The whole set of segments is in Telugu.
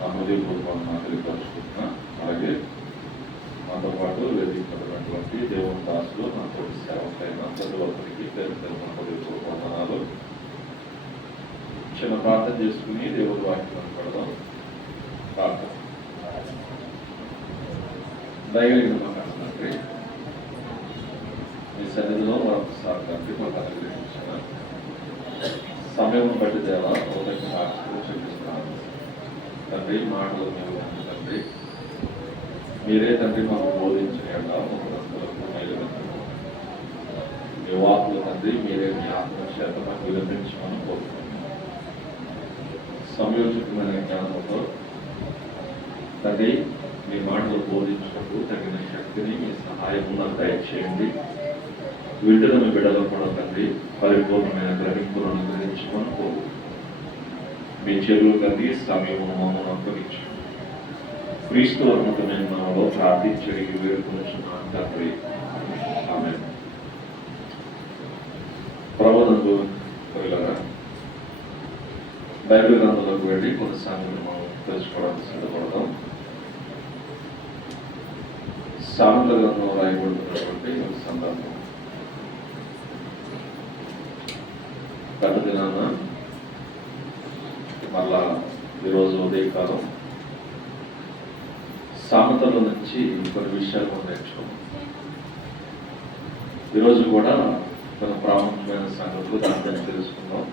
హృదయపూర్వకంగా తెలియపరుచుకుంటున్నా. అలాగే మాతో పాటు వేదికటువంటి దేవుని దాసులు నా తోటి సేవకులైన ప్రతి ఒక్కరికి పేరు హృదయపూర్వక వందనాలు. చిన్న ప్రార్థన చేసుకుని దేవుడి వాక్యం పడదాం. ప్రార్థన. దయగలిగిన తండ్రి, మీ సన్నిధిలో మరొకసారి తండ్రి మాకు అనుగ్రహించిన సమయం బట్టి దేవా ఉదయంగా చూపిస్తున్నాను తండ్రి. మాటలు మేము తండ్రి మీరే తండ్రి మాకు బోధించిన మీ వాకులు తండ్రి మీరే మీ ఆత్మచేత మాకు విలపించమని కోరుతున్నాను. సంయోజితమైన జ్ఞానంతో తండ్రి మీ మాటలు బోధించినప్పుడు తగిన శక్తిని మీ సహాయం నాకు దయచేయండి. వీటిలో మీ బిడ్డలో కూడా తండ్రి పరిపూర్ణమైన గ్రహింపులను అనుగ్రహించమని కోరు. మీ చెరువు తండ్రి సమయం మమ్మల్ని అప్పగించు. క్రీస్తు అద్భుతమైన నామములో ప్రార్థించి వేడుకొనుచున్నాను తండ్రి. ఆమేన్. ప్రభువునందు ప్రియులారా, బైబిల్ గ్రంథంలోకి వెళ్ళి కొన్ని సంగతులు మనం తెలుసుకోవడానికి సిద్ధపడదాం. సామెతల గ్రంథంలో రాయబడుతున్నటువంటి ఒక సందర్భం. గత దినాన మళ్ళా ఈరోజు ఉదయకాలం సామెతల నుంచి కొన్ని విషయాలు మనం నేర్చుకున్నాం. ఈరోజు కూడా కొన్ని ప్రాముఖ్యమైన సంగతులు దాని తెలుసుకుందాం.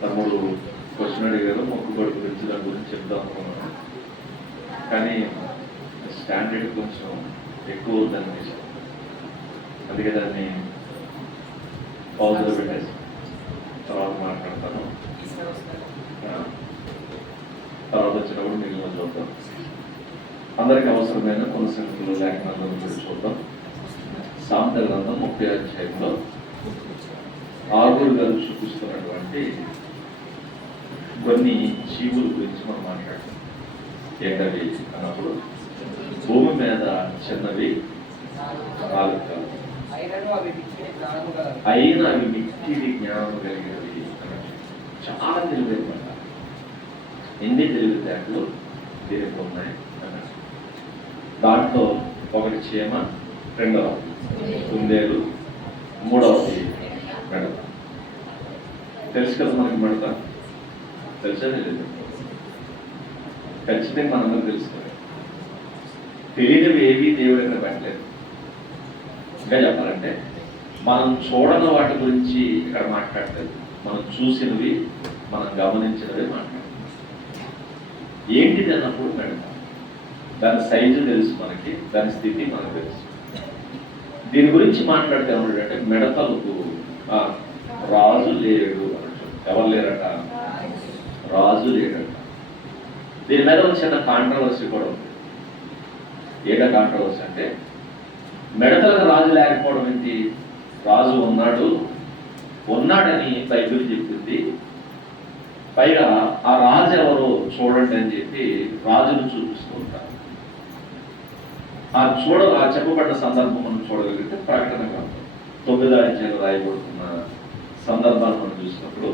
తమ్ముడు క్వశ్చన్ అడిగారు, మొక్కుబడి గురించి దాని గురించి చెప్దాం అనుకున్నాను. కానీ స్టాండర్డ్ కొంచెం ఎక్కువ దాన్ని అందుకే దాన్ని పౌజ్లో పెట్టేసి తర్వాత మాట్లాడతాను. తర్వాత వచ్చినప్పుడు మిగిలిన చూద్దాం. అందరికీ అవసరమైన కొన్ని సంగతులు లేఖనాలను గురించి చూద్దాం. సామెతల గ్రంథం 30వ అధ్యాయంలో 6 గారు చూపిస్తున్నటువంటి కొన్ని జీవుల గురించి మనం మాట్లాడతాం. ఏంటవి అన్నప్పుడు భూమి మీద చిన్నవి 4 కాదు, అయినా అవి మిక్కిలి జ్ఞానం కలిగినవి అన్నట్టు. చాలా తెలివితేటలు. ఎన్ని తెలివితేటలు దీనికి ఉన్నాయి అన్నట్టు. దాంట్లో ఒకటి చీమ, రెండవది కుందేలు, మూడవది మెడత. తెలుసు కదా మనకి మెడత? తెలుసనే లేదు? ఖచ్చితంగా మనందరూ తెలుసుకోవాలి. తెలియనివి ఏవి దేవుడు ఇక్కడ పెట్టలేదు. ఇంకా చెప్పాలంటే మనం చూడని వాటి గురించి ఇక్కడ మాట్లాడలేదు. మనం చూసినవి, మనం గమనించినవి మాట్లాడలేదు. ఏంటిది అన్నప్పుడు మెడత. దాని సైజు తెలుసు మనకి, దాని స్థితి మనకు తెలుసు. దీని గురించి మాట్లాడితే ఏమంటే మెడతలకు రాజు లేడు అన్నట్టు. ఎవరు లేరట? రాజు లేడట. దీని మీద వచ్చిన కాంట్రవర్సీ కూడా ఉంది. ఏట కాంట్రవర్సీ అంటే మెడతలకు రాజు లేకపోవడం ఏంటి? రాజు ఉన్నాడని బైబిల్ చెప్పింది. పైగా ఆ రాజు ఎవరో చూడండి అని చెప్పి రాజును చూపిస్తూ ఉంటారు. ఆ చెప్పబడ్డ సందర్భం మనం చూడగలిగితే ప్రకటన గ్రంథం 9వ అధ్యాయంలో రాయబడుతున్న సందర్భాన్ని మనం చూసినప్పుడు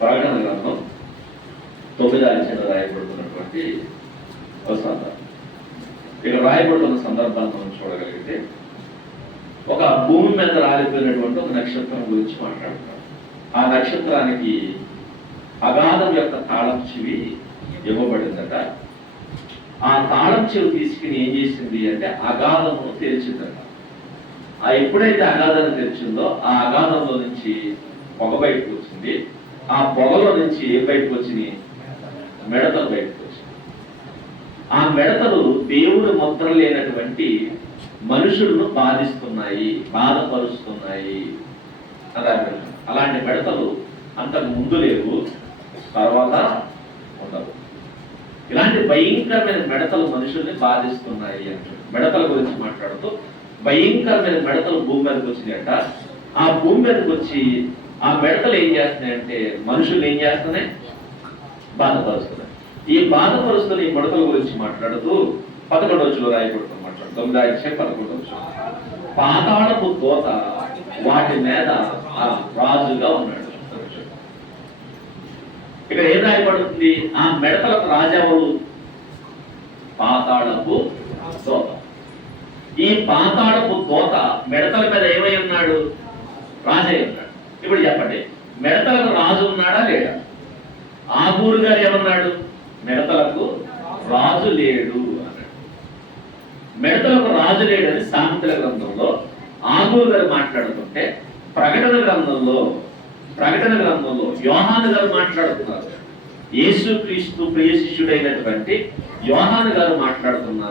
ప్రకటన గ్రంథం 9వ అధ్యాయంలో రాయబడుతున్నటువంటి ఒక సందర్భం. ఇక్కడ రాయబడుతున్న సందర్భాన్ని మనం చూడగలిగితే ఒక భూమి మీద రాలిపోయినటువంటి ఒక నక్షత్రం గురించి మాట్లాడుతాం. ఆ నక్షత్రానికి అగాధం యొక్క తాళం చెవి ఇవ్వబడిందట. ఆ తాళం చెవి తీసుకుని ఏం చేసింది అంటే అగాధమును తెరిచిందట. ఆ ఎప్పుడైతే అగాధాన్ని తెరిచిందో ఆ అగాధంలో నుంచి పొగ బయటకు వచ్చింది. ఆ పొగలో నుంచి ఏం బయటకు వచ్చినాయి? మెడతలు బయటకు వచ్చినాయి. ఆ మెడతలు దేవుడు ముద్ర లేనటువంటి మనుషులను బాధిస్తున్నాయి, బాధపరుస్తున్నాయి. అలాంటి మెడతలు అంతకు ముందు లేవు, తర్వాత ఉండవు. ఇలాంటి భయంకరమైన మెడతలు మనుషుల్ని బాధిస్తున్నాయి అంటారు. మెడతల గురించి మాట్లాడుతూ భయంకరమైన మెడతలు భూమి మీదకి వచ్చినాయట. ఆ భూమి మీదకి వచ్చి ఆ మెడతలు ఏం చేస్తున్నాయంటే మనుషులు ఏం చేస్తున్నాయి? బాధపరుస్తున్నాయి. ఈ బాధపరుస్తున్న ఈ మెడతల గురించి మాట్లాడుతూ 11వ వచనంలో రాయబడుతుంది. మాట్లాడు 9వ అధ్యాయం 11వ వచనం. పాతాళపు దోత వాటి మీద రాజుగా ఉన్నాడు. ఇక్కడ ఏం రాయబడుతుంది? ఆ మిడతలకు రాజెవరు? పాతాళపు దోత. ఈ పాతాళపు దోత మిడతల మీద ఏమై ఉన్నాడు? రాజై ఉన్నాడు. ఇప్పుడు చెప్పండి, మిడతలకు రాజు ఉన్నాడా లేడా? ఆగూరు గారు ఏమన్నాడు? మిడతలకు రాజు లేడు అన్నాడు. మిడతలకు రాజు లేడని సామెతల గ్రంథంలో ఆగూరు గారు మాట్లాడుతుంటే, ప్రకటన గ్రంథంలో యోహాను గారు మాట్లాడుతున్నారు. యేసుక్రీస్తు ప్రియ శిష్యుడైనటువంటి యోహాను గారు మాట్లాడుతున్న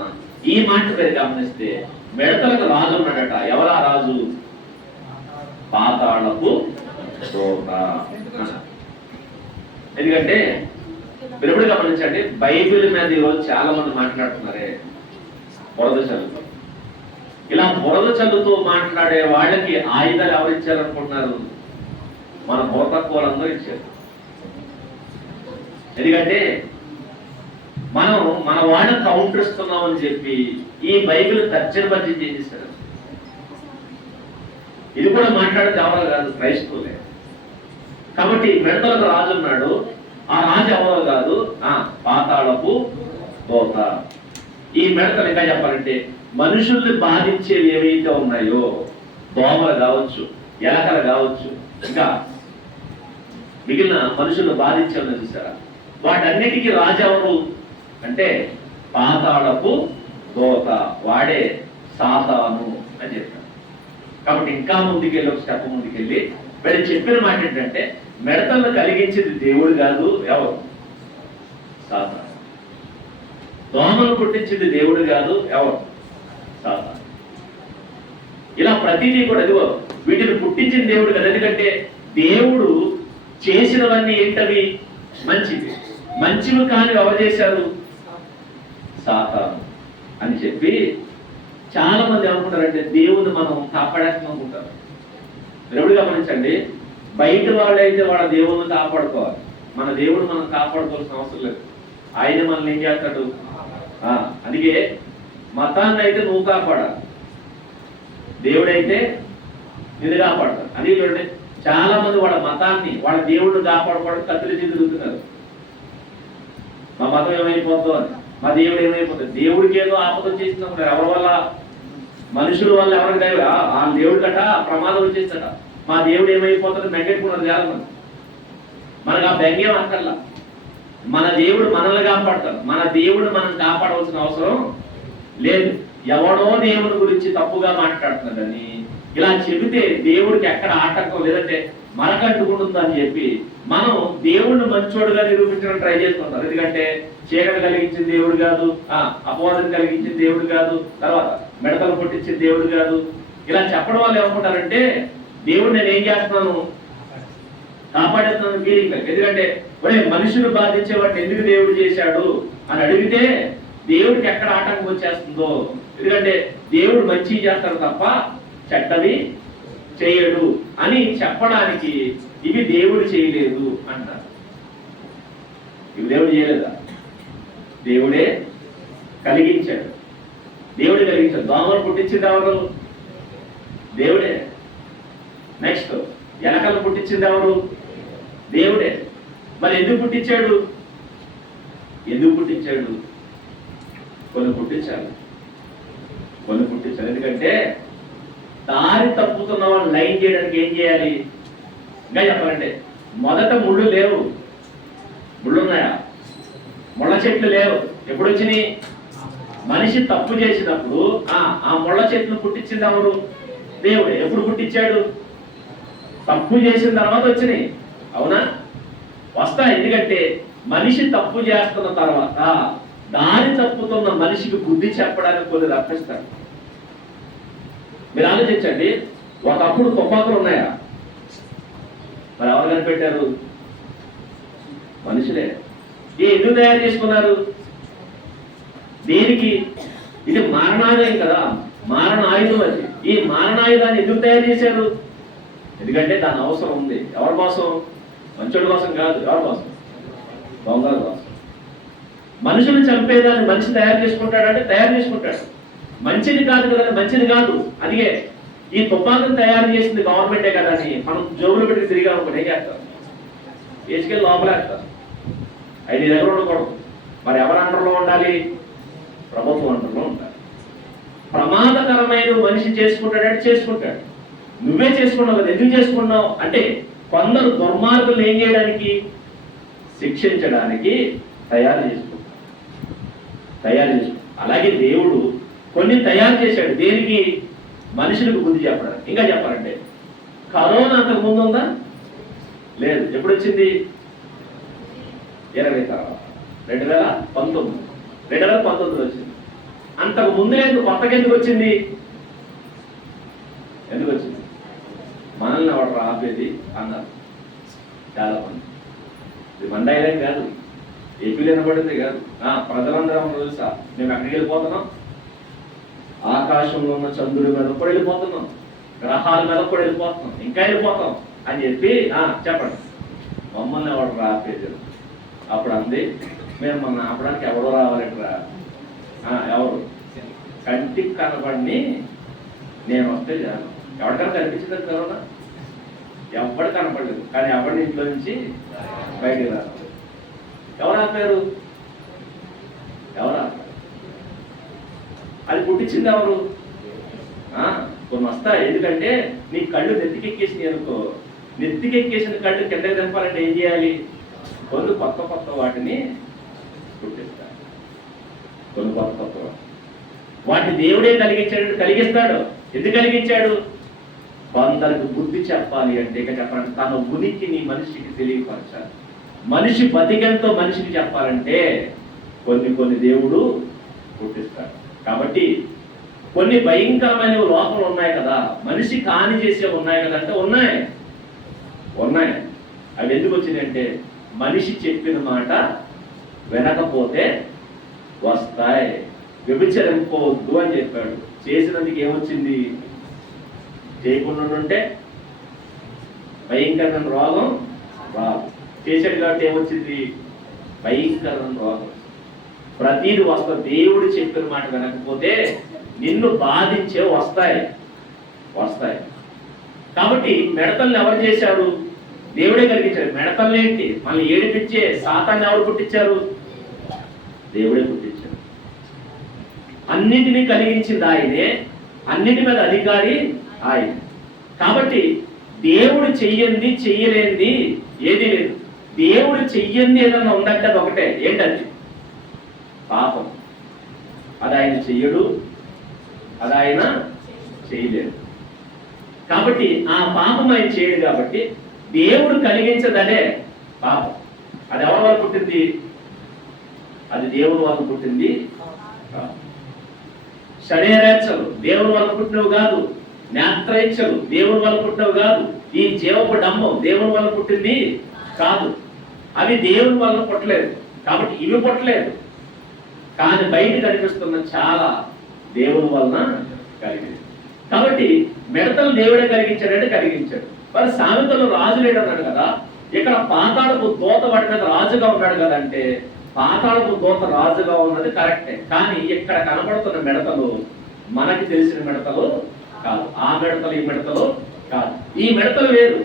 ఈ మాట పేరు గమనిస్తే, మిడతలకు రాజు ఉన్నాడట. ఎవరా రాజు? పాతాళపు దోత. ఎందుకంటే మీరు ఎప్పుడు గమనించండి, బైబిల్ మీద ఈరోజు చాలా మంది మాట్లాడుతున్నారే బురద చల్లుతో. ఇలా బురద చల్లుతూ మాట్లాడే వాళ్ళకి ఆయుధాలు ఎవరు ఇచ్చారనుకుంటున్నారు? మన బుర్ర తక్కువ వాళ్ళందరూ ఇచ్చారు. ఎందుకంటే మనం మన వాళ్ళని కౌంటర్ ఇస్తున్నామని చెప్పి ఈ బైబిల్ తర్జన భర్జన చేసేసారు. ఇది కూడా మాట్లాడితే ఎవరో కాదు, క్రైస్తవులే. కాబట్టి మిడతలకు రాజు ఉన్నాడు. ఆ రాజు ఎవరో కాదు, పాతాళపు దోత. ఈ మిడతలు ఇంకా చెప్పాలంటే మనుషుల్ని బాధించేవి ఏవైతే ఉన్నాయో, దోమలు కావచ్చు, ఎలకలు కావచ్చు, ఇంకా మిగిలిన మనుషులను బాధించాలని చూసారా, వాటన్నిటికీ రాజు ఎవరు అంటే పాతాళపు దోత. వాడే సాతాను అని చెప్తారు. కాబట్టి ఇంకా ముందుకెళ్ళి ఒక స్టెప్ ముందుకెళ్ళి వీళ్ళు చెప్పిన మాట ఏంటంటే, మిడతలను కలిగించేది దేవుడు కాదు, ఎవరు? సాతాను. దోమలు పుట్టించింది దేవుడు కాదు, ఎవరు? సాతాను. ఇలా ప్రతిదీ కూడా ఇదిగో వీటిని పుట్టించింది దేవుడు కదా. ఎందుకంటే దేవుడు చేసినవన్నీ ఏంటవి? మంచివి. మంచివి కాని ఎవరు చేశారు? సాతాను అని చెప్పి చాలా మంది ఏమనుకుంటారంటే దేవుని మనం కాపాడేస్తాం అనుకుంటారు. దేవుడు గమనించండి, బయట వాళ్ళైతే వాళ్ళ దేవుని కాపాడుకోవాలి. మన దేవుడు మనం కాపాడుకోవాల్సిన అవసరం లేదు. ఆయన మనల్ని ఏం చేస్తాడు? అందుకే మతాన్ని అయితే నువ్వు కాపాడాలి, దేవుడైతే నిన్ను కాపాడతాడు. అందుకే చూడండి, చాలా మంది వాళ్ళ మతాన్ని వాళ్ళ దేవుడిని కాపాడుకోవడం కత్తిరించి తిరుగుతున్నారు. మా మతం ఏమైపోతుందో అని, మా దేవుడు ఏమైపోతుంది. దేవుడికి ఏదో ఆపద చేసినప్పుడు ఎవరి వల్ల? మనుషుల వల్ల. ఎవరికి ఆ దేవుడి కట ప్రమాదం వచ్చేస్తట, మా దేవుడు ఏమైపోతుంది బెంగెట్టుకున్నారు చాలా మంది. మనకు ఆ బెంగేం అక్కర్లా. మన దేవుడు మనల్ని కాపాడతాడు. మన దేవుడు మనం కాపాడవలసిన అవసరం లేదు. ఎవడో దేవుడి గురించి తప్పుగా మాట్లాడుతున్నాడని ఇలా చెబితే దేవుడికి ఎక్కడ ఆటంకం లేదంటే మనకంటుకుంటుందని చెప్పి మనం దేవుడిని మంచోడుగా నిరూపించడం ట్రై చేస్తుంటాం. ఎందుకంటే చీకటి కలిగించిన దేవుడు కాదు, అపవాదం కలిగించిన దేవుడు కాదు, తర్వాత మిడతలు పుట్టించిన దేవుడు కాదు. ఇలా చెప్పడం వల్ల ఏమనుకుంటారంటే దేవుడు నేను ఏం చేస్తున్నాను? కాపాడేస్తున్నాను ఫీలింగ్. ఎందుకంటే ఒరే మనుషులు బాధించే వాటిని ఎందుకు దేవుడు చేశాడు అని అడిగితే దేవుడికి ఎక్కడ ఆటంకం వచ్చేస్తుందో. ఎందుకంటే దేవుడు మంచి చేస్తాడు తప్ప చెడ్డవి చేయడు అని చెప్పడానికి ఇవి దేవుడు చేయలేదు అంటారు. ఇవి దేవుడు చేయలేదా? దేవుడే కలిగించాడు. దేవుడే కలిగించాడు. దోమలు పుట్టించింది ఎవరు? దేవుడే. నెక్స్ట్ ఎలకలు పుట్టించింది ఎవరు? దేవుడే. మరి ఎందుకు పుట్టించాడు? కొన్ని పుట్టించాలి. ఎందుకంటే దారి తప్పుతున్న వాళ్ళు లైన్ చేయడానికి ఏం చేయాలి? ఇంకా చెప్పాలంటే మొదట ముళ్ళు లేవు. ముళ్ళు ఉన్నాయా? ముళ్ళ చెట్లు లేవు. ఎప్పుడు వచ్చినాయి? మనిషి తప్పు చేసినప్పుడు ఆ ముళ్ళ చెట్లు పుట్టించింది ఎవరు? దేవుడే. ఎప్పుడు పుట్టించాడు? తప్పు చేసిన తర్వాత వచ్చినాయి. అవునా? వస్తాయి. ఎందుకంటే మనిషి తప్పు చేస్తున్న తర్వాత దారి తప్పుతున్న మనిషికి బుద్ధి చెప్పడానికి కొన్ని రప్పిస్తాడు. మీరు ఆలోచించండి, ఒకప్పుడు తుపాకులు ఉన్నాయా? మరి ఎవరు కనిపెట్టారు? మనుషులే. ఎందుకు తయారు చేసుకున్నారు? దేనికి? ఇది మారణాయుధం కదా, మారణ ఆయుధం. అది ఈ మారణాయుధాన్ని ఎందుకు తయారు చేశారు? ఎందుకంటే దాని అవసరం ఉంది. ఎవరి కోసం? మంచోడి కోసం కాదు. ఎవరి కోసం? దొంగల కోసం. మనుషులు చంపేదాన్ని మనిషి తయారు చేసుకుంటాడంటే తయారు చేసుకుంటాడు. మంచిది కాదు కదా, మంచిది కాదు. అందుకే ఈ తుపాకును తయారు చేసింది గవర్నమెంటే కదా అని మనం జోబులు పెట్టి తిరిగా అనుకుంటే ఏం చేస్తాం? వేసుకెళ్ళి లోపలేస్తాం. అవి నీ దగ్గర ఉండకూడదు. మరి ఎవరి అండర్లో ఉండాలి? ప్రభుత్వం అండర్లో ఉండాలి. ప్రమాదకరమైన మనిషి చేసుకుంటాడంటే చేసుకుంటాడు. నువ్వే చేసుకున్నావు కదా. ఎందుకు చేసుకున్నావు అంటే కొందరు దుర్మార్గులు ఏం చేయడానికి? శిక్షించడానికి తయారు చేసుకుంటాడు. అలాగే దేవుడు కొన్ని తయారు చేశాడు. దేనికి? మనుషులకు బుద్ధి చెప్పడానికి. ఇంకా చెప్పాలంటే కరోనా అంతకు ముందు ఉందా? లేదు. ఎప్పుడు వచ్చింది? 2019 వచ్చింది. అంతకు ముందు లేదు. కొత్తగా ఎందుకు వచ్చింది? మనల్ని ఎవరు ఆపేది అన్నారు చాలా మంది. ఇది మన డైలాగ్ కాదు, ఏపీలో వినబడింది కాదు. ప్రజలందరం తెలుసా మేము ఎక్కడికి వెళ్ళిపోతున్నాం? ఆకాశంలో ఉన్న చంద్రుడి మీద కూడా వెళ్ళిపోతున్నాం, గ్రహాల మీద కూడా వెళ్ళిపోతున్నాం, ఇంకా వెళ్ళిపోతాం అని చెప్పి చెప్పండి. మమ్మల్ని ఎవరు ఆపేది? అప్పుడు అంది, మేము మన ఆపడానికి ఎవరో రావాలంటరా? ఎవరు? కంటికి కనబడిని నేను వస్తే చాలు. ఎవరికైనా కనిపించింది కరోనా? ఎవరు కనపడలేదు. కానీ ఎవరిని ఇంట్లో నుంచి బయటికి రాదు. ఎవరు ఆపారు? అది పుట్టించింది ఎవరు? కొన్ని వస్తాయి. ఎందుకంటే నీ కళ్ళు నెత్తికెక్కేసినాయి అనుకో, నెత్తికెక్కేసిన కళ్ళు కిందకి దింపాలంటే ఏం చేయాలి? కొన్ని కొత్త వాటిని పుట్టిస్తాడు. కొన్ని కొత్త వాటిని దేవుడే కలిగిస్తాడు. ఎందుకు కలిగించాడు? కొందరికి బుద్ధి చెప్పాలి అంటే, ఇక చెప్పాలంటే తన ఉనికిని మనిషికి తెలియపరచాలి. మనిషి బతికెంతో మనిషికి చెప్పాలంటే కొన్ని దేవుడు పుట్టిస్తాడు. కాబట్టి కొన్ని భయంకరమైన లోపలు ఉన్నాయి కదా, మనిషి హాని చేసే ఉన్నాయి కదా అంటే ఉన్నాయి. అవి ఎందుకు వచ్చినాయంటే మనిషి చెప్పిన మాట వినకపోతే వస్తాయి. వ్యభిచరింపవద్దు అని చెప్పాడు. చేసినందుకు ఏమొచ్చింది? చేయకుండా ఉంటే భయంకరమైన రోగం రాదు. చేశాడు కాబట్టి ఏమొచ్చింది? భయంకరమైన రోగం. ప్రతిది వస్తుంది. దేవుడు చెప్పిన మాట వినకపోతే నిన్ను బాధించే వస్తాయి. కాబట్టి మిడతల్ని ఎవరు చేశారు? దేవుడే కలిగించాడు. మిడతల్నేంటి మనల్ని ఏడిపించే సాతాన్ని ఎవరు పుట్టించారు? దేవుడే పుట్టించాడు. అన్నిటినీ కలిగించింది ఆయనే, అన్నిటి మీద అధికారి ఆయన. కాబట్టి దేవుడు చెయ్యంది చెయ్యలేంది ఏది లేదు. దేవుడు చెయ్యంది ఏదన్నా ఉందంటే అది ఒకటే. ఏంటది? పాపం. అది ఆయన చెయ్యడు, అది ఆయన చేయలేడు. కాబట్టి ఆ పాపం ఆయన చేయడు. కాబట్టి దేవుడు కలిగించదనే పాపం. అది ఎవరి వల్ల పుట్టింది? అది దేవుని వల్ల పుట్టింది. శరీరేచ్ఛలు దేవుని వల్ల పుట్టినవి కాదు. నేత్రేచ్ఛలు దేవుని వల్ల పుట్టినవి కాదు. ఈ జీవపు డంబం దేవుని వల్ల పుట్టింది కాదు. అవి దేవుని వల్ల పుట్టలేదు. కాబట్టి ఇవి పుట్టలేదు. కానీ బయట కనిపిస్తున్న చాలా దేవుని వలన కలిగింది. కాబట్టి మిడతలు దేవుడే కలిగించాడంటే కలిగించాడు. మరి సామెతలో రాజు లేడు అన్నాడు కదా. ఇక్కడ పాతాళపు దూత వాటి మీద రాజుగా ఉన్నాడు కదంటే పాతాళపు దూత రాజుగా ఉన్నది కరెక్టే. కానీ ఇక్కడ కనబడుతున్న మిడతలు మనకి తెలిసిన మిడతలు కాదు. ఆ మిడతలు ఈ మిడతలు కాదు. ఈ మిడతలు వేరు.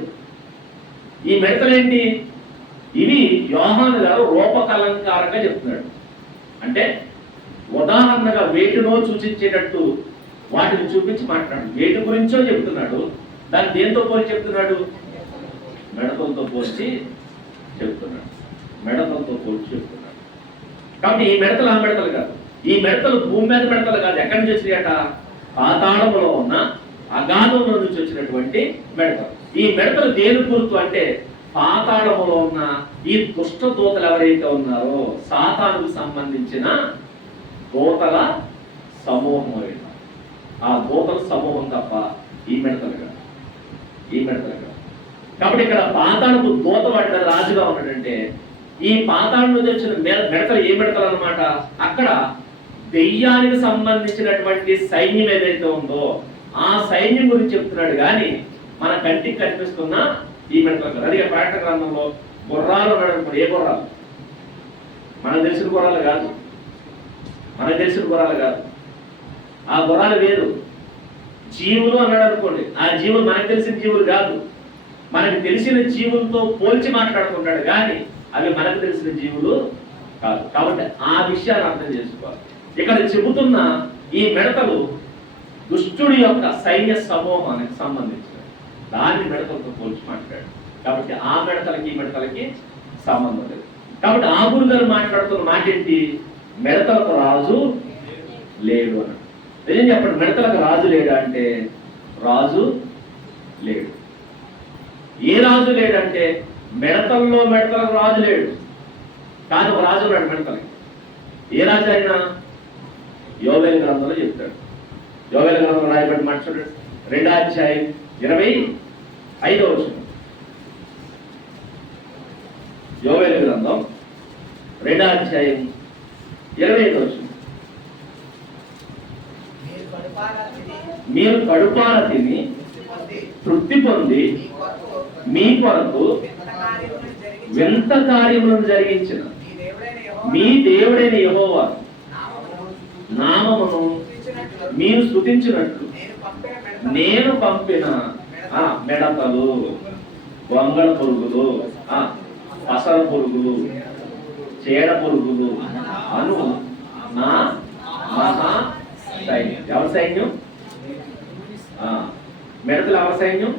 ఈ మిడతలు ఏంటి? ఇవి యోహాను గారు రూపకలంకారంగా చెప్తున్నాడు. అంటే ఉదాహరణగా వేటినో సూచించేటట్టు వాటిని చూపించి మాట్లాడు. వేటి గురించో చెప్తున్నాడు. దాన్ని దేంతో పోల్చి చెప్తున్నాడు? మిడతలతో పోల్చి చెప్తున్నాడు. కాబట్టి ఈ మిడతలు ఆ మిడతలు కాదు. ఈ మిడతలు భూమి మీద మిడతలు కాదు. ఎక్కడి నుంచి వచ్చినాయట? పాతాళములో ఉన్న అగాధంలో నుంచి వచ్చినటువంటి మిడతలు. ఈ మిడతలు దేని గుర్తు అంటే పాతాళములో ఉన్న ఈ దుష్ట దూతలు ఎవరైతే ఉన్నారో సాతానుకు సంబంధించిన దూతల సమూహం. ఆ దూతల సమూహం తప్ప ఈ మిడతలు కాదు. కాబట్టి ఇక్కడ పాతాళపు దూత వాటి రాజుగా ఉన్నాడంటే ఈ పాతాళం నుంచి వచ్చిన మిడతలు ఏ మిడతలు అన్నమాట? అక్కడ దెయ్యానికి సంబంధించినటువంటి సైన్యం ఏదైతే ఉందో ఆ సైన్యం గురించి చెప్తున్నాడు. కానీ మన కంటికి కనిపిస్తున్న ఈ మిడతలు కాదు. అదే ప్రకటన గ్రంథంలో గుర్రాలు ఉన్నాడు. ఏ గుర్రాలు? మనకు తెలిసిన గుర్రాలు కాదు. ఆ గుర్రాలు వేరు. జీవులు అన్నాడు అనుకోండి. ఆ జీవులు మనకు తెలిసిన జీవులు కాదు. మనకు తెలిసిన జీవులతో పోల్చి మాట్లాడుకుంటాడు. కానీ అవి మనకు తెలిసిన జీవులు కాదు. కాబట్టి ఆ విషయాన్ని అర్థం చేసుకోవాలి. ఇక్కడ చెబుతున్న ఈ మిడతలు దుష్టుడి యొక్క సైన్య సమూహానికి సంబంధించిన దాన్ని మిడతలతో పోల్చి మాట్లాడు. కాబట్టి ఆ మిడతలకి ఈ మిడతలకి సంబంధం లేదు. కాబట్టి ఆ గురుగారు మాట్లాడుతున్న మాట ఏంటి? మిడతలకు రాజు లేడు అని. నిజం చెప్పండి, మిడతలకు రాజు లేడా అంటే రాజు లేడు. ఏ రాజు లేడంటే మిడతలకు రాజు లేడు, కానీ ఒక రాజు ఉన్నాడు మిడతలకి. ఏ రాజు అయినా యోవేలు గ్రంథంలో చెప్తాడు. యోవేలు గ్రంథంలో రాయబడి మాట చూడండి, 2వ అధ్యాయం 25వ వచనం. యోవేలు గ్రంథం 2వ అధ్యాయం 25వ వచనం. మీరు కడుపార తిని తృప్తి పొంది మీ కొరకు వింత కార్యములను జరిగించిన మీ దేవుడైన యెహోవా నామమును మీరు స్తుతించినట్లు నేను పంపిన మిడతలు, గొంగళ పురుగులు, పసర పురుగులు, చీడ పురుగులు అను నా మహా సైన్యం. ఎవరి సైన్యం? మిడతలు ఎవరి సైన్యం?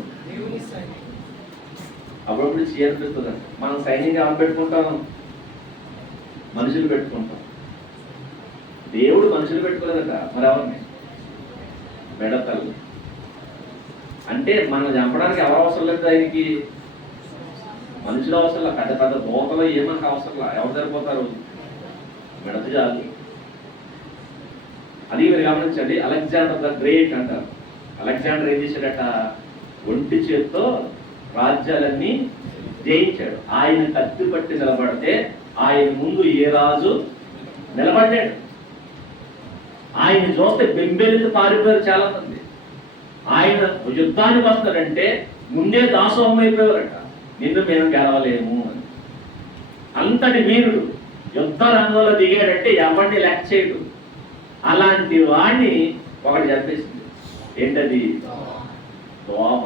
అప్పుడప్పుడు చేర్పిస్తుందండి. మనం సైన్యంగా ఎవరు పెట్టుకుంటాం? మనుషులు పెట్టుకుంటాం. దేవుడు మనుషులు పెట్టుకోలేదట, మరి ఎవరిని? మిడతలు. అంటే మనం చంపడానికి ఎవరు అవసరం లేదు, ఆయనకి మనుషులు అవసరం లేదు. పెద్ద పెద్ద దోతలు ఏమనకు అవసరం లేదు. ఎవరు సరిపోతారు? మిడత చాలు. అది మీరు గమనించండి, అలెగ్జాండర్ ద గ్రేట్ అంటారు. అలెగ్జాండర్ ఏం చేశాడట? ఒంటి చేత్తో రాజ్యాలన్నీ జయించాడు. ఆయన కత్తి పట్టి నిలబడితే ఆయన ముందు ఏ రాజు నిలబడ్డాడు? ఆయన చూస్తే బెంబేలికి పారిపోయారు చాలా మంది. ఆయన యుద్ధానికి వస్తాడంటే ముందే దాసోహం అయిపోయారట, నిన్ను మేము గెలవలేము అని. అంతటి వీరుడు యుద్ధ రంగంలో దిగాడంటే ఎవరిని లెక్క చేయడు. అలాంటి వాడిని ఒకటి చెప్పేసింది. ఏంటది? దోమ.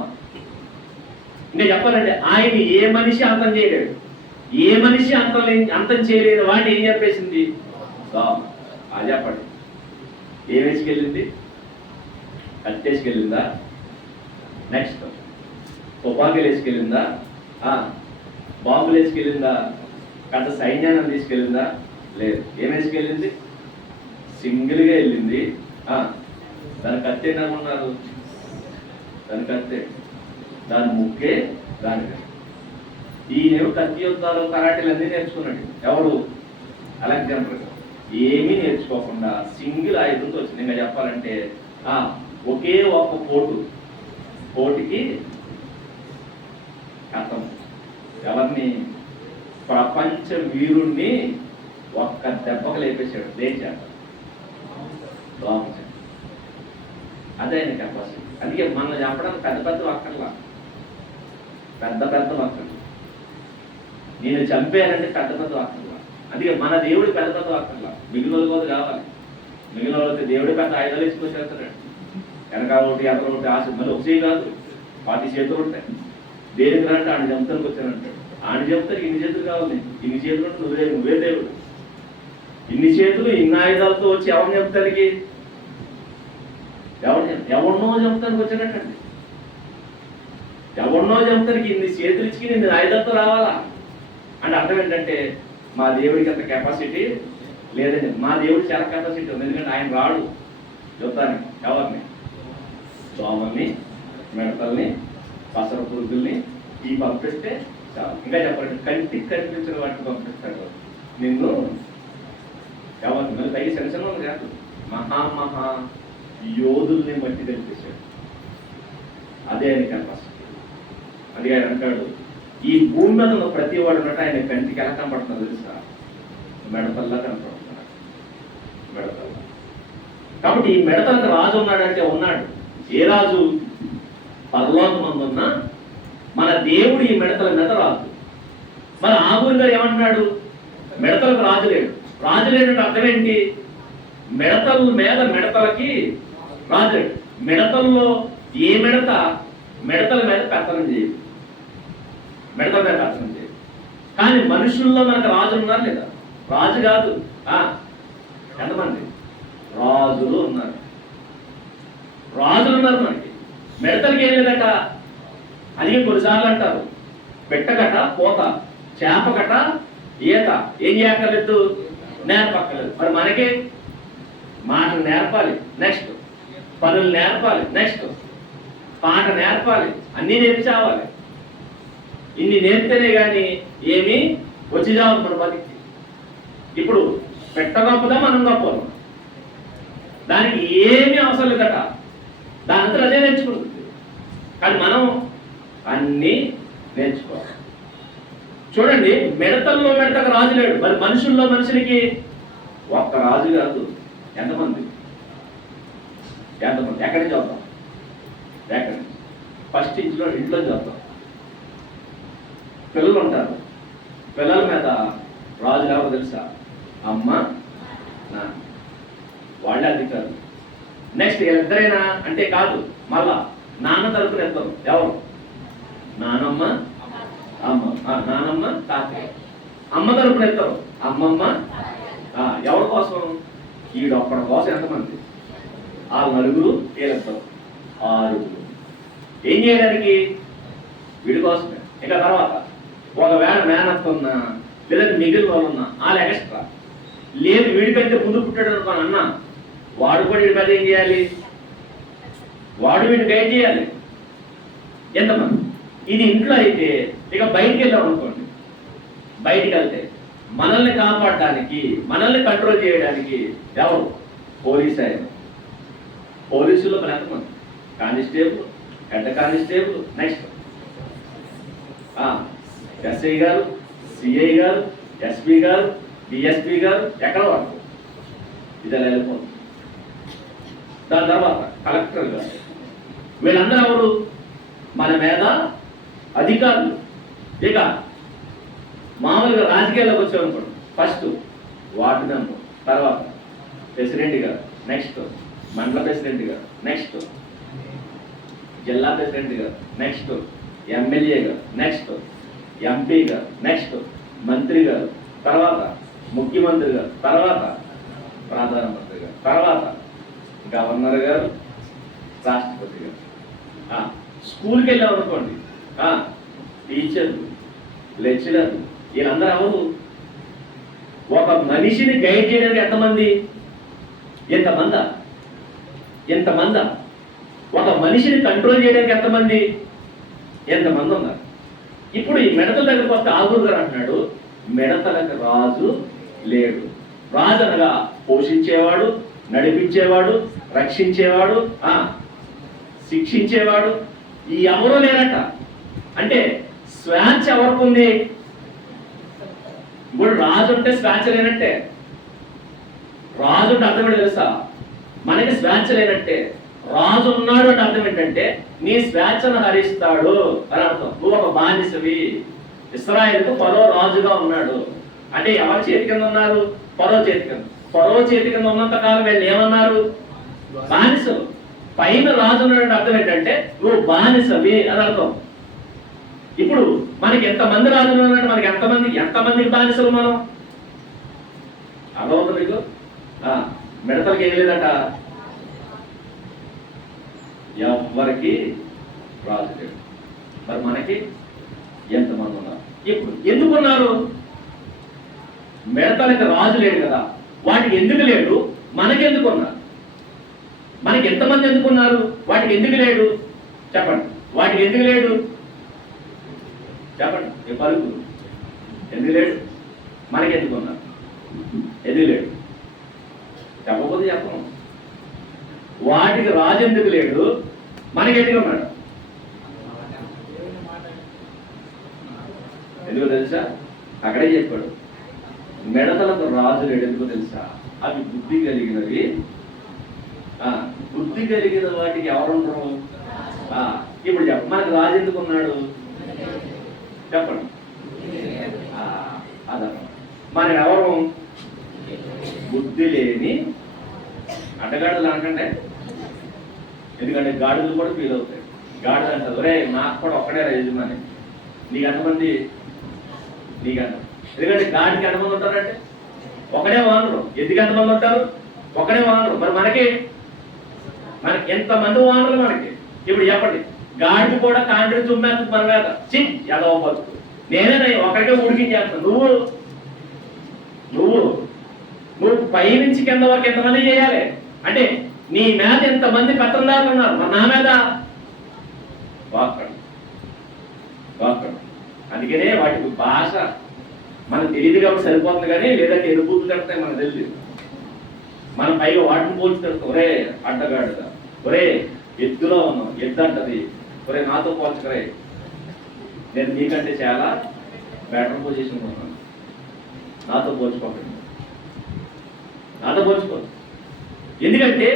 ఇంకా చెప్పాలంటే ఆయన ఏ మనిషి అంతం చేయలేడు. ఏ మనిషి అంతం చేయలేని వాడిని ఏం చెప్పేసింది? దోమ. అది చెప్పండి, ఏం వేసుకెళ్ళింది? కట్టేసుకెళ్ళిందా? నెక్స్ట్ తుపాకీలు వేసుకెళ్ళిందా? బాంబులు వేసుకెళ్ళిందా? పెద్ద సైన్యాన్ని తీసుకెళ్ళిందా? లేదు. ఏం వేసుకెళ్ళింది? సింగిల్గా వెళ్ళింది. దాని కత్తి ఏమన్నారు? దాని కత్తే, దాని ముక్కే దాని. ఈయనేమో కత్తి యుద్ధాలు, కరాటీలు అన్నీ నేర్చుకున్నాడు. ఎవరు? అలెగ్జాండర్. ఏమీ నేర్చుకోకుండా సింగిల్ ఆయుధంతో వచ్చింది. ఇంకా చెప్పాలంటే ఒకే ఒక్క పోటుకి కథం. ఎవరిని? ప్రపంచ వీరుణ్ణి ఒక్క దెబ్బకు లేపేశాడు. దేని దోమ. అదే ఆయన కెపాసిటీ. అందుకే మనం చెప్పడానికి పెద్ద పెద్ద అక్కర్లా, పెద్ద అక్కర్లు. నేను చంపానంటే పెద్ద అక్కర్లా. అందుకే మన దేవుడి పెద్ద అక్కర్లా, మిగిలిన కూడా కావాలి. మిగిలిన వాళ్ళకి దేవుడి పెద్ద ఆయుధాలు ఇచ్చుకొచ్చేస్తాడు. వెనకాల ఒకటి ఎదర ఒకటి ఆశ, మళ్ళీ ఒకటి కాదు 40 చేతులు ఉంటాయి. దేనికి అంటే ఆయన చెప్తానికి వచ్చానంటాడు. ఆయన చెప్తారు ఇన్ని చేతులు కావాలి, ఇన్ని చేతులు ఉంటే నువ్వే దేవుడు. ఇన్ని చేతులు ఇన్ని ఆయుధాలతో వచ్చి ఎవరిని చెప్తానికి? ఎవరినో చెప్తానికి వచ్చినట్టండి. ఎవరినో చెప్తానికి ఇన్ని చేతులు ఇచ్చి నిన్ను ఆయుధాలతో రావాలా అంటే అర్థం ఏంటంటే మా దేవుడికి అంత కెపాసిటీ లేదండి. మా దేవుడికి చాలా కెపాసిటీ ఉంది. ఎందుకంటే ఆయన రాడు యుద్ధానికి. ఎవరిని? దోమల్ని, మిడతల్ని, పసర పురుగుల్ని ఈ పంపిస్తే చాలు. ఇంకా చెప్పాలంటే కంటికి కనిపించిన వాటిని పంపిస్తాడు. నిన్ను ఎవరిని? మళ్ళీ పైకి సెన్షన్ కాదు, మహా యోధుల్ని బట్టి తెలిపేశాడు. అదే ఆయన కెపాసిటీ. అది ఆయన అంటాడు, ఈ భూమి మీద ఉన్న ప్రతి వాడు ఉన్నట్టు ఆయన కంటికి ఎలా కనపడుతున్నారు తెలుసా? మిడతల్లా కనపడుతున్నాడు. మిడతల్లా. కాబట్టి ఈ మిడతలకు రాజు ఉన్నాడంటే ఉన్నాడు. ఏ రాజు? పరలోకమందున్న మన దేవుడు ఈ మిడతల మీద రాజు. మన ఆగురుగా ఏమంటున్నాడు? మిడతలకు రాజు లేడు. రాజు లేడంటే అర్థం ఏంటి? మిడతల మీద మిడతలకి రాజు లేడు. మిడతల్లో ఏ మిడతల మీద పెత్తనం చేయదు. మిడతల మీద పెత్తనం చేయదు. కానీ మనుషుల్లో మనకు రాజులు ఉన్నారు లేదా? రాజు కాదు, ఎంతమంది రాజులు ఉన్నారు. రాజులు ఉన్నారు మనకి. మిడతలకి ఏం లేదట. అందుకే కొన్నిసార్లు అంటారు పెట్టకట పోత, చేపకట ఈత. ఏం చేయక్కర్లేదు, నేర్పక్కర్లేదు. మరి మనకి మాటలు నేర్పాలి, నెక్స్ట్ పనులు నేర్పాలి, నెక్స్ట్ పాట నేర్పాలి, అన్నీ నేర్పి చావాలి. ఇన్ని నేర్పితేనే కానీ ఏమి వచ్చి చావాలి మన బతికి. ఇప్పుడు పెట్ట గొప్పదా, మనం గొప్పదా? దానికి ఏమీ అవసరం లేదట, దానంతా అదే నేర్చుకుంటుంది. కానీ మనం అన్నీ నేర్చుకోవాలి. చూడండి, మిడతల్లో మిడతకు రాజు లేడు. మరి మనుషుల్లో మనుషులకి ఒక్క రాజు కాదు, ఎంతమంది ఎక్కడి నుంచి చూద్దాం? ఎక్కడి నుంచి? ఫస్ట్ ఇంట్లో చూద్దాం. పిల్లలు ఉంటారు, పిల్లల మీద రాజు ఎవరు తెలుసా? అమ్మ, నాన్న, వాళ్ళే అధికారులు. నెక్స్ట్ ఇద్దరైనా అంటే కాదు, మళ్ళా నాన్న తరపున ఇద్దరు. ఎవరు? నానమ్మ, అమ్మ. నానమ్మ, తాతయ్య. అమ్మ తరపున ఇద్దరు, అమ్మమ్మ. ఎవరి కోసం? ఈడొక్కడి కోసం ఎంతమంది? ఆ నలుగురు, వీళ్ళిద్దరు, ఆరుగురు. ఏం చేయడానికి? వీడి కోసమే. ఇక తర్వాత ఒకవేళ మేనత్త ఉన్నా, లేదంటే మిగిలిన వాళ్ళు ఉన్నా, వాళ్ళు ఎక్స్ట్రా. లేదు వీడికంటే ముందు పుట్టాడు అనుకోని అన్న, వాడు కూడా వీడి మీద ఏం చేయాలి? వాడు వీడిని గైడ్ చేయాలి. ఎంతమంది? ఇది ఇంట్లో అయితే. ఇక బయటికి వెళ్ళాం అనుకోండి, బయటికి వెళ్తే మనల్ని కాపాడడానికి, మనల్ని కంట్రోల్ చేయడానికి ఎవరు? పోలీస్ ఆయన. పోలీసులో మన ఎంతమంది? Constable, head constable, next SI గారు, సిఐ గారు, ఎస్పీ గారు, డిఎస్పీ గారు, ఎక్కడ వాడు ఇది వెళ్ళిపోతుంది. దాని తర్వాత కలెక్టర్ గారు. వీళ్ళందరూ ఎవరు? మన మీద అధికారులు. ఇక మామూలుగా రాజకీయాల్లోకి వచ్చామనుకోండి, ఫస్ట్ వార్డు మెంబర్, తర్వాత ప్రెసిడెంట్ గారు, నెక్స్ట్ మండల ప్రెసిడెంట్ గారు, నెక్స్ట్ జిల్లా ప్రెసిడెంట్ గారు, నెక్స్ట్ ఎమ్మెల్యే గారు, నెక్స్ట్ ఎంపీ గారు, నెక్స్ట్ మంత్రి గారు, తర్వాత ముఖ్యమంత్రి గారు, తర్వాత ప్రధానమంత్రి గారు, తర్వాత గవర్నర్ గారు, రాష్ట్రపతి గారు. స్కూల్కి వెళ్ళామనుకోండి, టీచర్లు, లెక్చరర్లు, వీళ్ళందరూ ఎవరు? ఒక మనిషిని గైడ్ చేయడానికి ఎంతమంది? ఎంతమంది? ఒక మనిషిని కంట్రోల్ చేయడానికి ఎంతమంది? ఎంతమంది ఉన్నారు? ఇప్పుడు ఈ మిడతల దగ్గరకు వస్తే ఆగురు గారు అంటున్నాడు, మిడతలకు రాజు లేడు. రాజు అనగా పోషించేవాడు, నడిపించేవాడు, రక్షించేవాడు, శిక్షించేవాడు, ఈ ఎవరూ లేనట. అంటే స్వేచ్ఛ ఎవరికి ఉంది? ఇప్పుడు రాజు ఉంటే స్వేచ్ఛ లేనట్టే. రాజు అంటే అర్థం ఏంటో తెలుసా? మనకి స్వేచ్ఛ లేనట్టే. రాజు ఉన్నాడు అంటే అర్థం ఏంటంటే నీ స్వేచ్ఛను హరిస్తాడు అని అర్థం. నువ్వు ఒక బానిసవి. ఇశ్రాయేలుకు ఫరో రాజుగా ఉన్నాడు అంటే ఎవరి చేతి కింద ఉన్నారు? ఫరో చేతి కింద. ఫరో చేతి కింద ఉన్నంత కాలం వీళ్ళు ఏమన్నారు? బానిసలు. పైన రాజు ఉన్నాడు అర్థం ఏంటంటే నువ్వు బానిసవి అని అర్థం. ఇప్పుడు మనకి ఎంతమంది రాజులు ఉన్నాడు? మనకి ఎంతమందికి బానిసలు మనం? అర్థమవుతుంది మీకు? మిడతలకి ఏం లేదట, ఎవరికి రాజు లేడు. మరి మనకి ఎంతమంది ఉన్నారు? ఇప్పుడు ఎందుకున్నారు? మిడతలకి రాజు లేడు కదా, వాటికి ఎందుకు లేడు? మనకెందుకు ఉన్నారు? మనకి ఎంతమంది ఎందుకున్నారు? వాటికి ఎందుకు లేడు? చెప్పండి. వాటికి ఎందుకు లేడు? చెప్పండి. ఏ పలుకు ఎందుకు లేడు? మనకి ఎందుకు ఉన్నారు? ఎందుకు లేడు? చెప్పకపోతే చెప్పను. వాటికి రాజు ఎందుకు లేడు? మనకి ఎందుకు ఉన్నాడు? ఎందుకు తెలుసా? అక్కడే చెప్పాడు, మిడతలకు రాజు లేడు. ఎందుకు తెలుసా? అవి బుద్ధి కలిగినవి. బుద్ధి కలిగిన వాటికి ఎవరుండరు? ఇప్పుడు చెప్ప, మనకు రాజు ఎందుకు ఉన్నాడు? చెప్పండి. అదనం మన ఎవరు? బుద్ధి లేని అడ్డగాడులు అనకంటే. ఎందుకంటే గాడులు కూడా ఫీల్ అవుతాయి. గాడులు అంటారు, ఒరే నాకు కూడా ఒక్కడే యజమాని, నీకు ఎంతమంది నీకంట. ఎందుకంటే గాడికి ఎంతమంది ఉంటారంటే ఒకడే వానరు, ఎద్దుకి ఎంతమంది ఉంటారు, ఒకడే వానరు. మరి మనకి ఎంతమంది వానరులు మనకి? ఇప్పుడు చెప్పండి, గాడికి కూడా కాండ్రి తుమ్మేస్తుంది మన మీద. ఎదవ బతుకు, నేనే ఒకరికే ఉడికించేస్తాను. నువ్వు పై నుంచి కింద వరకు ఎంతమంది చేయాలి అంటే నీ మీద ఎంతమంది పెత్తందారులు ఉన్నారు, మరి నా మీద వాక్కడు. అందుకనే వాటికి భాష మనకు తెలియదు కాబట్టి సరిపోతుంది, కానీ లేదంటే ఎరుపులు కడతాయి మనకు తెలియదు. మనం పైగా వాటిని పోల్చి కడతాం. ఒరే అడ్డగాడుగా, ఒరే ఎద్దులో ఉన్నాం, ఎద్దు అంటది, ఒరే నాతో పోల్చకరే, నేను నీకంటే చాలా బెటర్ పొజిషన్ ఉన్నాను, నాతో పోల్చుకోకండి, నాతో పోల్చుకో. ఎందుకంటే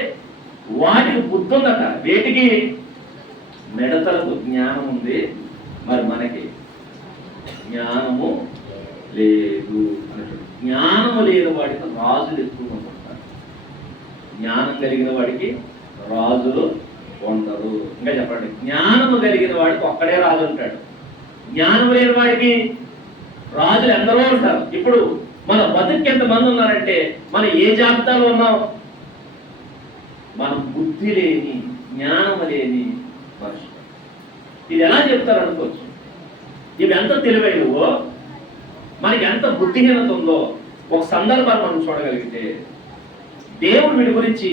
వాటికి బుద్ధి ఉందట, వేటికి మిడతలకు జ్ఞానం ఉంది, మరి మనకి జ్ఞానము లేదు అన్నట్టు. జ్ఞానము లేని వాడికి రాజులు ఎక్కువ ఉంటారు, జ్ఞానం కలిగిన వాడికి రాజులు ఉండరు. ఇంకా చెప్పండి, జ్ఞానము కలిగిన వాడికి ఒక్కడే రాజు ఉంటాడు, జ్ఞానం లేని వాడికి రాజులు ఎందరో ఉంటారు. ఇప్పుడు మన బతుకు ఎంతమంది ఉన్నారంటే మనం ఏ జాబితాలో ఉన్నాం? మనం బుద్ధి లేని, జ్ఞానం లేని మనుషులు. ఇది ఎలా చెప్తారు అనుకోవచ్చు. ఇవి ఎంత తెలివైనవో, మనకి ఎంత బుద్ధిహీనత ఉందో ఒక సందర్భాన్ని మనం చూడగలిగితే దేవుడు వీడి గురించి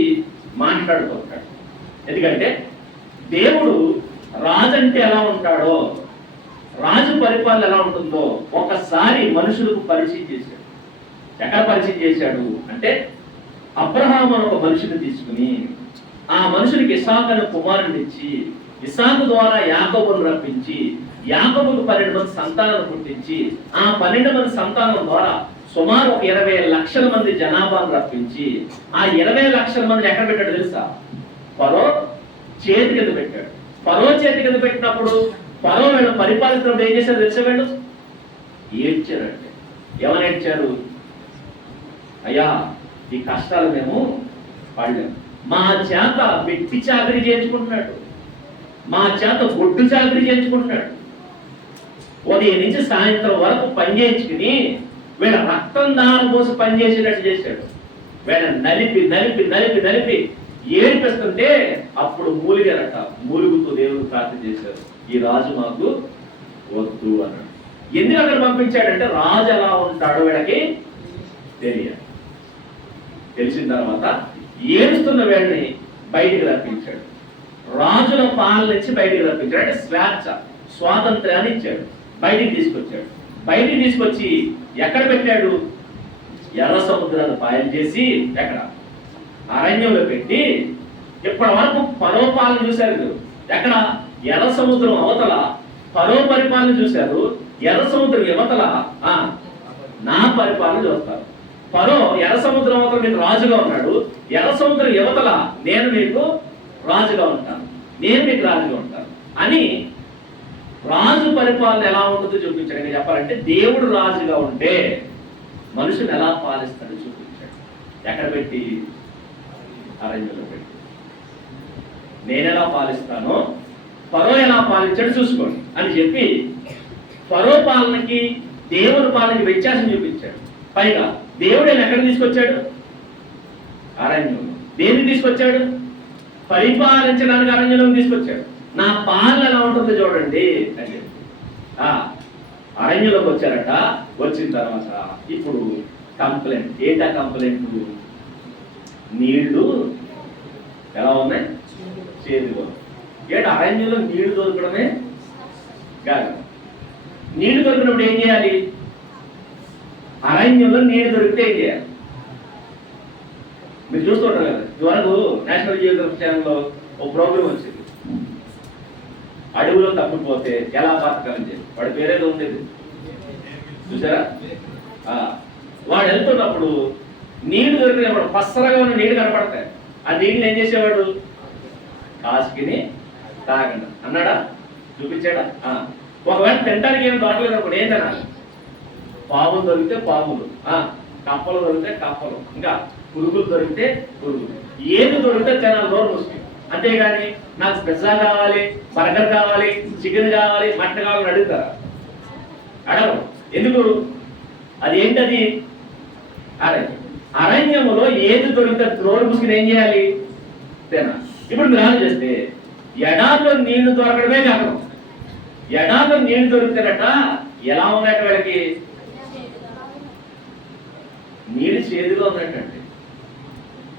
మాట్లాడుతుంటాడు. ఎందుకంటే దేవుడు రాజు అంటే ఎలా ఉంటాడో, రాజు పరిపాలన ఎలా ఉంటుందో ఒకసారి మనుషులకు పరిచయం చేశాడు. ఎక్కడ పరిచయం చేశాడు అంటే, అబ్రహాము అనే ఒక మనిషిని తీసుకుని ఆ మనుషునికి ఇస్సాకు అనే కుమారుని ఇచ్చి, ఇస్సాకు ద్వారా యాకోబును రప్పించి, యాకోబుకు 12 మంది సంతానం పుట్టించి, ఆ 12 మంది సంతానం ద్వారా సుమారు 20 లక్షల మంది జనాభాను రప్పించి, ఆ 20 లక్షల మందిని ఎక్కడ పెట్టాడు తెలుసా? ఫరో చేతి కింద పెట్టాడు. ఫరో చేతి కింద పెట్టినప్పుడు ఫరో వీళ్ళు పరిపాలిస్తున్నప్పుడు ఏం చేశారు తెలుసా? వీళ్ళు ఏడ్చారంటే. ఏమని ఏడ్చారు? అయ్యా, ఈ కష్టాలు మేము పడలేము, మా చేత వెట్టి చాకరీ చేయించుకుంటున్నాడు, మా చేత గొడ్డు చాకరీ చేయించుకుంటున్నాడు, ఉదయం నుంచి సాయంత్రం వరకు పని చేయించుకుని వీళ్ళ రక్తం దానం కోసం పనిచేసేటట్టు చేశాడు. వీళ్ళ నలిపి నలిపి నలిపి నలిపి ఏడిపిస్తుంటే అప్పుడు మూలిగారట. మూలుగుతూ దేవుడు ప్రార్థన చేశారు, ఈ రాజు మాకు వద్దు అన్నాడు. ఎందుకు అక్కడ పంపించాడంటే రాజు ఎలా ఉంటాడో వీళ్ళకి తెలియాలి. తెలిసిన తర్వాత ఏడుస్తున్న వీళ్ళని బయటికి రప్పించాడు. రాజుల పాలన నుంచి బయటికి రప్పించాడు. అంటే స్వేచ్ఛ, స్వాతంత్ర్యాన్ని ఇచ్చాడు. బయటికి తీసుకొచ్చాడు. బయటికి తీసుకొచ్చి ఎక్కడ పెట్టాడు? ఎర్ర సముద్రాన్ని పాయలు చేసి ఎక్కడ? అరణ్యంలో పెట్టి, ఇప్పటి వరకు ఫరో పాలన చూశారు. ఎక్కడ? ఎర్ర సముద్రం అవతల ఫరో పరిపాలన చూశారు, ఎర్ర సముద్రం యువతల నా పరిపాలన చూస్తారు. ఫరో ఎర్ర సముద్రం అవతల మీకు రాజుగా ఉన్నాడు, ఎర్ర సముద్రం యువతల నేను మీకు రాజుగా ఉంటాను, నేను మీకు రాజుగా ఉంటాను అని రాజు పరిపాలన ఎలా ఉంటుందో చూపించాడు. చెప్పాలంటే దేవుడు రాజుగా ఉంటే మనుషుని ఎలా పాలిస్తాడో చూపించాడు. ఎక్కడ పెట్టి? అరణ్యంలో పెట్టి. నేనెలా పాలిస్తానో ఫరో ఎలా పాలించాడు చూసుకోండి అని చెప్పి ఫరో పాలనకి దేవుని పాలనకి వ్యత్యాసం చూపించాడు. పైగా దేవుడు ఎక్కడ తీసుకొచ్చాడు? అరణ్యంలో. దేన్ని తీసుకొచ్చాడు? పరిపాలించడానికి అరణ్యంలో తీసుకొచ్చాడు. నా పాలన ఎలా ఉంటుందో చూడండి అని చెప్పి అరణ్యంలోకి వచ్చారట. వచ్చిన తర్వాత ఇప్పుడు కంప్లైంట్. ఏంటా కంప్లైంట్? నీళ్లు ఎలా ఉన్నాయి? చేదుగా. ఏంటి అరణ్యంలో నీళ్లు దొరకడమే కాదు. నీళ్లు దొరికినప్పుడు ఏం చేయాలి? అరణ్యంలో నీళ్లు దొరికితే ఏం చేయాలి? మీరు చూస్తుంటారు కదా, ఇదివరకు నేషనల్ జియోగ్రఫీ ఛానల్లో ఒక ప్రోగ్రామ్ వచ్చింది, అడవిలో తప్పిపోతే ఎలా బతకాలని చెప్పి. వాడి పేరేదో ఉండేది చూసారా? వాడు వెళ్తున్నప్పుడు నీళ్లు దొరికినప్పుడు పచ్చగా ఉన్న నీళ్లు కనపడతాయి. ఆ నీళ్ళు ఏం చేసేవాడు? కాసుకుని తాగండి అన్నాడా? చూపించాడా? ఒకవేళ తినడానికి ఏం దొరకలేదు అప్పుడు ఏం తినాలి? పాములు దొరికితే పాములు, కప్పలు దొరికితే కప్పలు, ఇంకా పురుగులు దొరికితే పురుగులు, ఏది దొరికితే తినాలి నోరు మూసుకుని. అంతేగాని నాకు పిజ్జా కావాలి, బర్గర్ కావాలి, చికెన్ కావాలి, మటన్ కావాలని అడుగుతారా? అడగరు. ఎందుకు? అది ఏంటది? అరణ్యం. అరణ్యములో ఏది దొరికితే నోరు మూసుకుని ఏం చేయాలి? తినాలి. ఇప్పుడు మీరు ఆలోచిస్తే ఎడారిలో నీళ్లు దొరకడమే కాదు, ఎడారిలో నీళ్లు దొరికితేనట ఎలా ఉన్నట్టు వీళ్ళకి? నీళ్ళు చేదుగా ఉన్నట్టండి.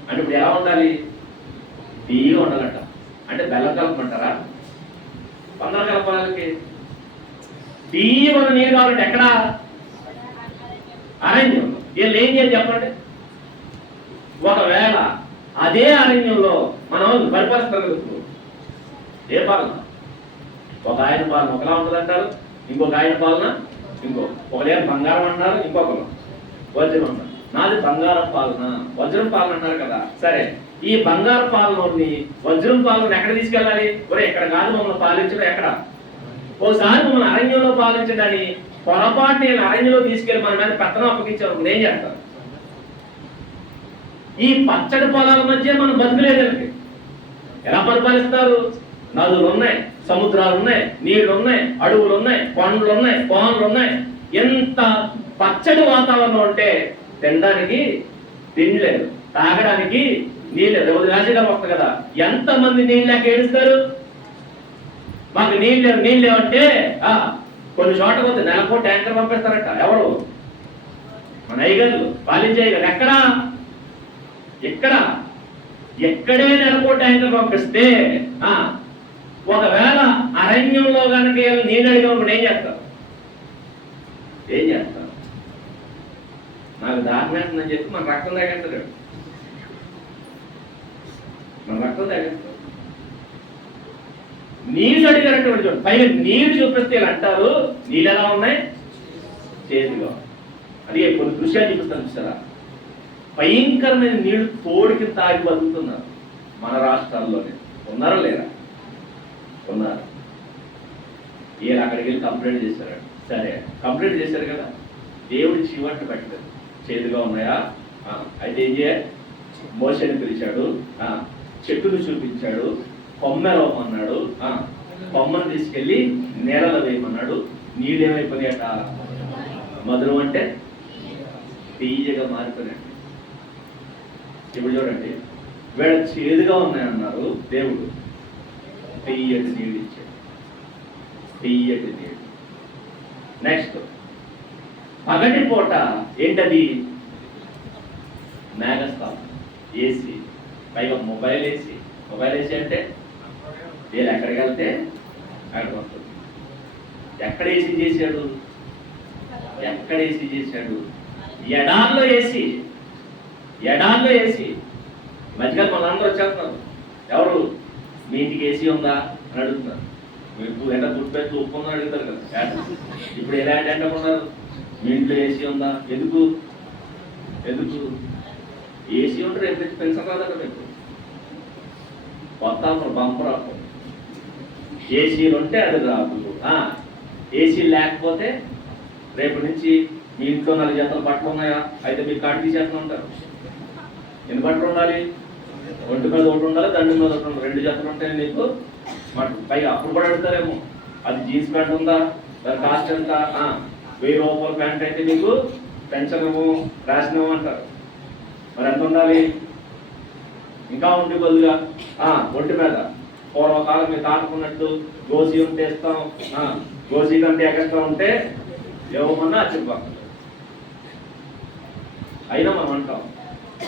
అంటే ఇప్పుడు ఎలా ఉండాలి? తీయగా ఉండాలంట. అంటే బెల్లం కలపమంటారా? పందర కలపాలకి తీయగా ఉన్న నీళ్ళు కావాలంటే ఎక్కడ? అరణ్యం. వీళ్ళు ఏం చేయాలి చెప్పండి? ఒకవేళ అదే అరణ్యంలో మనం పరిపాలిస్తూ ఏ పాలన? ఒక ఆయన పాలన ఒకలా ఉంటుంది అంటారు, ఇంకొక ఆయన పాలన ఒకలేం బంగారం అంటారు, ఇంకొకరు వజ్రం అంటారు. నాది బంగారం పాలన, వజ్రం పాలన అంటారు కదా. సరే, ఈ బంగారం పాలనని వజ్రం పాలన ఎక్కడ తీసుకెళ్ళాలి? ఒరే ఎక్కడ కాదు మమ్మల్ని పాలించడం, ఎక్కడ? ఓసారి మమ్మల్ని అరణ్యంలో పాలించడాన్ని పొరపాటు నేను అరణ్యంలో తీసుకెళ్లి మన మీద పెత్తనం అప్పగించాను, ఏం చేస్తారు? ఈ పచ్చడి పొలాల మధ్య మనం బతుకులేదండి. ఎలా పరిపాలిస్తారు? నదులు ఉన్నాయి, సముద్రాలు ఉన్నాయి, నీళ్లు ఉన్నాయి, అడవులు ఉన్నాయి, కొండలు ఉన్నాయి, కోనలు ఉన్నాయి. ఎంత పచ్చడి వాతావరణం ఉంటే తినడానికి తిండి లేదు, తాగడానికి నీళ్ళు లేదు. రాజీగారు వస్తుంది కదా, ఎంతమంది నీళ్ళు లేక ఏడుస్తారు? మాకు నీళ్ళు లేవంటే కొన్ని చోట్ల పోతే నెలకు ట్యాంకర్ పంపిస్తారట. ఎవరు? మన అయ్యగారు, పాలించేయగారు. ఎక్కడే నెలకు ట్యాంకర్ పంపిస్తే ఒకవేళ అరణ్యంలో కనుక నీళ్ళు అడిగినప్పుడు ఏం చేస్తారు? నాకు దారుణందని చెప్పి మన రక్తం తాగేస్తాడు, నీళ్ళు అడిగారంటే చూడండి. పైగా నీళ్లు చూపిస్తే ఇలా అంటారు, నీళ్ళు ఎలా ఉన్నాయి? చేతిగా. అది కొన్ని దృశ్యాలు చూపిస్తాను చూసారా? భయంకరమైన నీళ్లు తోడికి తాగి బతుకుతున్నారు మన రాష్ట్రాల్లోనే. ఉన్నారా లేరా? ఉన్నారు. ఈయన అక్కడికి వెళ్ళి కంప్లైంట్ చేశారు. సరే, కంప్లైంట్ చేశారు కదా, దేవుడి చీవట్లు పెట్టలేదు, చేతిగా ఉన్నాయా? అయితే ఏం చేయాలి? మోషని పిలిచాడు, చెట్టును చూపించాడు, కొమ్మెరవమన్నాడు, కొమ్మను తీసుకెళ్లి నేలలో వేయమన్నాడు. నీళ్ళు ఏమైపోయాయట? మధురం అంటే తీయగా మారిపోయాడు. ఇప్పుడు చూడండి, వీళ్ళ చేదుగా ఉన్నాయన్నారు, దేవుడు తీయటి నీళ్ళు ఇచ్చాడు, తీయటి నీళ్ళు. నెక్స్ట్ పగటి పూట ఏంటది? మేఘస్తంభం, ఏసీ, పైగా మొబైల్ ఏసీ అంటే వీళ్ళు ఎక్కడికి వెళ్తే అక్కడికి వస్తుంది. ఎక్కడ ఏసీ చేశాడు? ఎడాల్లో ఏసీ. మధ్యకాలం మనందరూ వచ్చేస్తున్నారు. ఎవరు? మీ ఇంటికి ఏసీ ఉందా అని అడుగుతున్నారు. మీకు ఎండ గుర్తుపెట్టి ఒప్పుకుందని అడుగుతారు కదా. ఇప్పుడు ఎలాంటి ఎండ ఉన్నారు? మీ ఇంట్లో ఏసీ ఉందా? ఎందుకు ఏసీ ఉంటే రేపు నుంచి పెన్షన్ రాదట మీకు. కొత్త బంపర్ ఆఫర్. ఏసీలు ఉంటే అది రాదు. ఏసీ లేకపోతే రేపు నుంచి మీ ఇంట్లో 4 జతలు బట్టలు ఉన్నాయా? అయితే మీరు కార్డు తీసేస్తూ ఉంటారు. ఎన్ని బట్టలు ఉండాలి? ఒంటి మీద ఒకటి ఉండాలి, దండి మీద ఒకటి ఉండాలి. 2 జతలు ఉంటాయి నీకు. పైగా అప్పుడు కూడా అడుగుతారేమో, అది జీన్స్ ప్యాంట్ ఉందా, దాని కాస్ట్ ఎంత? 1000 రూపాయల ప్యాంట్ అయితే మీకు పెన్షన్ రాసినవు అంటారు. మరి ఎంత ఉండాలి? ఇంకా ఉండి కొద్దిగా ఒంటి మీద పూర్వకాలం మీరు తాటుకున్నట్టు గోసి ఉంటే ఇస్తాం, గోసి కంటే ఎక్స్ట్రా ఉంటే ఇవ్వమన్నా చెప్పాలి. అయినా మనం అంటాం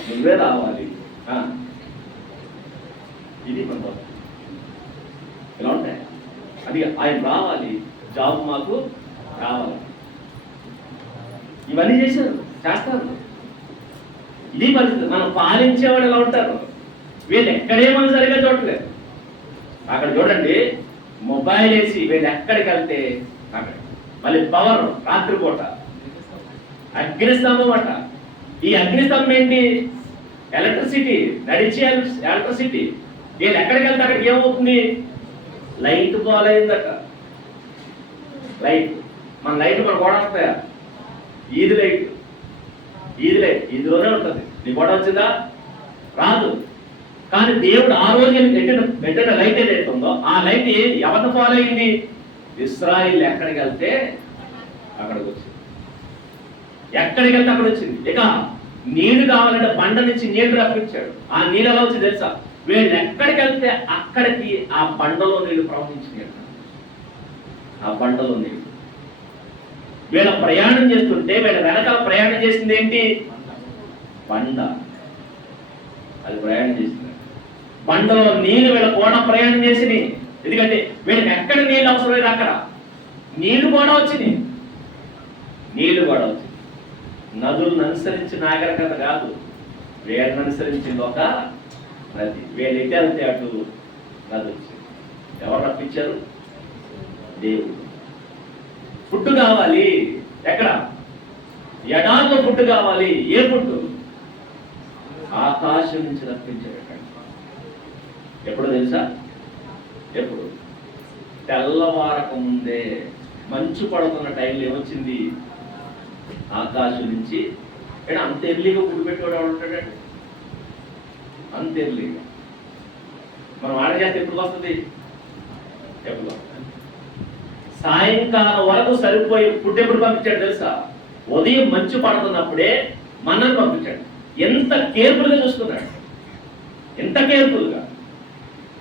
నువ్వే రావాలి. ఇది మన ఇలా ఉంటాయి. అది ఆయన రావాలి, జాబ్ మాకు కావాలి. ఇవన్నీ చేస్తారు. ఇది పరిస్థితి. మనం పాలించేవాడు ఎలా ఉంటారు? వీళ్ళు ఎక్కడేమో సరిగా చూడలేదు. అక్కడ చూడండి, మొబైల్ వేసి వీళ్ళు ఎక్కడికి వెళ్తే అక్కడ. మళ్ళీ పవర్ రాత్రిపూట అగ్నిస్తంభం అట. ఈ అగ్నిస్తంభం ఏంటి? ఎలక్ట్రిసిటీ, నడిచే ఎలక్ట్రిసిటీ. వీళ్ళు ఎక్కడికి వెళ్తే అక్కడికి ఏమవుతుంది? లైట్ పోలైందట. మన లైట్ మన గోడ వస్తాయా? ఈది లైట్ ఈదిలోనే ఉంటుంది. నీ గోడ వచ్చిందా? రాదు. కానీ దేవుడు ఆ రోజు పెట్టిన లైట్ ఏదైతే ఉందో ఆ లైట్ ఎవరిని ఫాలో అయింది? ఇశ్రాయేలు ఎక్కడికి వెళ్తే అక్కడికి వచ్చింది. ఎక్కడికి వెళ్తే అక్కడ వచ్చింది. ఇక నీళ్లు కావాలంటే బండ నుంచి నీళ్లు రప్పించాడు. ఆ నీళ్ళు ఎలా వచ్చి తెలుసా? వీళ్ళు ఎక్కడికి వెళ్తే అక్కడికి ఆ బండలో నీళ్లు ప్రవహించినాయి. ఆ బండలో నీళ్లు వీళ్ళ ప్రయాణం చేస్తుంటే వీళ్ళ వెనకాల ప్రయాణం చేసింది ఏంటి? బండ. అది ప్రయాణం చేసింది. బండలో నీళ్లు వీళ్ళ కూడా ప్రయాణం చేసినాయి. ఎందుకంటే వీళ్ళకి ఎక్కడ నీళ్ళు అవసరమైతే అక్కడ నీళ్లు కూడా వచ్చినాయి. నీళ్లు కూడా వచ్చింది. నదులను అనుసరించి నాగరికత కాదు, వీళ్ళని అనుసరించింది ఒక నది. వీళ్ళు ఎటు వెళ్తే అటు నది వచ్చింది. ఎవరు రప్పించారు? దేవుడు. ఫుడ్ కావాలి ఎక్కడ? ఎడారిలో ఫుడ్ కావాలి. ఏ ఫుడ్? ఆకాశం నుంచి రప్పించాడు. ఎప్పుడు తెలుసా? ఎప్పుడు? తెల్లవారక ముందే మంచు పడుతున్న టైంలో ఏమొచ్చింది? ఆకాశం నుంచి. అంత ఎర్లీగా ఫుడ్ పెట్టేవాడు ఎవడు ఉంటాడండి? అంత ఎర్లీగా. మనం ఆడ చేస్తే ఎప్పుడు వస్తుంది? ఎప్పుడు వస్తుంది? సాయంకాలం వరకు సరిపోయి ఫుడ్ ఎప్పుడు పంపించాడు తెలుసా? ఉదయం మంచు పడుతున్నప్పుడే మనల్ని పంపించాడు. ఎంత కేర్ఫుల్గా చూసుకున్నాడు, ఎంత కేర్ఫుల్గా.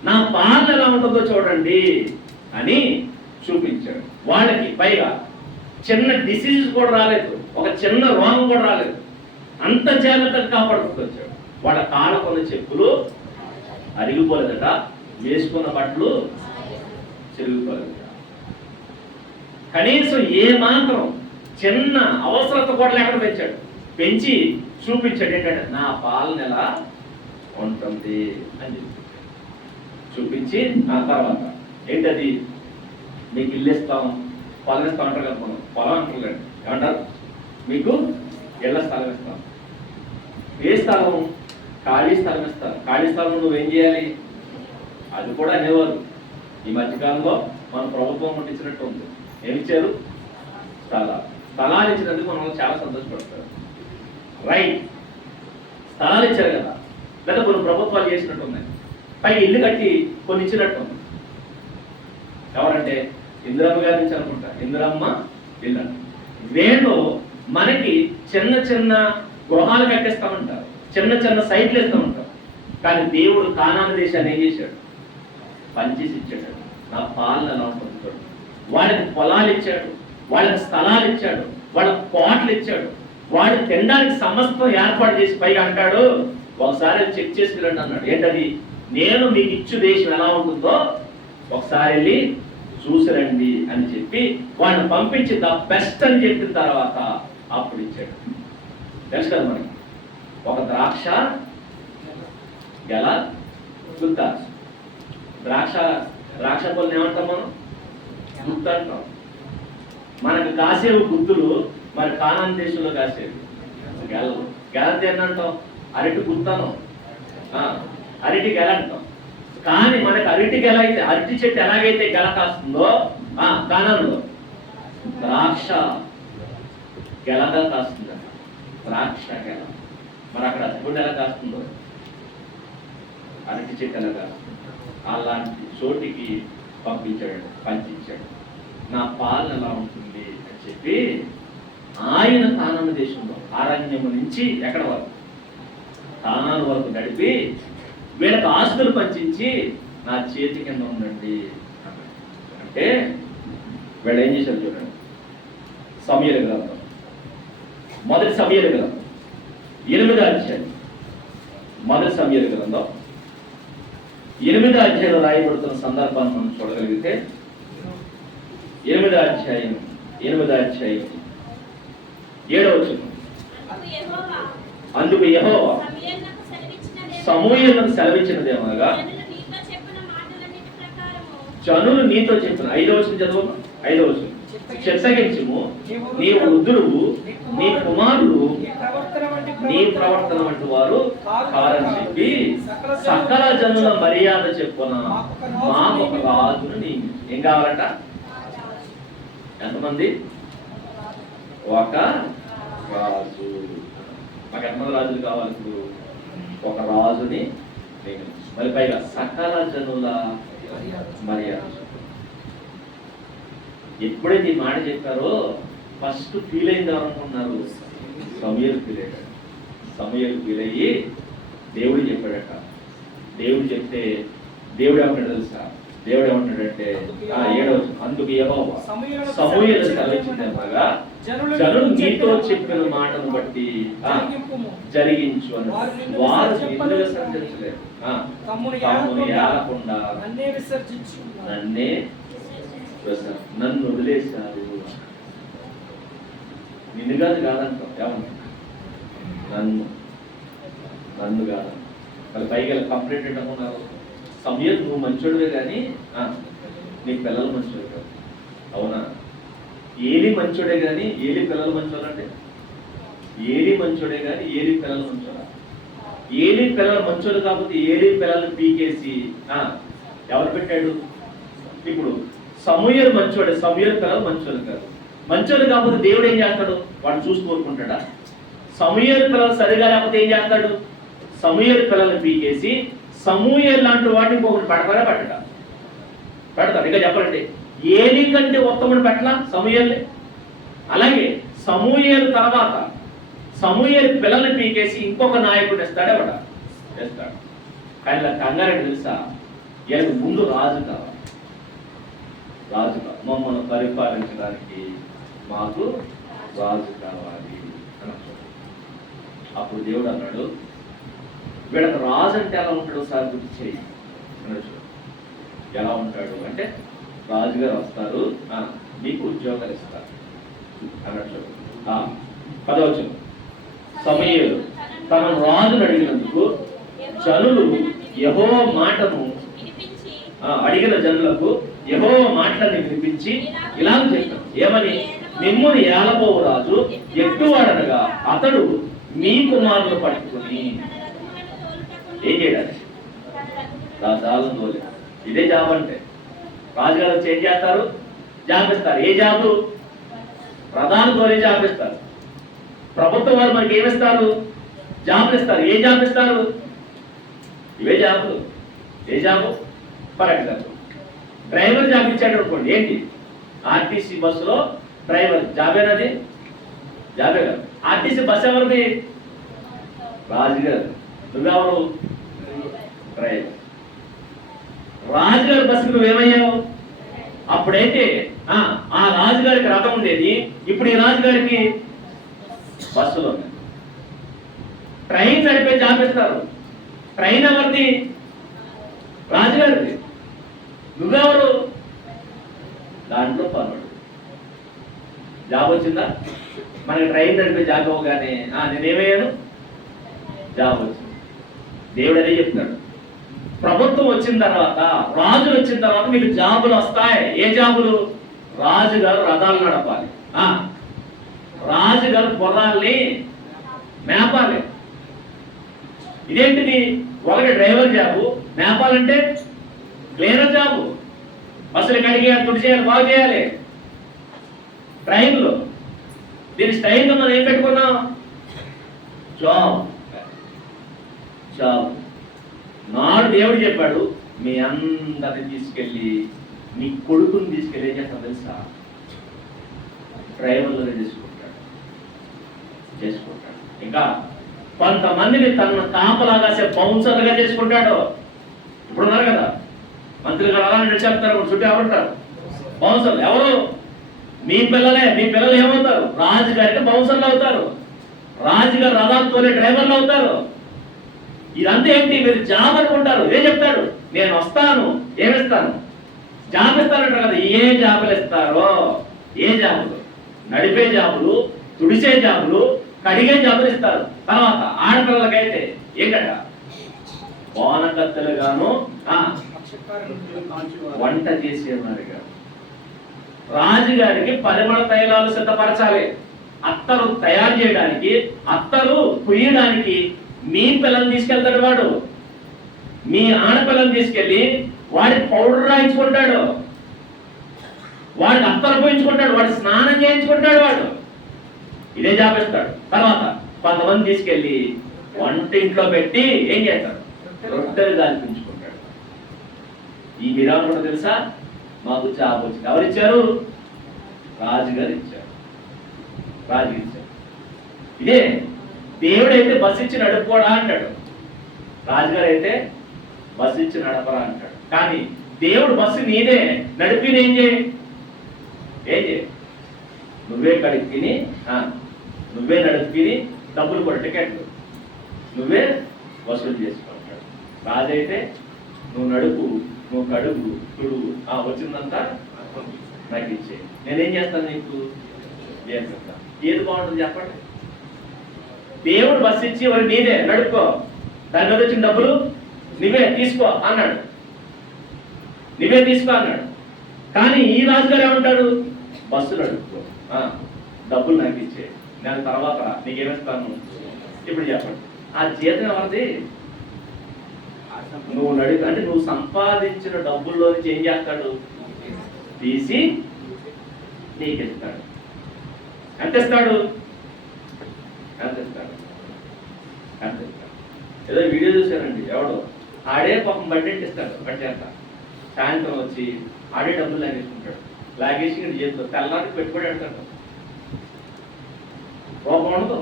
నా పాలన ఎలా ఉంటుందో చూడండి అని చూపించాడు. వాళ్ళకి పైగా చిన్న డిసీజ్ కూడా రాలేదు, ఒక చిన్న రోగం కూడా రాలేదు. అంత జాగ్రత్తగా కాపాడుకుంటూ వచ్చాడు. వాళ్ళ కాళ్ళకున్న చెప్పులు అరిగిపోలేదట, వేసుకున్న బట్టలు చిరిగిపోలేదట. కనీసం ఏ మాత్రం చిన్న అవసరత కూడా లేకుండా పెంచాడు. పెంచి చూపించాడు ఏంటంటే నా పాలన ఎలా ఉంటుంది అని చెప్పి చూపించి ఆ తర్వాత ఏంటది? మీకు ఇల్లు ఇస్తాం, పొలం ఇస్తాం అంటారు కదా. మనం పొలం అంటారు, ఏమంటారు? మీకు ఇళ్ల స్థలం ఇస్తాం. ఏ స్థలం? ఖాళీ స్థలం ఇస్తారు. ఖాళీ స్థలం నువ్వేం చేయాలి? అది కూడా అనేవారు. ఈ మధ్యకాలంలో మన ప్రభుత్వం ముట్టించినట్టు ఉంది. ఏమిచ్చారు? స్థలాలు ఇచ్చినందుకు మనం చాలా సంతోషపడతారు. రైట్, స్థలాలు ఇచ్చారు కదా, లేదా కొన్ని ప్రభుత్వాలు చేసినట్టు ఉన్నాయి. పై ఇల్లు కట్టి కొన్ని ఇచ్చినట్టు ఉంది. ఎవరంటే ఇందిరమ్మ గారి నుంచి అనుకుంటా. ఇందిరమ్మ ఇల్లు. వీళ్ళు మనకి చిన్న చిన్న గృహాలు కట్టేస్తామంటారు, చిన్న చిన్న సైట్లు ఇస్తామంటారు. కానీ దేవుడు కానాను దేశాన్ని ఏం చేశాడు? పంచేసి ఇచ్చాడు. నా పాలన ఎలా ఉంటుంది చూడు. వాళ్ళకి పొలాలు ఇచ్చాడు, వాళ్ళకి స్థలాలు ఇచ్చాడు, వాళ్ళకి కోటలు ఇచ్చాడు. వాడు తినడానికి సమస్తం ఏర్పాటు చేసి పైగా అంటాడు, ఒకసారి చెక్ చేసుకురండి అన్నాడు. ఏంటది? నేను మీకు ఇచ్చు దేశం ఎలా ఉంటుందో ఒకసారి వెళ్ళి చూసిరండి అని చెప్పి వాడిని పంపించి ద బెస్ట్ అని చెప్పిన తర్వాత అప్పుడు ఇచ్చాడు. తెలుసు కదా మనకి, ఒక ద్రాక్ష గెల గుత్త. ద్రాక్ష పళ్ళు ఏమంటాం మనం? గుత్త అంటాం. మనకు కాసేవి గుత్తులు, మరి కానాన్ దేశంలో కాసేవి గెలలు. గెలంత ఏంటంటాం? అరటి గుత్తను, అరటి గెల అంటాం. కానీ మనకు అరటి గెల అయితే, అరటి చెట్టు ఎలాగైతే గెల కాస్తుందో కానాన్లో ద్రాక్ష గెలగా కాస్తుంది. ద్రాక్ష గెల. మరి అక్కడ అరటిగుండ ఎలా కాస్తుందో అరటి చెట్టు ఎలా కాస్తుంది. అలాంటి చోటికి పంపించాడు, పంచించాడు. నా పాలన ఎలా ఉంటుంది అని చెప్పి ఆయన కానాను దేశంలో అరణ్యము నుంచి ఎక్కడ వరకు? కానాను వరకు నడిపి వీళ్ళకి ఆస్తులు పంచించి నా చేతి కింద ఉండండి అంటే వీళ్ళు ఏం చేశారు చూడండి. సమూయేలు గ్రంథం, మొదటి సమూయేలు గ్రంథం 8వ అధ్యాయం. మొదటి సమూయేలు గ్రంథం 8వ అధ్యాయంలో రాయబడుతున్న సందర్భాన్ని మనం చూడగలిగితే 8వ అధ్యాయం 7వ వచనం. అందుకు యెహోవా సమూయేలుకు సెలవిచ్చినదేమనగా, జనులు నీతో చెప్పిన 5వ వచనం చదువు. 5వ వచనం. చిత్తగించుము, నీ వృద్ధులు నీ కుమారులు నీ ప్రవర్తన వంటి వారు కారని చెప్పి సకల జనుల మర్యాద చెప్పున మాకొక రాజును నియమించు. ఏం కావాలంట? ఎంతమంది? ఒక రాజు. మాకు ఎంతమంది రాజులు కావాలి ఇప్పుడు? ఒక రాజుని నియమించు. మరి పైగా సకల జనుల మర్యాద. ఎప్పుడైతే ఈ మాట చెప్పారో ఫస్ట్ ఫీల్ అయింది ఎవరనుకున్నారు? సమూయేలు ఫీల్ అయ్యాడు. సమూయేలు ఫీల్ అయ్యి దేవుడు చెప్పాడట. దేవుడు చెప్తే దేవుడు ఏమంటాడు తెలుసా? దేవుడు ఏమంటాడంటే 7వ అందుకు యెహోవా సమూయేలు సెలవిచ్చినగా జనులు నీతో చెప్పిన మాటను బట్టి జరిగించు అని. వారు నిన్ను విసర్జించలేదు, తమ్మును ఏలకుండా నన్ను వదిలేశారు. నిన్ను కాదంటాం, ఏమన్నా నన్ను కాదంట. వాళ్ళు పైగా కంప్లైంట్ ఏంటనుకున్నారు? సమూయేలు నువ్వు మంచోడివే కానీ నీ పిల్లలు మంచోడు కాదు. అవునా? ఏలి మంచోడే కానీ ఏలి పిల్లలు మంచోడంటే ఏలి మంచోడే కానీ ఏలి పిల్లలు మంచోడా? ఏలి పిల్లలు మంచోడు కాకపోతే ఏలి పిల్లలను పీకేసి ఎవరు పెట్టాడు? ఇప్పుడు సమూయేలు మంచోడే, సమూయేలు పిల్లలు మంచోడు కాదు. మంచోడు కాకపోతే దేవుడు ఏం చేస్తాడు? వాడు చూసి కోరుకుంటాడా? సమూయేలు పిల్లలు సరిగా లేకపోతే ఏం చేస్తాడు? సమూయేలు పిల్లలను పీకేసి సమూయేలు లాంటి వాటిని ఇంకొకటి పెడతాడు. ఇంకా చెప్పాలంటే ఏలి కంటే ఉత్తముడు పెట్టలా సమూయేలే. అలాగే సమూయేలు తర్వాత సమూయేలు పిల్లల్ని పీకేసి ఇంకొక నాయకుడు ఇస్తాడు. కానీ కంగారు తెలుసా? వీళ్ళకి ముందు రాజు కావాలి. మమ్మల్ని పరిపాలించడానికి మాకు రాజు కావాలి అన్నాడు. అప్పుడు దేవుడు అన్నాడు, వీళ్ళకి రాజు అంటే ఎలా ఉంటాడు సార్ గుర్తు చేయి అన్నాడు. ఎలా ఉంటాడు అంటే రాజుగారు వస్తారు, నీకు ఉద్యోగాలు ఇస్తారు అన్నట్టు. 10వ సమూయేలు తన రాజును అడిగినందుకు జనులు యెహోవా మాటను అడిగిన జనులకు యెహోవా మాటలను వినిపించి ఇలా చెప్పారు, ఏమని? మిమ్మును ఏలబోవు రాజు ఎట్టువాడనగా అతడు మీ కుమారులు పట్టుకుని ఏం చేయడానికి రాజాలను తోలే. ఇదే జాబ్ అంటే. రాజుగారు వచ్చి ఏం చేస్తారు? జాబ్ ఇస్తారు. ఏ జాబు? రథాలు తోలే జాబ్ ఇస్తారు. ప్రభుత్వం వారు మనకి ఏమిస్తారు? జాబులు ఇస్తారు. ఏ జాబ్ ఇస్తారు? ఇవే జాబులు. ఏ job? For example driver job ఇచ్చాడు అనుకోండి. ఏంటి? ఆర్టీసీ బస్సులో డ్రైవర్ జాబేనది? జాబే కాదు. ఆర్టీసీ బస్సు ఎవరిది? రాజుగారు. నువ్వెవరు? డ్రైవర్. రాజుగారి బస్సుకు నువ్వేమయ్యావు? అప్పుడైతే ఆ రాజుగారికి రథం ఉండేది, ఇప్పుడు ఈ రాజుగారికి బస్సులో ట్రైన్ నడిపే జాబ్ ఇస్తారు. ట్రైన్ ఎవరిది? రాజుగారిది. నువ్వెవరు? దాంట్లో పనుడు. జాబ్ వచ్చిందా? మనకి ట్రైన్ నడిపే జాబ్ అవ్వగానే నేనేమయ్యాను? జాబ్ వచ్చింది. దేవుడు అదే చెప్తాడు. ప్రభుత్వం వచ్చిన తర్వాత, రాజులు వచ్చిన తర్వాత మీకు జాబులు వస్తాయి. ఏ జాబులు? రాజుగారు రథాలు నడపాలి, రాజుగారు పొలాల్ని మేపాలి. ఇదేంటిది? ఒకటి డ్రైవర్ జాబు, మేపాలంటే క్లీనర్ జాబు. బస్సులు కడిగేయాలి, తుడి చేయాలి, బాగు చేయాలి. ట్రైన్లో దీని స్టైల్గా మనం ఏం పెట్టుకున్నాం? జాబ్. నాడు దేవుడు చెప్పాడు, మీ అందరిని తీసుకెళ్ళి నీ కొడుకుని తీసుకెళ్ళి ఏం చేస్తాను తెలుసా? డ్రైవర్లను చేసుకుంటాడు. ఇంకా కొంతమందిని తన కాపలాగా బౌన్సర్లుగా చేసుకుంటాడు. ఇప్పుడు ఉన్నారు కదా మంత్రులు గారు, అలా చెప్తారు, చుట్టూ ఎవరుంటారు? బౌన్సర్లు. ఎవరు? మీ పిల్లలే. మీ పిల్లలు ఏమవుతారు? రాజుగారికి బౌన్సర్లు అవుతారు. రాజుగారు రథాలతోనే డ్రైవర్లు అవుతారు. ఇదంతా ఏంటి? మీరు జాబ్ అనుకుంటారు. ఏం చెప్తాడు? నేను వస్తాను, ఏమిస్తాను? జాబ్ ఇస్తారంటారు కదా. ఏ జాబులు ఇస్తారో? ఏ జాబులు? నడిపే జాబులు, తుడిచే జాబులు, కడిగే జాబులు ఇస్తారు. తర్వాత ఆడపిల్లలకైతే ఏంటట? వానకత్తెలుగాను వంట చేసేవారుగా. రాజుగారికి పరిమళ తైలాలు సిద్ధపరచాలి. అత్తరు తయారు చేయడానికి, అత్తరు పుయ్యడానికి మీ పిల్లల్ని తీసుకెళ్తాడు వాడు. మీ ఆడపిల్లల్ని తీసుకెళ్ళి వాడికి పౌడర్ రాయించుకుంటాడు, వాడికి అత్తరు పోయించుకుంటాడు, వాడి స్నానం చేయించుకుంటాడు వాడు. ఇదే జాబిస్తాడు. తర్వాత కొంతమంది తీసుకెళ్ళి వంటింట్లో పెట్టి ఏం చేస్తాడు? రొట్టెలు దాల్పించుకుంటాడు. ఈ విరామం తెలుసా? మాకు జాబ్ వచ్చింది. ఎవరిచ్చారు? రాజుగారు ఇచ్చారు. రాజు ఇచ్చాడు. ఇదే దేవుడైతే బస్సు ఇచ్చి నడుపుకోడా అంటాడు, రాజుగారు అయితే బస్సు ఇచ్చి నడపరా అంటాడు. కానీ దేవుడు బస్సు నీదే, నడిపి ఏం చేయి, నువ్వే కడిపిని, నువ్వే నడిపిని, డబ్బులు కూడా టికెట్లు నువ్వే వసూలు చేసుకుంటాడు. రాజు అయితే నువ్వు నడుపు, నువ్వు కడుగు, తుడుగు, వచ్చిందంతా నాకు ఇచ్చే, నేనేం చేస్తాను నీకు చేస్తా. ఏది బాగుంటుంది చెప్పండి? దేవుడు బస్సు ఇచ్చి వారు నీదే నడుపుకో, దాని మీద వచ్చిన డబ్బులు నువ్వే తీసుకో అన్నాడు, నువ్వే తీసుకో అన్నాడు. కానీ ఈ రాజుగారు ఏమంటాడు? బస్సు నడుపుకో, డబ్బులు నాకు ఇచ్చే, నేను తర్వాత నీకేమిస్తాను. ఇప్పుడు చెప్పండి, ఆ జీతం ఎవరిది? నువ్వు నడుపు అంటే నువ్వు సంపాదించిన డబ్బుల్లో నుంచి ఏం చేస్తాడు? తీసి నీకు ఇస్తాడు. ఎంత ఇస్తాడు? ఏదో వీడియో చూశానండి, ఎవడో ఆడే పాపం బడ్జెట్ ఇస్తాడు, బడ్జెట్ సాయంత్రం వచ్చి ఆడే డబ్బులు లాగేసుకుంటాడు, లాగేసి చేస్తాడు, తెల్లారికి పెట్టుబడి పెడతాడు, రూపం ఉండదు,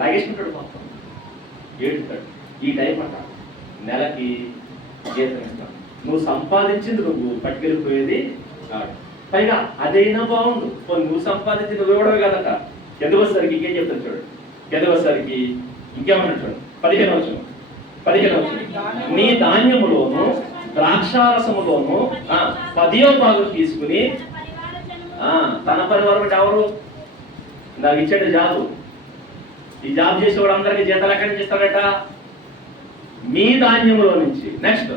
లాగేసుకుంటాడు, మొత్తం ఏడుస్తాడు. ఈ టైం అంట నెలకి జీతం ఇస్తాడు. నువ్వు సంపాదించింది నువ్వు పట్టుకెళ్ళిపోయేది కాదు. పైగా అదైనా బాగుండు, నువ్వు సంపాదించి నువ్వు ఇవ్వడమే కదట. ఎదవసరికి ఇంకేం చెప్తాను చూడండి, ఎదవసరికి ఇంకేమన్నా చూడండి, 15 నీ ధాన్యములోను ద్రాక్షారసములోను 10వ భాగం తీసుకుని తన పరివారం అంటే ఎవరు? నాకు ఇచ్చాడు జాబు, ఈ జాబ్ చేసేవాడు అందరికీ జీతాలు ఎక్కడి నుంచి ఇస్తాడట? మీ ధాన్యములో నుంచి. నెక్స్ట్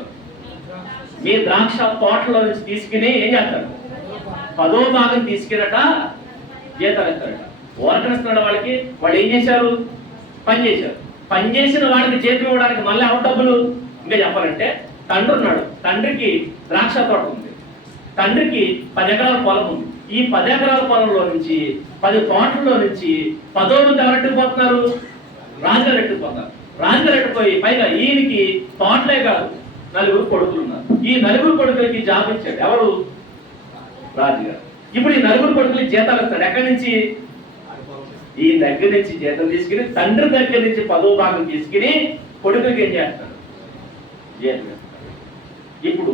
మీ ద్రాక్ష తోటలో నుంచి తీసుకుని ఏం చేస్తాడు? 10వ భాగం తీసుకురట జీతాలు ఇస్తారట. ఓరకనిస్తున్నాడు వాళ్ళకి. వాళ్ళు ఏం చేశారు? పని చేశారు. పని చేసిన వాడికి జీతం ఇవ్వడానికి మళ్ళీ ఎవరు డబ్బులు? ఇంకా చెప్పాలంటే తండ్రి ఉన్నాడు, తండ్రికి ద్రాక్ష తోట ఉంది, తండ్రికి 10 ఎకరాల పొలం ఉంది. ఈ 10 ఎకరాల పొలంలో నుంచి 10 తోటల్లో నుంచి 10వ మంది ఎవరు ఎట్టుకుపోతున్నారు? రాజుగారు ఎట్టుకుపోతారు. రాజుగారు ఎట్టుకుపోయి పైగా ఈయనకి తోటలే కాదు 4 కొడుకులు ఉన్నారు. ఈ 4 కొడుకులకి జాబ్ ఇచ్చాడు ఎవరు? రాజుగారు. ఇప్పుడు ఈ 4 కొడుకులకి జీతాలు ఇస్తాడు. ఎక్కడి నుంచి? ఈ దగ్గర నుంచి జీతం తీసుకుని తండ్రి దగ్గర నుంచి 10వ భాగం తీసుకుని కొడుకులకి ఏం చేస్తాడు? జీతం ఇస్తాడు. ఇప్పుడు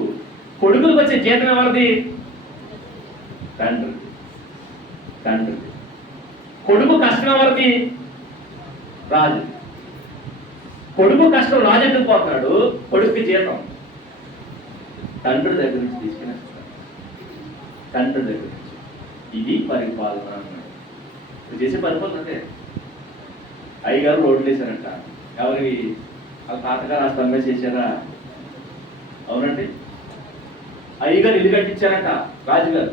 కొడుకులకు వచ్చే జీతం ఎవరిది? తండ్రి. కొడుకు కష్టం ఎవరిది? రాజు. కొడుకు కష్టం రాజు ఎందుకు పోతున్నాడు? కొడుకుకి జీతం తండ్రి దగ్గర నుంచి తీసుకుని వస్తాడు. తండ్రి దగ్గర నుంచి. ఇది పరిపాలన అన్నాడు. చేసే పరిపాలన అంటే అయ్యగారు రోడ్లు వేశారంట. ఎవరి? వాళ్ళ తాతగారు ఆ స్తంభం చేశారా? అవునండి. అయ్యగారు ఇల్లు కట్టించారంట రాజుగారు.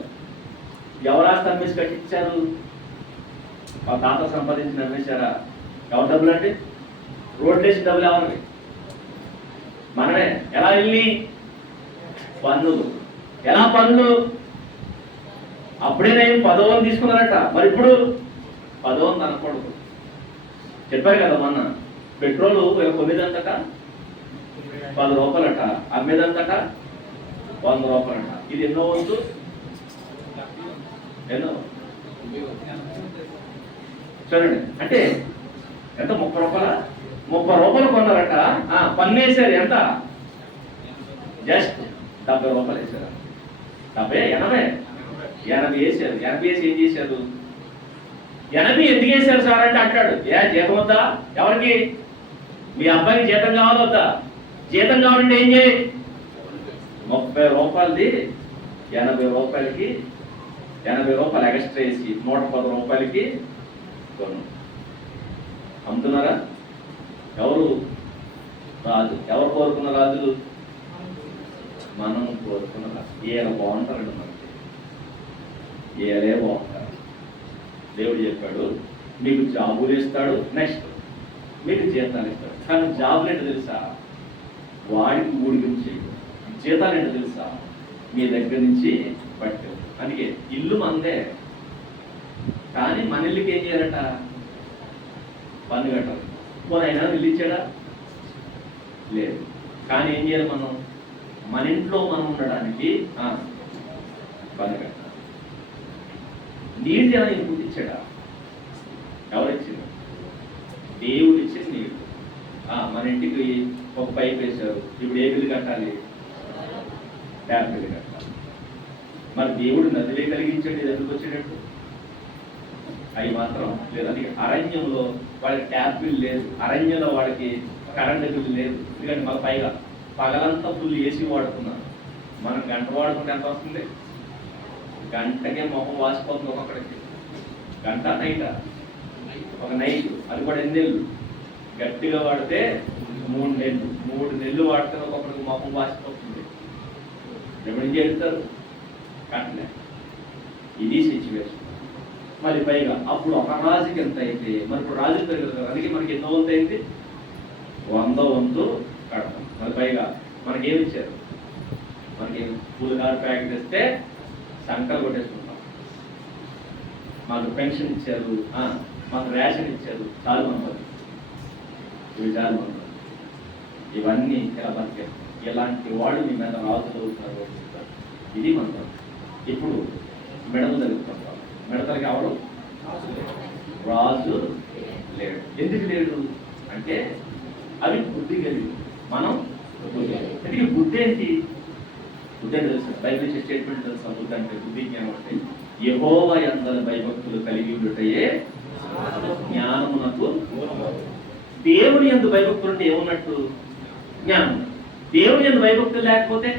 ఎవరు ఆ స్తంభం వేసి కట్టించారు? వాళ్ళ తాత సంపాదించి నమ్మేశారా? ఎవరు డబ్బులు అంటే? రోడ్లు వేసిన డబ్బులు ఎవరివి? మనమే. ఎలా వెళ్ళి? పన్నులు. ఎలా పన్నులు? అప్పుడే నేను 10వ తీసుకున్నారట, మరి ఇప్పుడు 10వ అనకూడదు. చెప్పారు కదా మొన్న, పెట్రోల్ కొనేదంతట 10 రూపాయలట, అమ్మేదంతట 100 రూపాయలట. ఇది ఎన్నో వంతు? ఎన్నో? చూడండి, అంటే ఎంత? 30 రూపాయల? 30 రూపాయలు కొన్నారట, పన్ను వేసారు. ఎంత? జస్ట్ 70 రూపాయలు వేసారు. 80 వేసారు. 80 వేసి ఏం చేశారు? 80 ఎందుకు వేశారు సార్ అంటే అంటాడు, జీతం వద్దా? ఎవరికి? మీ అబ్బాయికి జీతం కావాలి వద్దా? జీతం కావాలంటే ఏం చేయి? 30 రూపాయలది 80 రూపాయలకి 80 రూపాయలు ఎక్స్ట్రా వేసి 110 రూపాయలకి కొను. అమ్ముతున్నారా? ఎవరు? రాజు. ఎవరు కోరుకున్న రాజులు? మనం కోరుకున్న రాజు. ఈయన బాగుంటారండి, మనకి ఈయనే బాగుంటారు. దేవుడు చెప్పాడు, మీకు జాబులు ఇస్తాడు, నెక్స్ట్ మీకు జీతాలు ఇస్తాడు. కానీ జాబులు ఏంటో తెలుసా? వాడికి ఊడికి చేయడు. జీతాలు ఏంటో తెలుసా? మీ దగ్గర నుంచి పట్టు. అందుకే ఇల్లు మందే, కానీ మన ఇల్లుకి ఏం చేయాలట? పన్ను కట్టాలి. పోనీ అయినా ఇల్లు ఇచ్చాడా? లేదు. కానీ ఏం చేయాలి మనం? మన ఇంట్లో మనం ఉండడానికి పన్ను కట్టాలి. నీటి అని ఇచ్చాడా? నీళ్ళు. మన ఇంటికి ఒక పైప్ వేశారు, ఇప్పుడు ఏ బిల్లు కట్టాలి? ట్యాప్ బిల్లు కట్టాలి. మరి దేవుడు నదిలే కలిగించండి, ఇది ఎందుకు వచ్చేటట్టు? అవి మాత్రం లేదు. అది అరణ్యంలో వాళ్ళకి ట్యాప్ బిల్ లేదు, అరణ్యంలో వాళ్ళకి కరెంట్ బిల్ లేదు. ఎందుకంటే మన పైగా పగలంతా ఫుల్ ఏసీ వాడుతున్నారు. మనం గంట వాడుకుంటే ఎంత వస్తుంది? గంటకే మొహం వాసిపోతుంది ఒక్కొక్కడికి. గంట నైట్, ఒక నైట్, అది కూడా 8 నెలలు. గట్టిగా వాడితే 3 నెలలు, 3 నెలలు వాడితే ఒక్కొక్కడికి మొహం వాసిపోతుంది. ఏం చేస్తారు? కట్టలే. ఇది సిచ్యువేషన్. మరి పైగా అప్పుడు ఒక రాజుకి ఎంత అయితే, మరి ఇప్పుడు రాజు పెరుగుతుంది కదా, అందుకే మనకి ఎన్నో వంతు అయింది? 100 వంతు కడతాం. మరి పైగా మనకేమి ఇచ్చారు? మనకి పూల కారు ప్యాకెట్ ఇస్తే సంకలు కొట్టేసుకుంటాం. మాకు పెన్షన్ ఇచ్చారు, మాకు రేషన్ ఇచ్చారు, చాలు మంది, ఇవి చాలు మంది. ఇవన్నీ ఇలా బతికారు. ఇలాంటి వాళ్ళు మీ మీద రాజు చదువుతున్నారు. ఇది మంత్రం. ఇప్పుడు మెడలు జరుగుతుంటారు. మెడతలకి ఎవరు? రాజు లేడు. ఎందుకు లేడు అంటే అవి బుద్ధి కలిగి, మనం బుద్ధి. ఎందుకు బుద్ధి ఏంటి? బుద్ధి అంటే తెలుసు, బైబిల్ ఇచ్చే స్టేట్మెంట్ తెలుసు. బుద్ధి అంటే, బుద్ధి జ్ఞానం అంటే యెహోవా యందు భయభక్తులు కలిగి ఉండుటయే జ్ఞానమునకు. దేవుని యందు భయభక్తులు అంటే ఏమున్నట్టు? జ్ఞానం. దేవుని యందు భయభక్తులు లేకపోతే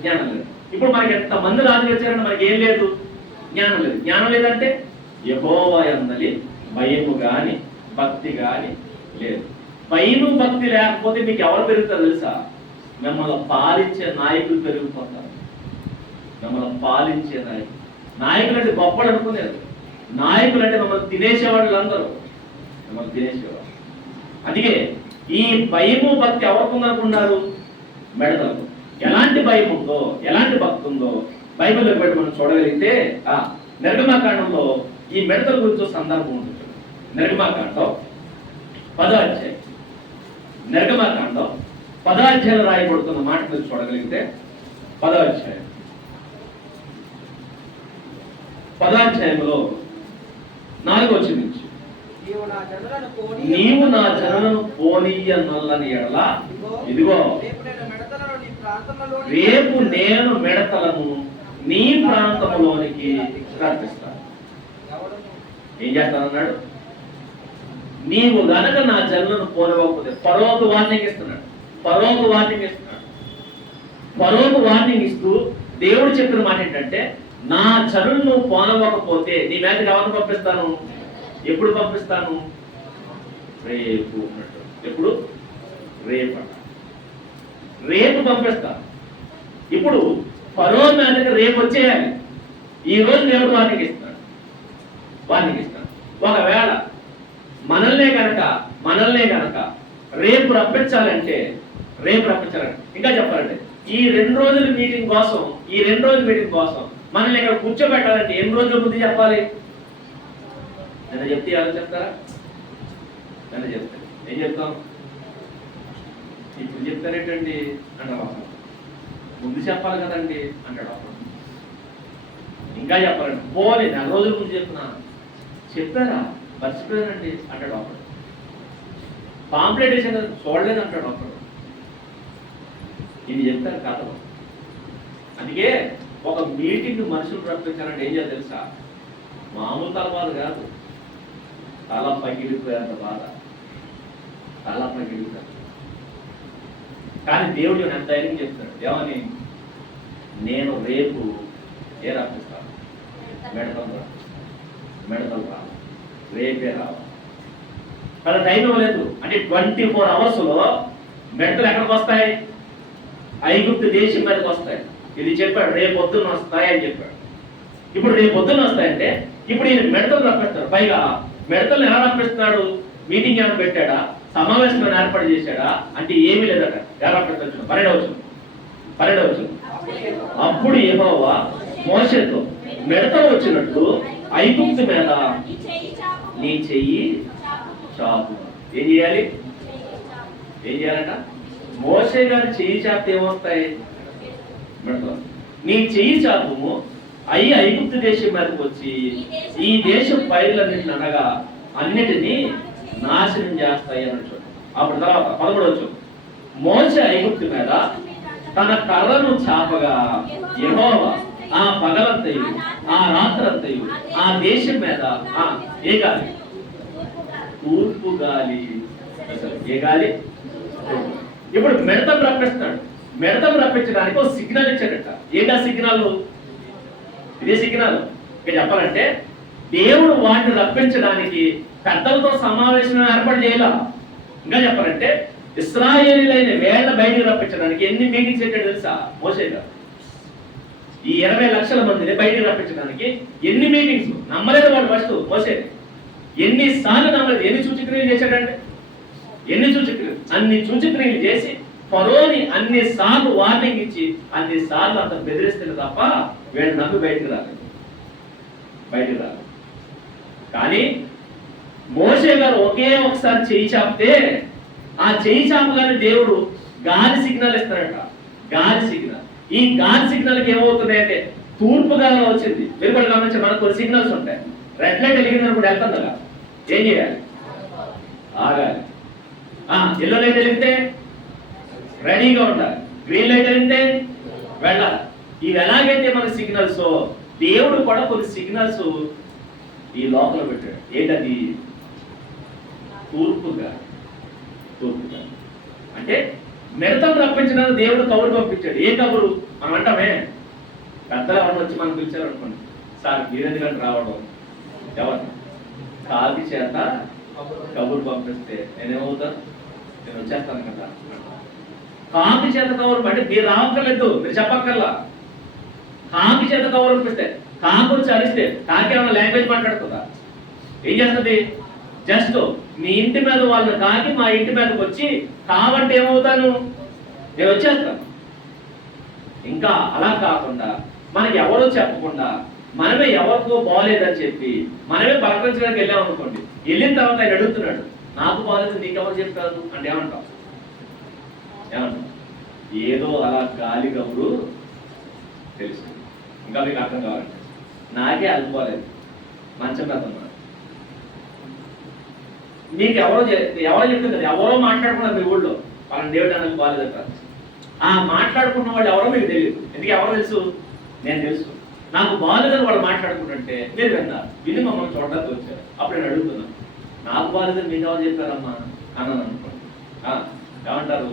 జ్ఞానం లేదు. ఇప్పుడు మనకి ఎంత మంది రాజులు వచ్చారంటే మనకి ఏం లేదు? జ్ఞానం లేదు. జ్ఞానం లేదంటే యెహోవా యందలి భయము గాని భక్తి గాని లేదు. భయము భక్తి లేకపోతే మీకు ఎవరు పెరుగుతారు తెలుసా? మిమ్మల్ని పాలించే నాయకులు పెరిగిపోతారు. మిమ్మల్ని పాలించే నాయకులు. నాయకులు అంటే గొప్పలు అనుకునేది. నాయకులు అంటే మిమ్మల్ని తినేసేవాళ్ళు అందరూ, మిమ్మల్ని తినేసేవాళ్ళు. అందుకే ఈ భయము భక్తి ఎవరికి ఉందనుకున్నారు? మెడతలకు. ఎలాంటి భయం ఉందో, ఎలాంటి భక్తి ఉందో బైబిల్లో పెట్టి మనం చూడగలిగితే నిర్గమాకాండంలో ఈ మెడతల గురించి సందర్భం ఉంటుంది. నిర్గమాకాండం 10వ అధ్యాయం, నిర్గమాకాండం 10వ అధ్యాయంలో రాయబడుతున్న మాట మీరు చూడగలిగితే 10వ అధ్యాయం, 10వ అధ్యాయంలో 4వ వచనం నుంచి, నీవు నా జనులను పోనీయ నల్లని ఎడల ఇదిగో రేపు నేను మెడతలను నీ ప్రాంతంలోనికి రప్పిస్తాను. ఏం చేస్తానన్నాడు? నీవు గనక నా జనులను పోనివ్వకపోతే, ఫరోకు వార్నింగ్ ఇస్తున్నాడు. ఫరోకు వార్నింగ్ ఇస్తున్నాడు. ఫరోకు వార్నింగ్ ఇస్తూ దేవుడు చెప్పిన మాట ఏంటంటే, నా జనులను పోనవ్వకపోతే నీ మీదకి ఎవరిని పంపిస్తాను? ఎప్పుడు పంపిస్తాను? రేపు అన్నట్టు. ఎప్పుడు? రేపు అన్న. రేపు పంపిస్తాను. ఇప్పుడు ఫరో మీదకి రేపు వచ్చేయాలి. ఈ రోజు దేవుడు వార్నింగ్ ఇస్తున్నాడు. వార్నింగ్ ఇస్తున్నాడు. ఒకవేళ మనల్నే కనుక రేపు రప్పించాలంటే, ఇంకా చెప్పాలంటే ఈ 2 రోజుల మీటింగ్ కోసం మనల్ని ఇక్కడ కూర్చోబెట్టాలంటే ఎన్ని రోజుల ముందు చెప్పాలి? నన్ను చెప్తే ఎవరు చెప్తారా? నన్ను చెప్తారు. ఏం చెప్తాం? ఇప్పుడు చెప్తారేటండి అంటారు. ముందు చెప్పాలి కదండి అంటాడు. ఇంకా చెప్పాలండి, పోలే 4 రోజుల ముందు చెప్పారా? మర్చిపోయానండి అంటాడు. అప్పుడు పాంప్లెట్ వేసాను కదా, చూడలేదు అంటాడు. అప్పుడు ఇది చెప్తారు కథలు. అందుకే ఒక మీటింగ్ మనుషులు రప్పించాలంటే ఏం చేయాలి తెలుసా? మామూలు తలబాధ కాదు, తల పగిలిపోయేంత బాధ, తల పగిలిపోయారు. కానీ దేవుడు ఎంత ధైర్యం చెప్తాడు. ఏమని? నేను రేపు రప్పిస్తాను, మెడతలు రావు, రేపే రావు. కానీ టైం ఇవ్వలేదు. అంటే 24 అవర్స్లో మెడతలు ఎక్కడికి వస్తాయి? ఐగుప్తు దేశం మీదకి వస్తాయి. ఇది చెప్పాడు, రేపు పొద్దున్న వస్తాయి అని చెప్పాడు. ఇప్పుడు రేపు పొద్దున్న వస్తాయంటే ఇప్పుడు ఈయన మెడతలు రప్పిస్తాడు. పైగా మెడతలు ఎలా రప్పిస్తున్నాడు? మీటింగ్ ఏమైనా పెట్టాడా? సమావేశం ఏర్పాటు చేశాడా? అంటే ఏమీ లేదట. ఎలా రప్పిస్తాడు? 12వ. అప్పుడు యెహోవా మోషేతో, మెడతలు వచ్చినట్టు ఐగుప్తు మీద నీ చెయ్యి చాపు. ఏం చేయాలట? మోషే గారి చెయ్యి చాపితే ఏమొస్తాయి? మెడతలు. నీ చెయ్యి చాపుము, అయ్యి ఐగుప్తు దేశం మీదకి వచ్చి ఈ దేశం పైర్లన్నింటిని అనగా అన్నిటినీ నాశనం చేస్తాయి అని చూడండి. అప్పుడు తర్వాత 11 మోషే ఐగుప్తు మీద తన కర్రను చాపగా యెహోవా ఆ పగలంతయు ఆ రాత్రంతయు ఆ దేశం మీద ఏ గాలి? తూర్పు గాలి. ఏ గాలి? ఇప్పుడు మిడతం రప్పిస్తున్నాడు. మిడతం రప్పించడానికి ఒక సిగ్నల్ ఇచ్చాడట. ఏంటా సిగ్నల్? ఇదే సిగ్నల్. ఇంకా చెప్పాలంటే దేవుడు వాటిని రప్పించడానికి పెద్దలతో సమావేశం ఏర్పాటు చేయాల. ఇంకా చెప్పాలంటే ఇశ్రాయేలీలైన వేళ్ళ బయటికి రప్పించడానికి ఎన్ని మీటింగ్స్ పెట్టాడు తెలుసా మోషే గారు? ఈ 20 లక్షల మందిని బయటికి రప్పించడానికి ఎన్ని మీటింగ్స్! నమ్మలేదు వాళ్ళు ఫస్ట్ మోషే. ఎన్నిసార్లు నమ్మలేదు. ఎన్ని సూచక్రియలు చేశాడంటే ఎన్ని సూచక్రియలు! అన్ని సూచక్రియలు చేసి ఫరోని అన్ని సార్లు వార్నింగ్ ఇచ్చి అన్ని సార్లు అతను బెదిరిస్తుంది తప్ప వీళ్ళు నమ్మి బయటికి రాలేదు. కానీ మోషే గారు ఒకే ఒకసారి చెయ్యి చాపితే ఆ చెయ్యి చాపగానే దేవుడు గాలి సిగ్నల్ ఇస్తారట. గాలి సిగ్నల్. ఈ గాలి సిగ్నల్కి ఏమవుతున్నాయంటే తూర్పు గాలి వచ్చింది. మీరు కూడా గమనించి మనకు కొన్ని సిగ్నల్స్ ఉంటాయి. రెడ్ లైట్ వెలిగిందని కూడా వెళ్తాం కదా, ఏం చేయాలి? ఆగాలి. ఎల్లో లైట్ వెలిగితే రెడీగా ఉండాలి. గ్రీన్ లైట్ వెలిగితే వెళ్ళాలి. ఇవి ఎలాగైతే మన సిగ్నల్స్, దేవుడు కూడా కొన్ని సిగ్నల్స్ ఈ లోపల పెట్టాడు. ఏంటది? తూర్పుగా. అంటే మిడతను రప్పించడానికి దేవుడు కబురు పంపించాడు. ఏ కబురు? మనం అంటామే, పెద్దలు ఎవరు వచ్చి మనం పిలిచారు అనుకోండి, సార్ మీరెందుకంటే రావడం? ఎవరు? కాకి చేత కబురు పంపిస్తే నేనేమవుతాను? నేను వచ్చేస్తాను కదా. కాకి చేత కబురు అంటే మీరు రావక్కర్లేదు, మీరు చెప్పక్కర్లా. కాకి చేత కబురు పంపిస్తే కాకుని చరిస్తే కాకి ఏమైనా లాంగ్వేజ్ మాట్లాడుతుందా? ఏం చేస్తుంది? జస్ట్ మీ ఇంటి మీద వాళ్ళని కాకి మా ఇంటి మీదకి వచ్చి కావంటే ఏమవుతాను? నేను వచ్చేస్తాను. ఇంకా అలా కాకుండా మనకి ఎవరో చెప్పకుండా మనమే ఎవరికో బాగోలేదని చెప్పి మనమే పలకరించడానికి వెళ్ళాం అనుకోండి. వెళ్ళిన తర్వాత ఆయన అడుగుతున్నాడు, నాకు బాగోలేదు నీకెవరు చెప్తారు అంటే ఏమంటాం? ఏదో అలా గాలి కబురు తెలుసు. ఇంకా మీకు అర్థం కావాలంటే నాకే అనుకోలేదు, మంచం మీద ఉన్నా. మీకు ఎవరో చెప్తుంది, ఎవరో మాట్లాడుకున్నారు మీ ఊళ్ళో, వాళ్ళ దేవుడు నాకు బాగాలేదట. ఆ మాట్లాడుకున్న వాళ్ళు ఎవరో మీకు తెలియదు. ఎందుకు ఎవరో తెలుసు? నేను తెలుసు. నాకు బాగాలేదని వాళ్ళు మాట్లాడుకుంటుంటే మీరు విన్నారు, విని మమ్మల్ని చూడడానికి వచ్చారు. అప్పుడు నేను అడుగుతున్నాను, నాకు బాగాలేదని మీకు ఎవరు చెప్పారమ్మా అన్నాను అనుకోండి. ఏమంటారు?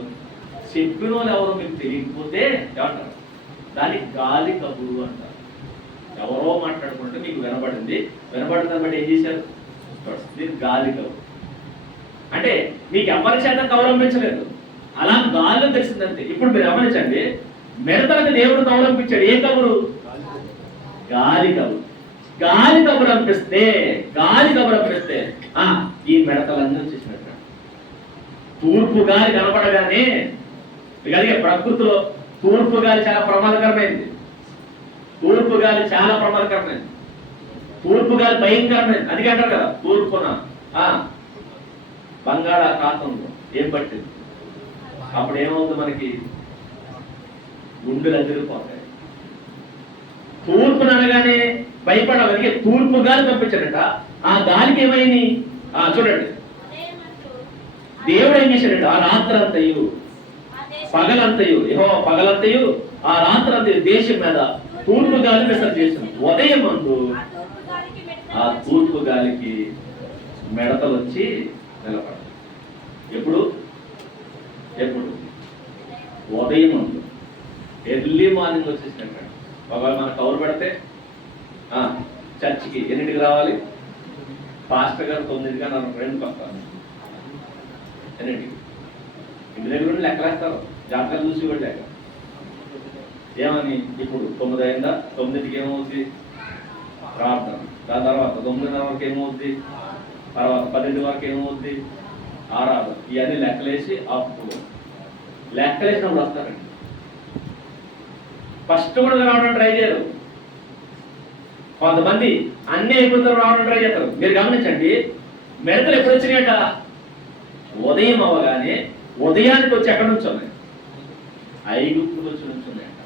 చెప్పిన వాళ్ళు ఎవరో మీకు తెలియకపోతే ఏమంటారు? దానికి గాలి కబురు అంటారు. ఎవరో మాట్లాడుకుంటే మీకు వినబడింది, వినబడిందని బట్టి ఏం చేశారు? దీనికి గాలి కబురు. అంటే మీకు ఎవరి చేత గౌరవించలేదు, అలా గాలిలో తెలిసిందంటే. ఇప్పుడు మీరు గమనించండి, మిడతలకు దేవుడు గౌరవించాడు. ఏ కబురు? గాలి కబురు. గాలి కబురు అనిపిస్తే ఈ మిడతలన్నీ వచ్చేసినట్టు. తూర్పు గాలి కనపడగానే అలాగే ప్రకృతిలో తూర్పు గాలి చాలా ప్రమాదకరమైంది. తూర్పు గాలి భయంకరమైంది. అందుకే అంటారు కదా, తూర్పున బంగాళాఖాతంలో ఏం పట్టింది? అప్పుడు ఏమవుతుంది? మనకి గుండెలు అదిరిపోతాయి. తూర్పును అనగానే భయపడాలి. తూర్పు గాలి పంపించాడట. ఆ గాలికి ఏమైంది? చూడండి, దేవుడు ఏం చేశాడట? ఆ రాత్రంతయు పగలంతయు పగలంతయు ఆ రాత్రంతయు దేశం మీద తూర్పు గాలి విసర్జన చేసింది. ఉదయం ముందు ఆ తూర్పు గాలికి మిడతలు వచ్చి నిలబడాలి. ఎప్పుడు? ఉదయం ముందు, ఎర్లీ మార్నింగ్ వచ్చేసినట్టు. ఒకవేళ మన కౌరు పెడితే చర్చికి ఎన్నింటికి రావాలి? పాస్టర్ గారు 9గా 2 పక్క ఎన్నింటికి? ఇంటి దగ్గర నుండి లెక్కలేస్తారు, జాతకాలు చూసి కూడా లేక. ఏమని? ఇప్పుడు 9 అయిందా? 9కి ఏమవుతుంది? ప్రార్థన. దాని తర్వాత 9:30 వరకు ఏమవుద్ది? తర్వాత 10 వరకు ఏమవుద్ది? ఆరాధన. ఇవన్నీ లెక్కలేసి అప్పుడు లెక్కలేసినప్పుడు వస్తారండి. ఫస్ట్ కూడా రావడం ట్రై చేయరు. కొంతమంది అన్ని అయిపోతారు రావడం ట్రై చేస్తారు. మీరు గమనించండి, మిడతలు ఎప్పుడు వచ్చినాయట? ఉదయం అవ్వగానే ఉదయానికి వచ్చి ఎక్కడి నుంచి ఉన్నాయి? ఐగుప్తుకు వచ్చి నుంచున్నాయట.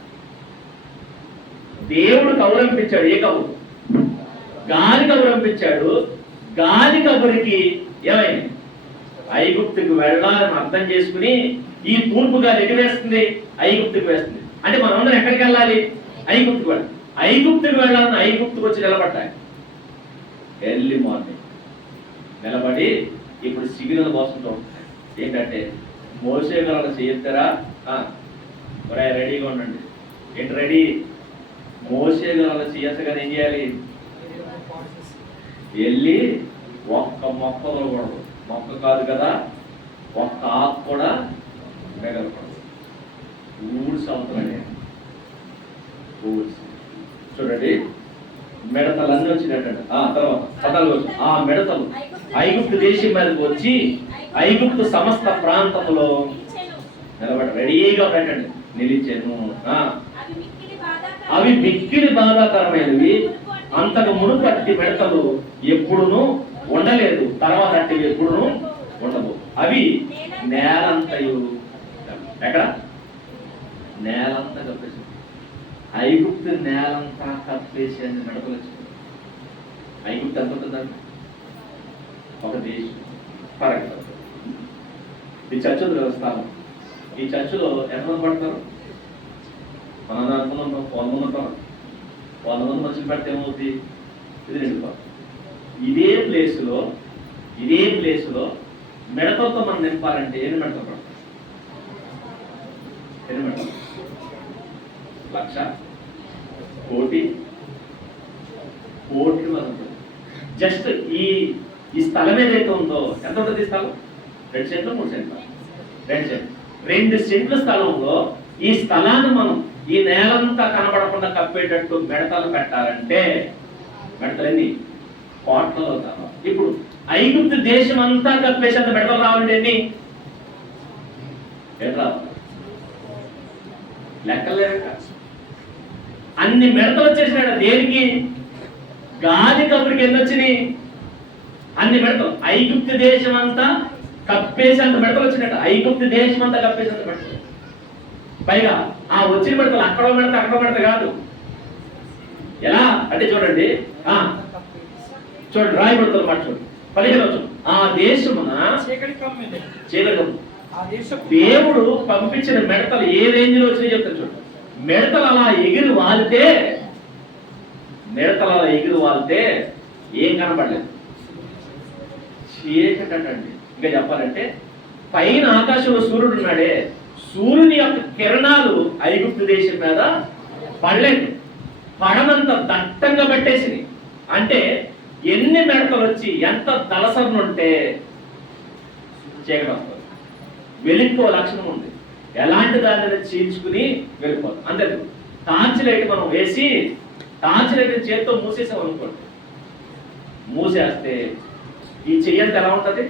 దేవుడు కబురంపించాడు. ఏ కబురు? గాలి కబురంపించాడు. గాలి కబురికి ఏమైంది? ఐగుప్తుకు వెళ్ళాలని అర్థం చేసుకుని ఈ తూర్పుగా ఎగిరేస్తుంది, ఐగుప్తుకు వేస్తుంది. అంటే మనందరం ఎక్కడికి వెళ్ళాలి? ఐగుప్తుకు వెళ్ళాలి. ఐగుప్తుకు వెళ్ళాలని ఐగుప్తుకు వచ్చి నిలబడ్డాయి. ఎర్లీ మార్నింగ్ నిలబడి ఇప్పుడు సిగ్నల్ కోసం చూస్తున్నాయి. ఏంటంటే మోసే గారు చేయొద్దారా, రెడీగా ఉండండి. ఏంటి రెడీ? మోసే గారు చేయొచ్చగానే ఏం చేయాలి? వెళ్ళి ఒక్క మొక్క వదలకూడదు. మొక్క కాదు కదా, ఒక్క ఆకు కూడా మిగలకూడదు. ఊడ్స్ అవుతున్నాయి. చూడండి, మిడతలు అన్నీ వచ్చినట్టండి. తర్వాత పదాలు ఆ మిడతలు ఐగుప్తు దేశం మీదకి వచ్చి ఐగుప్తు సమస్త ప్రాంతంలో నిలబడి రెడీగా పెట్టండి. నిలిచాను. అవి మిక్కిలి బాధాకరమైనవి. అంతకు మునుపు అట్టి మిడతలు ఎప్పుడునూ ఉండలేదు, తర్వాత అట్టివి ఎప్పుడునూ ఉండవు. అవి నేలంతయు, ఎక్కడ? నేలంతా కప్పేసి, ఐగుప్తు నేలంతా కప్పేసి అని మిడతలు వచ్చింది. ఐగుప్తు ఎంత ఉంటుందండి? ఒక దేశం. ఫర్ ఎగ్జాంపుల్ ఈ చర్చ్ స్థానం. ఈ చర్చిలో ఎంతమంది పడతారు? మనం అనుకున్నాం 100 మంది ఉంటాం. 100 మంది మనుషులు పెడితే ఏమవుతుంది? ఇది నిండిపోతుంది. ఇదే ప్లేసులో మిడతలతో మనం నింపాలంటే ఎన్ని మిడతలు పడతాం? ఎన్ని మిడతలు? 1,00,000, కోటి మంది. జస్ట్ ఈ స్థలం ఏదైతే ఉందో ఎంత ఉంటుంది? స్థలం 2 సెంట్లు 3 సెంట్లు? 2 సెంట్లు. 2 సెంట్ల స్థలంలో ఈ స్థలాన్ని మనం ఈ నేలంతా కనబడకుండా కప్పేటట్టు మిడతలు పెట్టాలంటే మిడతలన్నీ కోట్లలో కావాలి. ఇప్పుడు ఐగుప్తు దేశం అంతా కప్పేసేంత మిడతలు రావాలంటే ఎన్ని రావాలి? లెక్కలేక అన్ని మిడతలు వచ్చేసినాడు. దేనికి? గాలి కబురికి ఎన్ని వచ్చినాయి? అన్ని మిడతలు. ఐగుప్తు దేశం అంతా కప్పేసేంత మిడతలు వచ్చినట్టు. ఐగుప్తు దేశం అంతా కప్పేసేంత మిడతలు. పైగా ఆ వచ్చిన మిడతలు అక్కడో మిడత కాదు. ఎలా అంటే చూడండి, చూడండి రాయబడుతుంది మాట. చూడండి 15 ఆ దేశమున చీకటి దేవుడు పంపించిన మిడతలు ఏ రేంజ్ లో వచ్చినాయి చెప్తాను. చూడండి, మిడతలు అలా ఎగిరి వాలితే ఏం కనపడలేదు, చీకటి అండి. ఇంకా చెప్పాలంటే పైన ఆకాశంలో సూర్యుడు ఉన్నాడే, సూర్యుని యొక్క కిరణాలు ఐగుప్తు దేశం మీద పడలేదు. పడనంత దట్టంగా పెట్టేసింది. అంటే ఎన్ని మిడతలు వచ్చి ఎంత దళసరణ ఉంటే చీకటి వస్తుంది. వెలిక్కో లక్షణం ఉంది. ఎలాంటి దాన్ని చీల్చుకుని వెళ్ళిపోతుంది. అంతే. టార్చ్ లైట్ మనం వేసి టార్చ్ లైట్ చేతితో మూసేసాం అనుకోండి, మూసేస్తే ఈ చెయ్యంత ఎలా ఉంటుంది?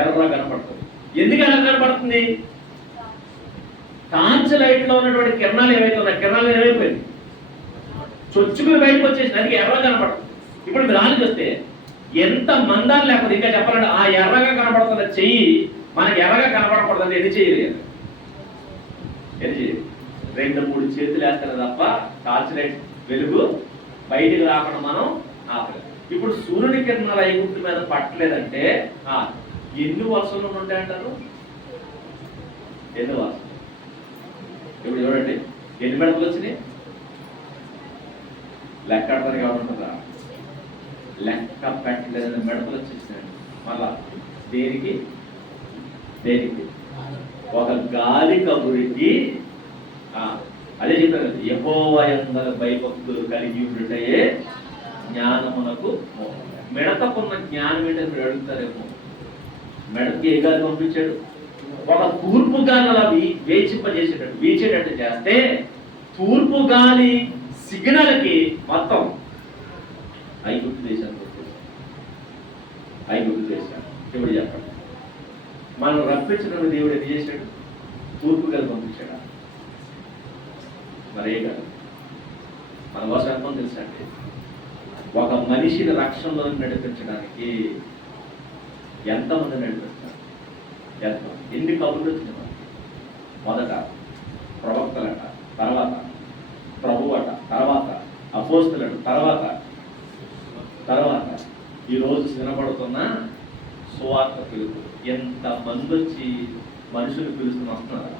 ఎర్రగా కనపడుతుంది. ఎందుకు ఎలా కనపడుతుంది? టార్చ్ లైట్ లో ఉన్నటువంటి కిరణాలు ఏవైతే ఉన్నాయి, కిరణాలు ఏమైపోయింది, చొచ్చుకుని బయటకు వచ్చేసింది. అందుకే ఎర్రగా కనపడుతుంది. ఇప్పుడు మీరు ఆలోచిస్తే ఎంత మందాలు లేకపోతే, ఇంకా చెప్పాలంటే ఆ ఎర్రగా కనపడుతున్న చెయ్యి మనకి ఎర్రగా కనపడకూడదంటే ఎన్ని చేయలేదు? 2-3 చేతులు వేస్తారు తప్ప టార్చ్ లైట్ వెలుగు బయటికి రాకుండా మనం ఆపలేదు. ఇప్పుడు సూర్యుడి కిరణాలు ఐగుప్తు మీద పట్టలేదంటే ఎన్ని వర్షాలు ఉంటాయంటారు? ఎన్ని వర్షాలు? ఇప్పుడు చూడండి, ఎన్ని మిడతలు వచ్చినాయి? లెక్క ఆడతారు కావాలంటారా? లెక్క పెట్టలేదని మిడతలు వచ్చేసినాయి. మళ్ళా దేనికి? ఒక గాలి కబురికి. అదే చెప్పారు, యెహోవా యందు భయభక్తులు కలిగి ఉండుటయే జ్ఞానమునకు. మిడతకున్న జ్ఞానం ఏంటని మీరు అడుగుతారేమో. మెడకి ఏ గాలి పంపించాడు? ఒక తూర్పు గాలి అలా వీచేటట్టు చేస్తే తూర్పు గాలి సిగ్నల్కి మొత్తం ఐగుప్తు దేశానికి వచ్చేసాడు. ఇప్పుడు చెప్పండి, మనం రప్పించిన దేవుడు ఏం చేశాడు? తూర్పు గాలి పంపించాడా? మరే కాదు. మన కోసం ఎంతమంది తెలుసండి? ఒక మనిషిని రక్షణలో నడిపించడానికి ఎంతమంది నడిపిస్తారు? ఎన్ని కబుర్లు వచ్చినాయి? మొదట ప్రవక్తలట, తర్వాత ప్రభువట, తర్వాత అపోస్తులట, తర్వాత ఈరోజు వినబడుతున్న సువార్త పిలుపు. ఎంత మంది వచ్చి మనుషులు పిలుస్తున్న వస్తున్నారు.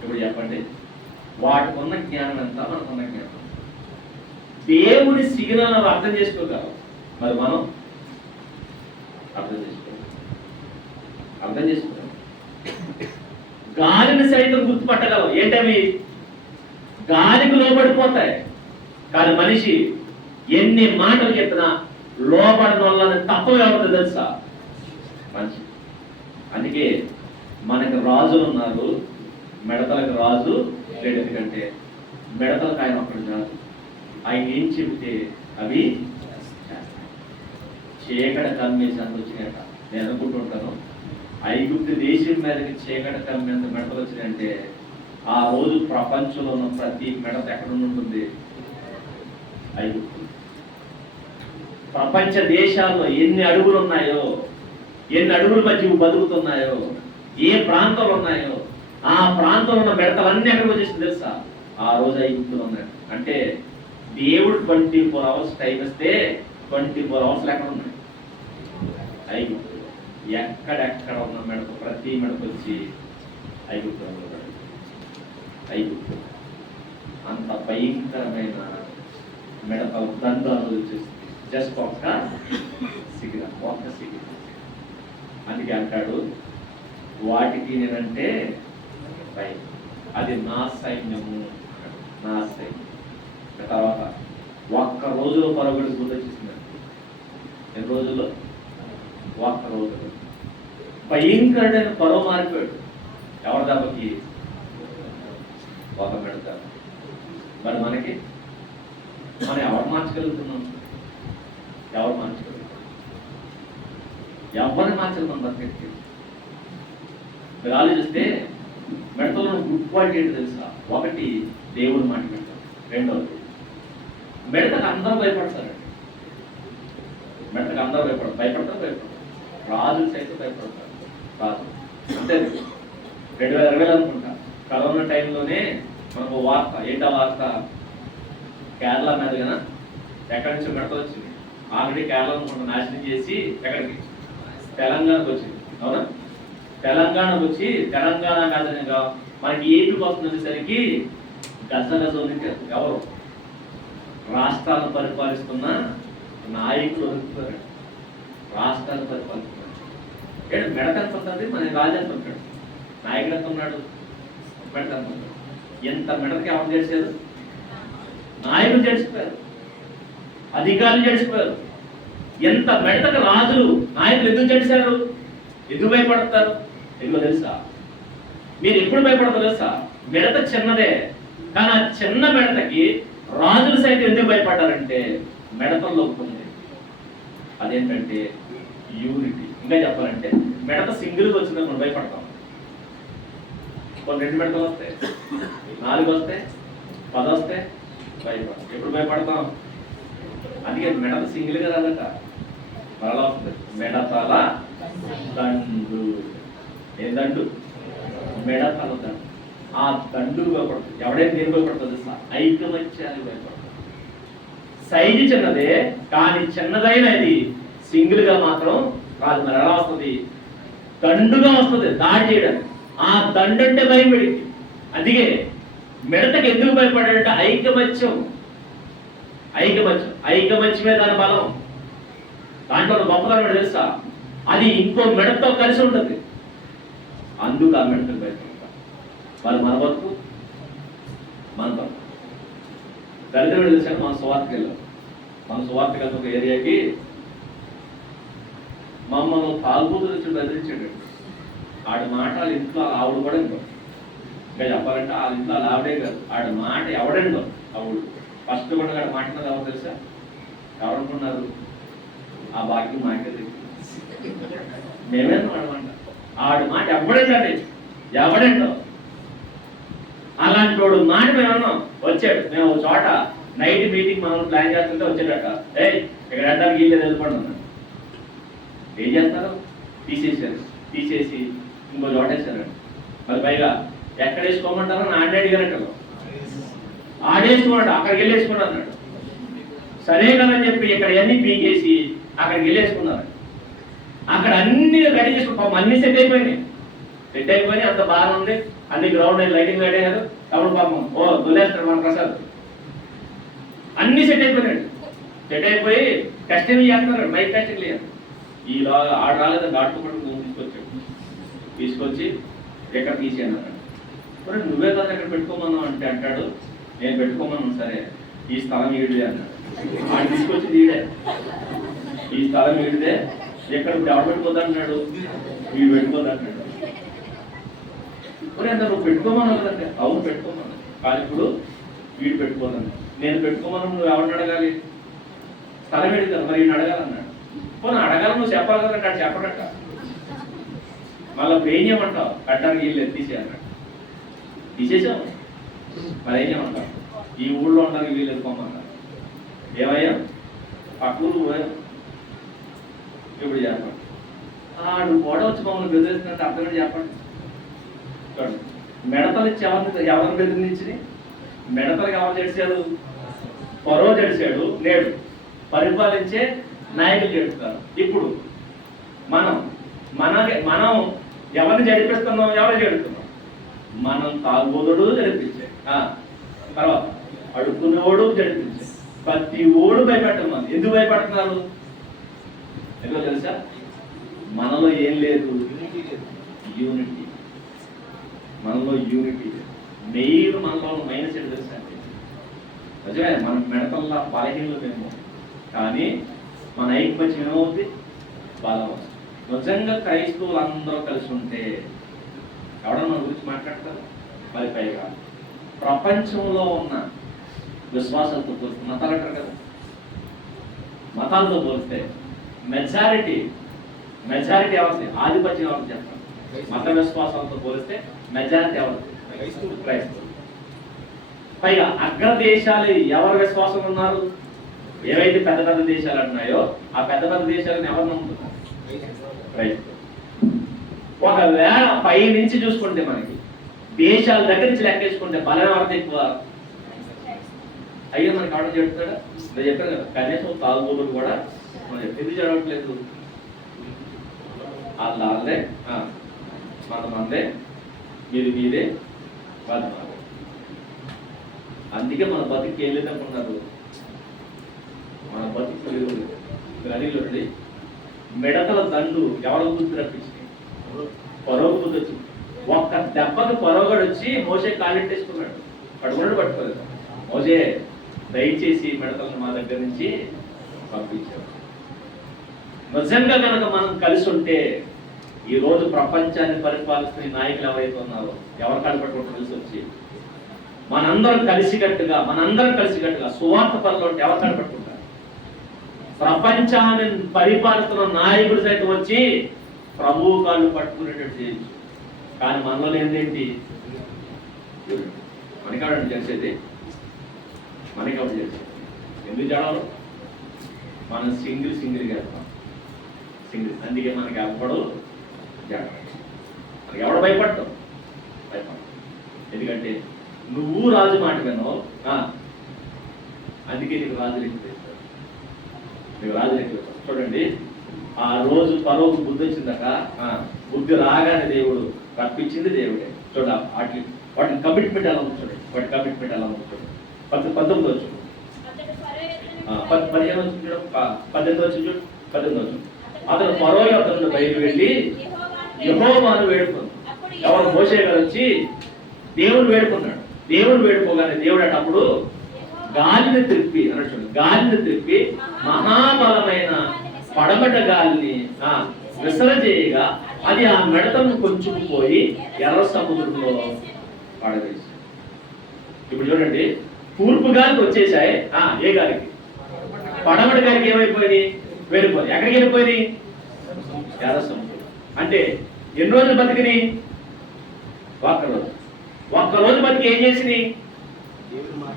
ఇప్పుడు చెప్పండి, వాటికి ఉన్న జ్ఞానం ఎంత, మనకున్న జ్ఞానం? దేవుని సిగ్నల్ అర్థం చేసుకోగలం, మరి మనం అర్థం చేసుకోగలం. గాలిని సైతం గుర్తుపట్టగలం. ఏంటవి? గాలికి లోబడిపోతాయి. కానీ మనిషి ఎన్ని మాటలు చెప్పినా లోబడిన వాళ్ళని తక్కువ ఎవరు తెలుసా? మనిషి. అందుకే మనకి రాజులు ఉన్నారు, మిడతలకు రాజు లేడు. ఎందుకంటే మిడతలకు ఆయన ఒక్కడు కాదు, ఆయన ఏం చెబితే అవి చీకటి కమ్మేసి అంత వచ్చినాయట. నేను అనుకుంటుంటాను, ఐగుప్తు దేశం మీదకి చీకటి కమ్మేంత మిడతలు వచ్చినాయంటే ఆ రోజు ప్రపంచంలో ఉన్న ప్రతి మిడత ఎక్కడ ఉంటుంది? ఐగుప్తు. ప్రపంచ దేశాల్లో ఎన్ని అడుగులు ఉన్నాయో, ఎన్ని అడుగుల మధ్య బతుకుతున్నాయో, ఏ ప్రాంతాలు ఉన్నాయో, ఆ ప్రాంతంలో ఉన్న మిడతలన్నీ ఎక్కడికి వచ్చేసింది తెలుసా? ఆ రోజు ఐగుప్తులు ఉన్నాయి. అంటే దేవుడు 24 hours టైం ఇస్తే 24 hours ఎక్కడ ఉన్నాయి? ఐగుప్తు. ఎక్కడెక్కడ ఉన్న మిడత ప్రతి మిడత వచ్చి ఐగుప్తు. అంత భయంకరమైన మిడతల దండాలు వచ్చేసింది. జస్ట్ ఒక్క సిగ్నల్. అందుకే అంటాడు, వాటికి నేనంటే భయం, అది నా సైన్యము, నా సైన్యం. తర్వాత ఒక్క రోజులో పరుగుడు గుర్తొచ్చేసింది. ఎన్ని రోజుల్లో? ఒక్క రోజులో భయంకరుడైన పరవ మారిపోయాడు. ఎవరి దెబ్బకి? ఒక మిడత. మరి మనకి మనం ఎవరు మార్చగలుగుతున్నాం? ఎవరు మార్చగలుగుతాం? ఎవరిని మార్చగలం? మన బతికి మీరు ఆలోచిస్తే మిడతలో గుడ్ క్వాలిటీ ఏంటి తెలుసా? ఒకటి, దేవుడు మాట వింటారు. రెండవది, మిడతకు అందరూ భయపడతారండి. మిడతకు అందరూ భయపడతారు. రాజులు సైతం భయపడతారు. రాజు అంతే. 2020 అనుకుంటా, కరోనా టైంలోనే మనకు వార్త. ఏంటా వార్త? కేరళ మీద కదా ఎక్కడి నుంచి మిడత వచ్చింది. ఆల్రెడీ కేరళ అనుకుంటా నాశనం చేసి ఎక్కడికి? తెలంగాణకు వచ్చింది. అవునా? తెలంగాణకు వచ్చి, తెలంగాణ కాదనగా మనకి ఏపీకి వస్తున్నసరికి గజ ఎవరు? రాష్ట్రాలను పరిపాలిస్తున్న నాయకులు వదులుతున్నారు. రాష్ట్రాలను పరిపాలిస్తున్నారు. మిడత ఎంత ఉంటుంది? మన రాజు ఎంత ఉంటాడు? నాయకుడు ఎంత ఉన్నాడు? మిడత ఎంత ఉంటాడు? ఎంత మిడతకి ఎవరు చేశారు? నాయకులు చేసిపోయారు, అధికారులు చేసిపోయారు. ఎంత మిడతకు రాజులు, నాయకులు ఎందుకు చేశారు? ఎందుకు భయపడతారు? ఎందుకు తెలుసా? మీరు ఎప్పుడు భయపడతారు తెలుసా? మిడత చిన్నదే, కానీ ఆ చిన్న మిడతకి రాజులు సైతం ఎందుకు భయపడ్డారంటే మిడతల్లో ఉంది. అదేంటంటే యూనిటీ. ఇంకా చెప్పాలంటే మిడత సింగిల్గా వచ్చిందని మనం భయపడతాం. కొన్ని 2 మిడతలు వస్తాయి, 4 వస్తాయి, 10 వస్తాయి, భయపడతాం. ఎప్పుడు భయపడతాం? అందుకే మిడత సింగిల్గా రాదట, మరలా వస్తుంది. మిడతల దండు. ఏ దండు? మిడతల దండు. ఆ దండులు భయపడుతుంది. ఎవడైనా దేని భయపడుతుంది? ఐకమత్యానికి భయపడుతుంది. సైజు చిన్నదే, కానీ చిన్నదైనది సింగిల్ గా మాత్రం రాదు. మరి ఎలా వస్తుంది? దండుగా వస్తుంది దాడి చేయడానికి. ఆ దండు అంటే భయం పెడికి. అందుకే మిడతకి ఎందుకు భయపడాడంటే ఐకమత్యమే దాని బలం. దాంట్లో గొప్పతనం తెలుసా? అది ఇంకో మిడతతో కలిసి ఉంటుంది. అందుకు ఆ మిడతకు భయపడతాం. మరి మన బతుకు, మన బతుకు దళితుడు తెలిసాను. మన సువార్తకి వెళ్ళి ఒక ఏరియాకి మమ్మల్ని తాగుబోతులు వచ్చి బెదిరించాడు. ఆడి మాట వాళ్ళ ఇంట్లో ఆవిడ కూడా ఇంకో. ఇంకా చెప్పాలంటే వాళ్ళ ఇంట్లో ఆవిడే కాదు, ఆడి మాట ఎవడండో ఆవిడ. ఫస్ట్ కూడా ఆడ మాట్లాడినది ఎవరు తెలుసా? ఎవరనుకున్నారు? ఆ భాగ్యం మాకే మేమేమో ఆడమంట. ఆడి మాట ఎవడండో అలాంటి వాడు మాట మేము అన్నాం. వచ్చాడు. మేము ఒక చోట నైట్ మీటింగ్ మనం ప్లాన్ చేస్తుంటే వచ్చాడట. ఇక్కడ వెళ్ళడానికి వీళ్ళే వెళ్ళిపోండి అన్నాడు. ఏం చేస్తారు? తీసేసి ఇంకో చోట వేసారండి. మరి పైగా ఎక్కడ వేసుకోమంటారో ఆడేడిగానంట. ఆడేసుకున్నాడు, అక్కడికి వెళ్ళేసుకున్నాడు అన్నాడు. సరే కదని చెప్పి ఇక్కడ అన్ని పీకేసి అక్కడికి వెళ్ళేసుకున్నారు. అక్కడ అన్ని రెడీ చేసుకుని పాపం అన్ని సెట్ అయిపోయినాయి. అంత బాగా ఉంది, అన్ని గ్రౌండ్ లైటింగ్ రెడీ అయ్యారు. అప్పుడు పాపం దులేస్తారు మన ప్రసాద్, అన్ని సెట్ అయిపోయినాడు. సెట్ అయిపోయి టెస్టింగ్ చేస్తున్నారు, మైక్ టెస్టింగ్ లేదు. ఈ ఆడు రాలేదు, డాక్టర్ పట్టుకు తీసుకొచ్చి ఎక్కడ తీసేయను అన్నాడు. మరి నువ్వే కదా ఎక్కడ పెట్టుకోమన్నావు అంటే అంటాడు, నేను పెట్టుకోమన్నాను. సరే ఈ స్థలం ఈడిదే అన్నాడు. ఆయన తీసుకొచ్చి ఈడే, ఈ స్థలం ఈడిదే, ఎక్కడ ఎవరు పెట్టుకోద్దు అంటున్నాడు, వీడు పెట్టుకోద్దు అంటున్నాడు. మరి అంత నువ్వు పెట్టుకోమన్నావు కదంటే, అవును పెట్టుకోమన్నాను, కానీ ఇప్పుడు వీడు పెట్టుకోదన్నాడు. నేను పెట్టుకోమన్నాను, నువ్వు ఎవరిని అడగాలి, స్థలం ఎడుతాను, మరి వీడిని అడగాలన్నాడు. పోనీ అడగాలి, నువ్వు చెప్పాలి కదంటే అటు చెప్పడట. మళ్ళీ ఇప్పుడు ఏం చేయమంటావు, కట్టడానికి వీళ్ళు తీసే అన్నాడు. తీసేసాం, మరి ఏం చేయమంటావు, ఈ ఊళ్ళో ఉండడానికి వీళ్ళు ఎదుకోమన్నారు. ఏమయ్యా పక్కూరు పోయాం, ఇప్పుడు చెప్పండి. ఆడు కూడా వచ్చి మమ్మల్ని బెదిరిస్తున్నట్టు అర్థం చెప్పండి. చూడండి, మిడతలు ఇచ్చి ఎవరిని బెదిరించి, మిడతలకు ఎవరు చేశారు, పొరవ చేశాడు. నేడు పరిపాలించే నాయకులు చేస్తారు. ఇప్పుడు మనం ఎవరిని జరిపిస్తున్నాం, ఎవరు జడుతున్నాం, మనం తాగుబోదుడు జరిపించే, తర్వాత అడుక్కునేవాడు జరిపించే, ప్రతి ఓడు భయపెట్టడం. ఎందుకు భయపడుతున్నారు, ఎందుకో తెలుసా, మనలో ఏం లేదు, యూనిటీ. మనలో యూనిటీ మెయిన్, మనలో మైనస్ ఏంటి తెలుసా అంటే, నిజమే మనం మెడతల్లా బలహీనలు మేము, కానీ మన ఐక్యమత్యం ఏమవుతుంది, బలం. నిజంగా క్రైస్తవులు అందరూ కలిసి ఉంటే ఎవడన్నా మన గురించి మాట్లాడతారు. మరి పైగా ప్రపంచంలో ఉన్న విశ్వాసాలతో పోలిస్తే, మతాలు అంటారు కదా, మతాలతో పోలిస్తే మెజారిటీ ఎవరిది, ఆధిపత్యం ఎవరిది చెప్పండి. మత విశ్వాసాలతో పోలిస్తే మెజారిటీ ఎవరిది, క్రైస్తవులు. పైగా అగ్రదేశాలు ఎవరి విశ్వాసం ఉన్నారు, ఏవైతే పెద్ద పెద్ద దేశాలు అంటున్నాయో ఆ పెద్ద పెద్ద దేశాలను ఎవరు నమ్ముతున్నారు, క్రైస్తవులు. ఒకవేళ పై నుంచి చూసుకుంటే మనకి దేశాల దగ్గర నుంచి లెక్కేసుకుంటే బలం ఎవరిది ఎక్కువ, అయ్యో మనకి ఆవిడ చెప్తాడా, నేను చెప్పాను కదా, కనీసం తాగుబోతులు కూడా మనం ఎందుకు చదవట్లేదు, వాళ్ళే మందే, మీదే, వాళ్ళు మాదే. అందుకే మన బతికి ఏం లేదనుకున్నారు, మన బతికి గదిలోండి మిడతల దండు ఎవరు గుర్తు రప్పించింది, పొరవ గుర్తు వచ్చింది. ఒక్క దెబ్బకి పొరవగాడు వచ్చి మోసే కాలెట్టేసుకున్నాడు, పడుకున్నాడు, పట్టుకోలేదు. మోసే దయచేసి మిడతలను మా దగ్గర నుంచి పంపించాడు. నిజంగా కనుక మనం కలిసి ఉంటే ఈ రోజు ప్రపంచాన్ని పరిపాలిస్తున్న నాయకులు ఎవరైతే ఉన్నారో ఎవరు కనపడుకుంటూ కలిసి వచ్చి మనందరం కలిసికట్టుగా సువార్త పనులు ఉంటే ఎవరు కనపడుకుంటారు, ప్రపంచాన్ని పరిపాలిస్తున్న నాయకులు సైతం వచ్చి ప్రభువు కాళ్ళు పట్టుకునేటట్టు చేయొచ్చు. కానీ మనలో ఏంటంటి, మనకాడు చేసేది, మనకాడు చేసేది ఎందుకు జడవరు, మనం సింగిల్గా వెళ్తాం. అందుకే మనకి ఎవ్వడు మనకి ఎవడు భయపడతాం, ఎందుకంటే నువ్వు రాజు మాట విన్నావు, అందుకే నీకు రాజు లెక్కిస్తాడు, చూడండి. ఆ రోజు పరోకు బుద్ధి వచ్చిందట, బుద్ధి రాగానే దేవుడు రప్పించింది దేవుడే. చూడ వాటిని కమిట్మెంట్ ఎలా ఉంది చూడండి, 19 వచ్చు, 15 వచ్చింది చూడ, 18 వచ్చింది చూడు, 18 వచ్చు. అతను ఫరో యొద్ద నుండి బయలు వెళ్ళి యెహోవాను వేడుకున్నాడు. ఎవరు, మోషే గారు వచ్చి దేవుడు వేడుకున్నాడు. దేవుడు వేడుకోగానే దేవుడు అప్పుడు గాలిని త్రిప్పి మహాబలమైన పడమట గాలిని విసరజేయగా అది ఆ మెడతను కొంచెం పోయి ఎర్ర సముద్రంలో పడవేసి. ఇప్పుడు చూడండి, తూర్పు గాలికి వచ్చేసాయి, ఏ గాలికి, పడమట గాలికి ఏమైపోయింది, వెళ్ళిపోయింది. ఎక్కడికి వెళ్ళిపోయింది, ఎర్ర సముద్రం. అంటే ఎన్ని రోజులు బతికిని, ఒక్కరోజు బతికి ఏం చేసింది,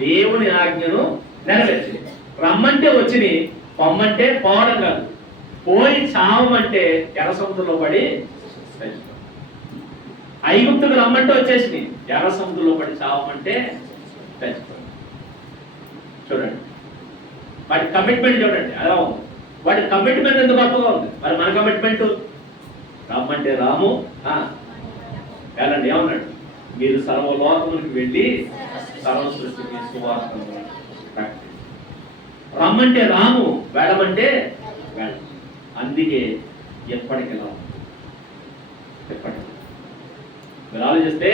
దేవుని ఆజ్ఞను నెరవేర్చింది. రమ్మంటే వచ్చింది, పొమ్మంటే పోవడం కాదు, పోయి చావమంటే ఎర్ర సముద్రంలో పడి చచ్చిపోయింది. ఐగుప్తుకు రమ్మంటే వచ్చేసింది, ఎర్ర సముద్రంలో పడి చావమంటే చచ్చిపోయింది. చూడండి వాటి కమిట్మెంట్ చూడండి ఎలా ఉంది. వాడి కమిట్మెంట్ ఎంత గొప్పగా ఉంది. మరి మన కమిట్మెంట్ రమ్మంటే రాము, వెళ్ళండి ఏమన్నాడు, మీరు సర్వలోకమునికి వెళ్ళి సర్వ సృష్టికి సువార్తను ప్రకటించండి. రమ్మంటే రాము, వెళ్ళమంటే వెళ్ళ. అందుకే ఎప్పటికెలా ఎప్పటికి మీరు ఆలోచిస్తే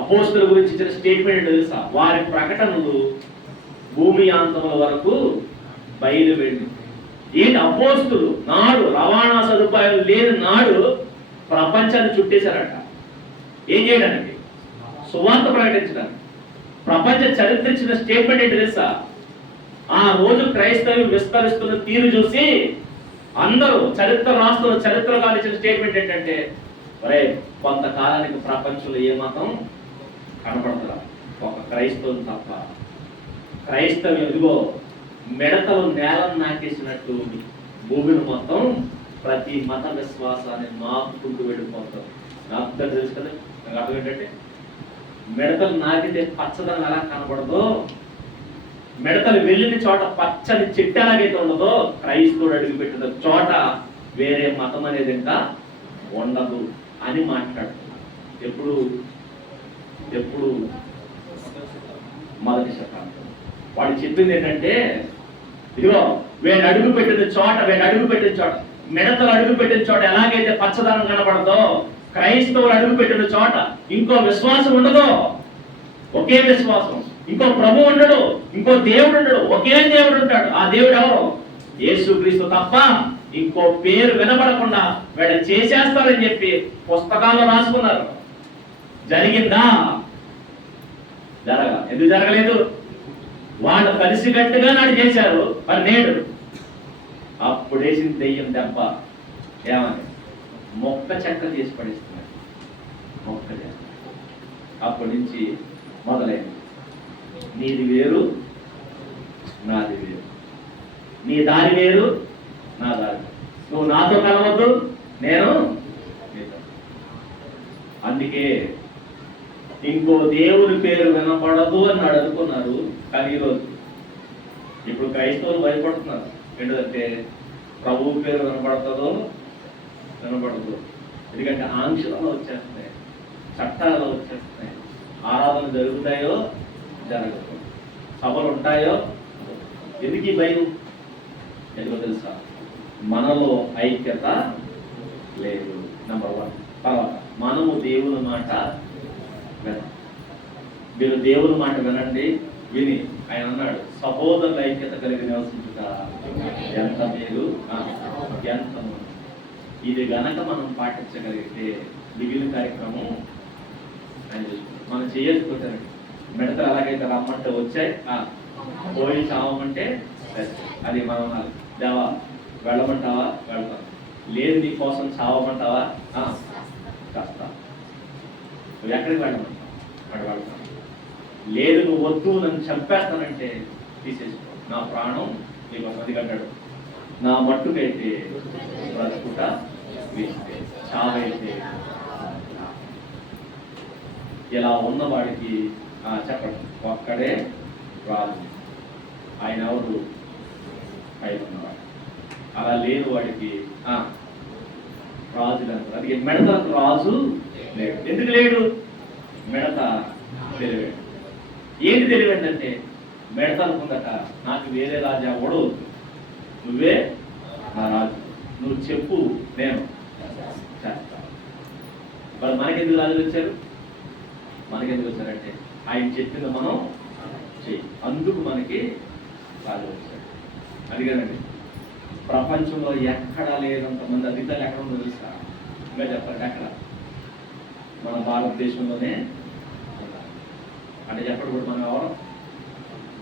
అపోస్తుల గురించి ఇచ్చిన స్టేట్మెంట్ ఏంటో తెలుసా? వారి ప్రకటనలు భూమి అంతముల వరకు బయలు వెళ్ళి. ఏంటి అపోస్తులు నాడు రవాణా సదుపాయాలు లేని నాడు ప్రపంచాన్ని చుట్టేశారట. ఏం చేయడానికి? సువార్త ప్రకటించడానికి. ప్రపంచ చరిత్ర ఇచ్చిన స్టేట్మెంట్ ఏంటి తెలుసా? ఆ రోజు క్రైస్తవులు విస్తరిస్తున్న తీరు చూసి అందరూ చరిత్ర రాస్తున్న చరిత్రకారులు ఇచ్చిన స్టేట్మెంట్ ఏంటంటే, ఒరే కొంతకాలానికి ప్రపంచంలో ఏ మతం కనపడతారా, ఒక క్రైస్తవులు తప్ప. క్రైస్తవం ఎదుగో మిడతలు నేలను నాటేసినట్టు భూమిని మొత్తం ప్రతి మత విశ్వాసాన్ని నాటుకుంటూ వెళ్ళిపోతారు. నాకు తెలుసు కదా, నాకు అర్థం ఏంటంటే, మిడతలు నాటితే పచ్చదనం ఎలా కనపడదో, మిడతలు వెళ్ళిన చోట పచ్చని చెట్టు ఎలాగైతే ఉండదో, క్రైస్తవుడు అడుగుపెట్టిన చోట వేరే మతం అనేది ఇంకా ఉండదు అని మాట్లాడుతున్నారు. ఎప్పుడు మొదటి శతాబ్దం. వాడు చెప్పింది ఏంటంటే, ఇదిగో వీళ్ళు అడుగు పెట్టిన చోట మిడతలు అడుగు పెట్టిన చోట ఎలాగైతే పచ్చదనం కనబడదో, క్రైస్తవులు అడుగు పెట్టిన చోట ఇంకో విశ్వాసం ఉండదు. ఒకే విశ్వాసం, ఇంకో ప్రభు ఉండడు, ఇంకో దేవుడు ఉండడు, ఒకే దేవుడు ఉంటాడు. ఆ దేవుడు ఎవరు? యేసుక్రీస్తు తప్ప ఇంకో పేరు వినబడకుండా వీళ్ళు చేసేస్తారని చెప్పి పుస్తకాల్లో రాసుకున్నారు. జరిగిందా? ఎందుకు జరగలేదు? వాళ్ళు కలిసికట్టుగా నాడు చేశారు. మరి నేడు అప్పుడు వేసిన దెయ్యం దెబ్బ ఏమని మొక్క చెక్క చేసి పడిస్తున్నారు. మొక్క చెక్క అప్పటి నుంచి మొదలైంది. నీది వేరు, నాది వేరు, నీ దారి వేరు, నా దారి. నువ్వు నాతో కలవద్దు, నేను నీతో. అందుకే ఇంకో దేవుని పేరు వినపడదు అని అనుకున్నారు. కానీ ఈరోజు ఇప్పుడు క్రైస్తవులు భయపడుతున్నారు. ఏంటంటే ప్రభువు పేరు వినపడతాదో వినపడదు. ఎందుకంటే ఆంక్షలలో వచ్చేస్తున్నాయి, చట్టాలలో వచ్చేస్తున్నాయి, ఆరాధన జరుగుతాయో జరగదు, సభలు ఉంటాయో. ఎందుకు ఈ భయం? ఎందుకో తెలుసా? మనలో ఐక్యత లేదు. నెంబర్ 1. తర్వాత మనము దేవుని మాట వినాలి. మీరు దేవుని మాట వినండి. విని ఆయన అన్నాడు, సహోదరుల ఐక్యత కలిగి నివసించుట ఎంత మేలు, ఎంత మంది. ఇది గనక మనం పాటించగలిగితే మిగిలిన కార్యక్రమం ఆయన చూసుకుంటాం. మనం చేయకపోతారండి. మిడతలు అలాగైతే రమ్మంటే వచ్చాయి, పోయి చావమంటే అది మనం దేవా వెళ్ళమంటావా? వెళ్తాం. లేదు నీ కోసం చావమంటావా? చేస్తా. నువ్వు ఎక్కడికి వెళ్ళమంటావు? అక్కడ వెళ్తాను. లేదు నువ్వు వద్దు నన్ను చంపేస్తానంటే తీసేసుకో, నా ప్రాణం నీకు అదిగంటాడు. నా మట్టుకైతే బ్రతుకుట వేస్తే, చావైతే. ఇలా ఉన్నవాడికి చెప్పండి, ఒక్కడే రాజు. ఆయన ఎవరు? పైన ఉన్నవాడు. అలా లేని వాడికి రాజు అంటారు. అది మిడతలకు రాజు లేడు. ఎందుకు లేడు? మిడత తెలివాడు. ఏంటి తెలివేంటంటే, మిడత అనుకుందట నాకు వేరే రాజా ఎవడు, నువ్వే నా రాజు, నువ్వు చెప్పు నేను చేస్తా. మరి మనకెందుకు రాజులు వచ్చారు? మనకెందుకు వచ్చారంటే ఆయన చెప్పింది మనం చెయ్యి, అందుకు మనకి రాజు వచ్చారు. అదిగానండి, ప్రపంచంలో ఎక్కడా లేనంత మంది అధికారులు ఎక్కడ ఉందో తెలుసా? ఇంకా చెప్పండి, ఎక్కడ? మన భారతదేశంలోనే అంటే చెప్పండి. కూడా మనం ఎవరు?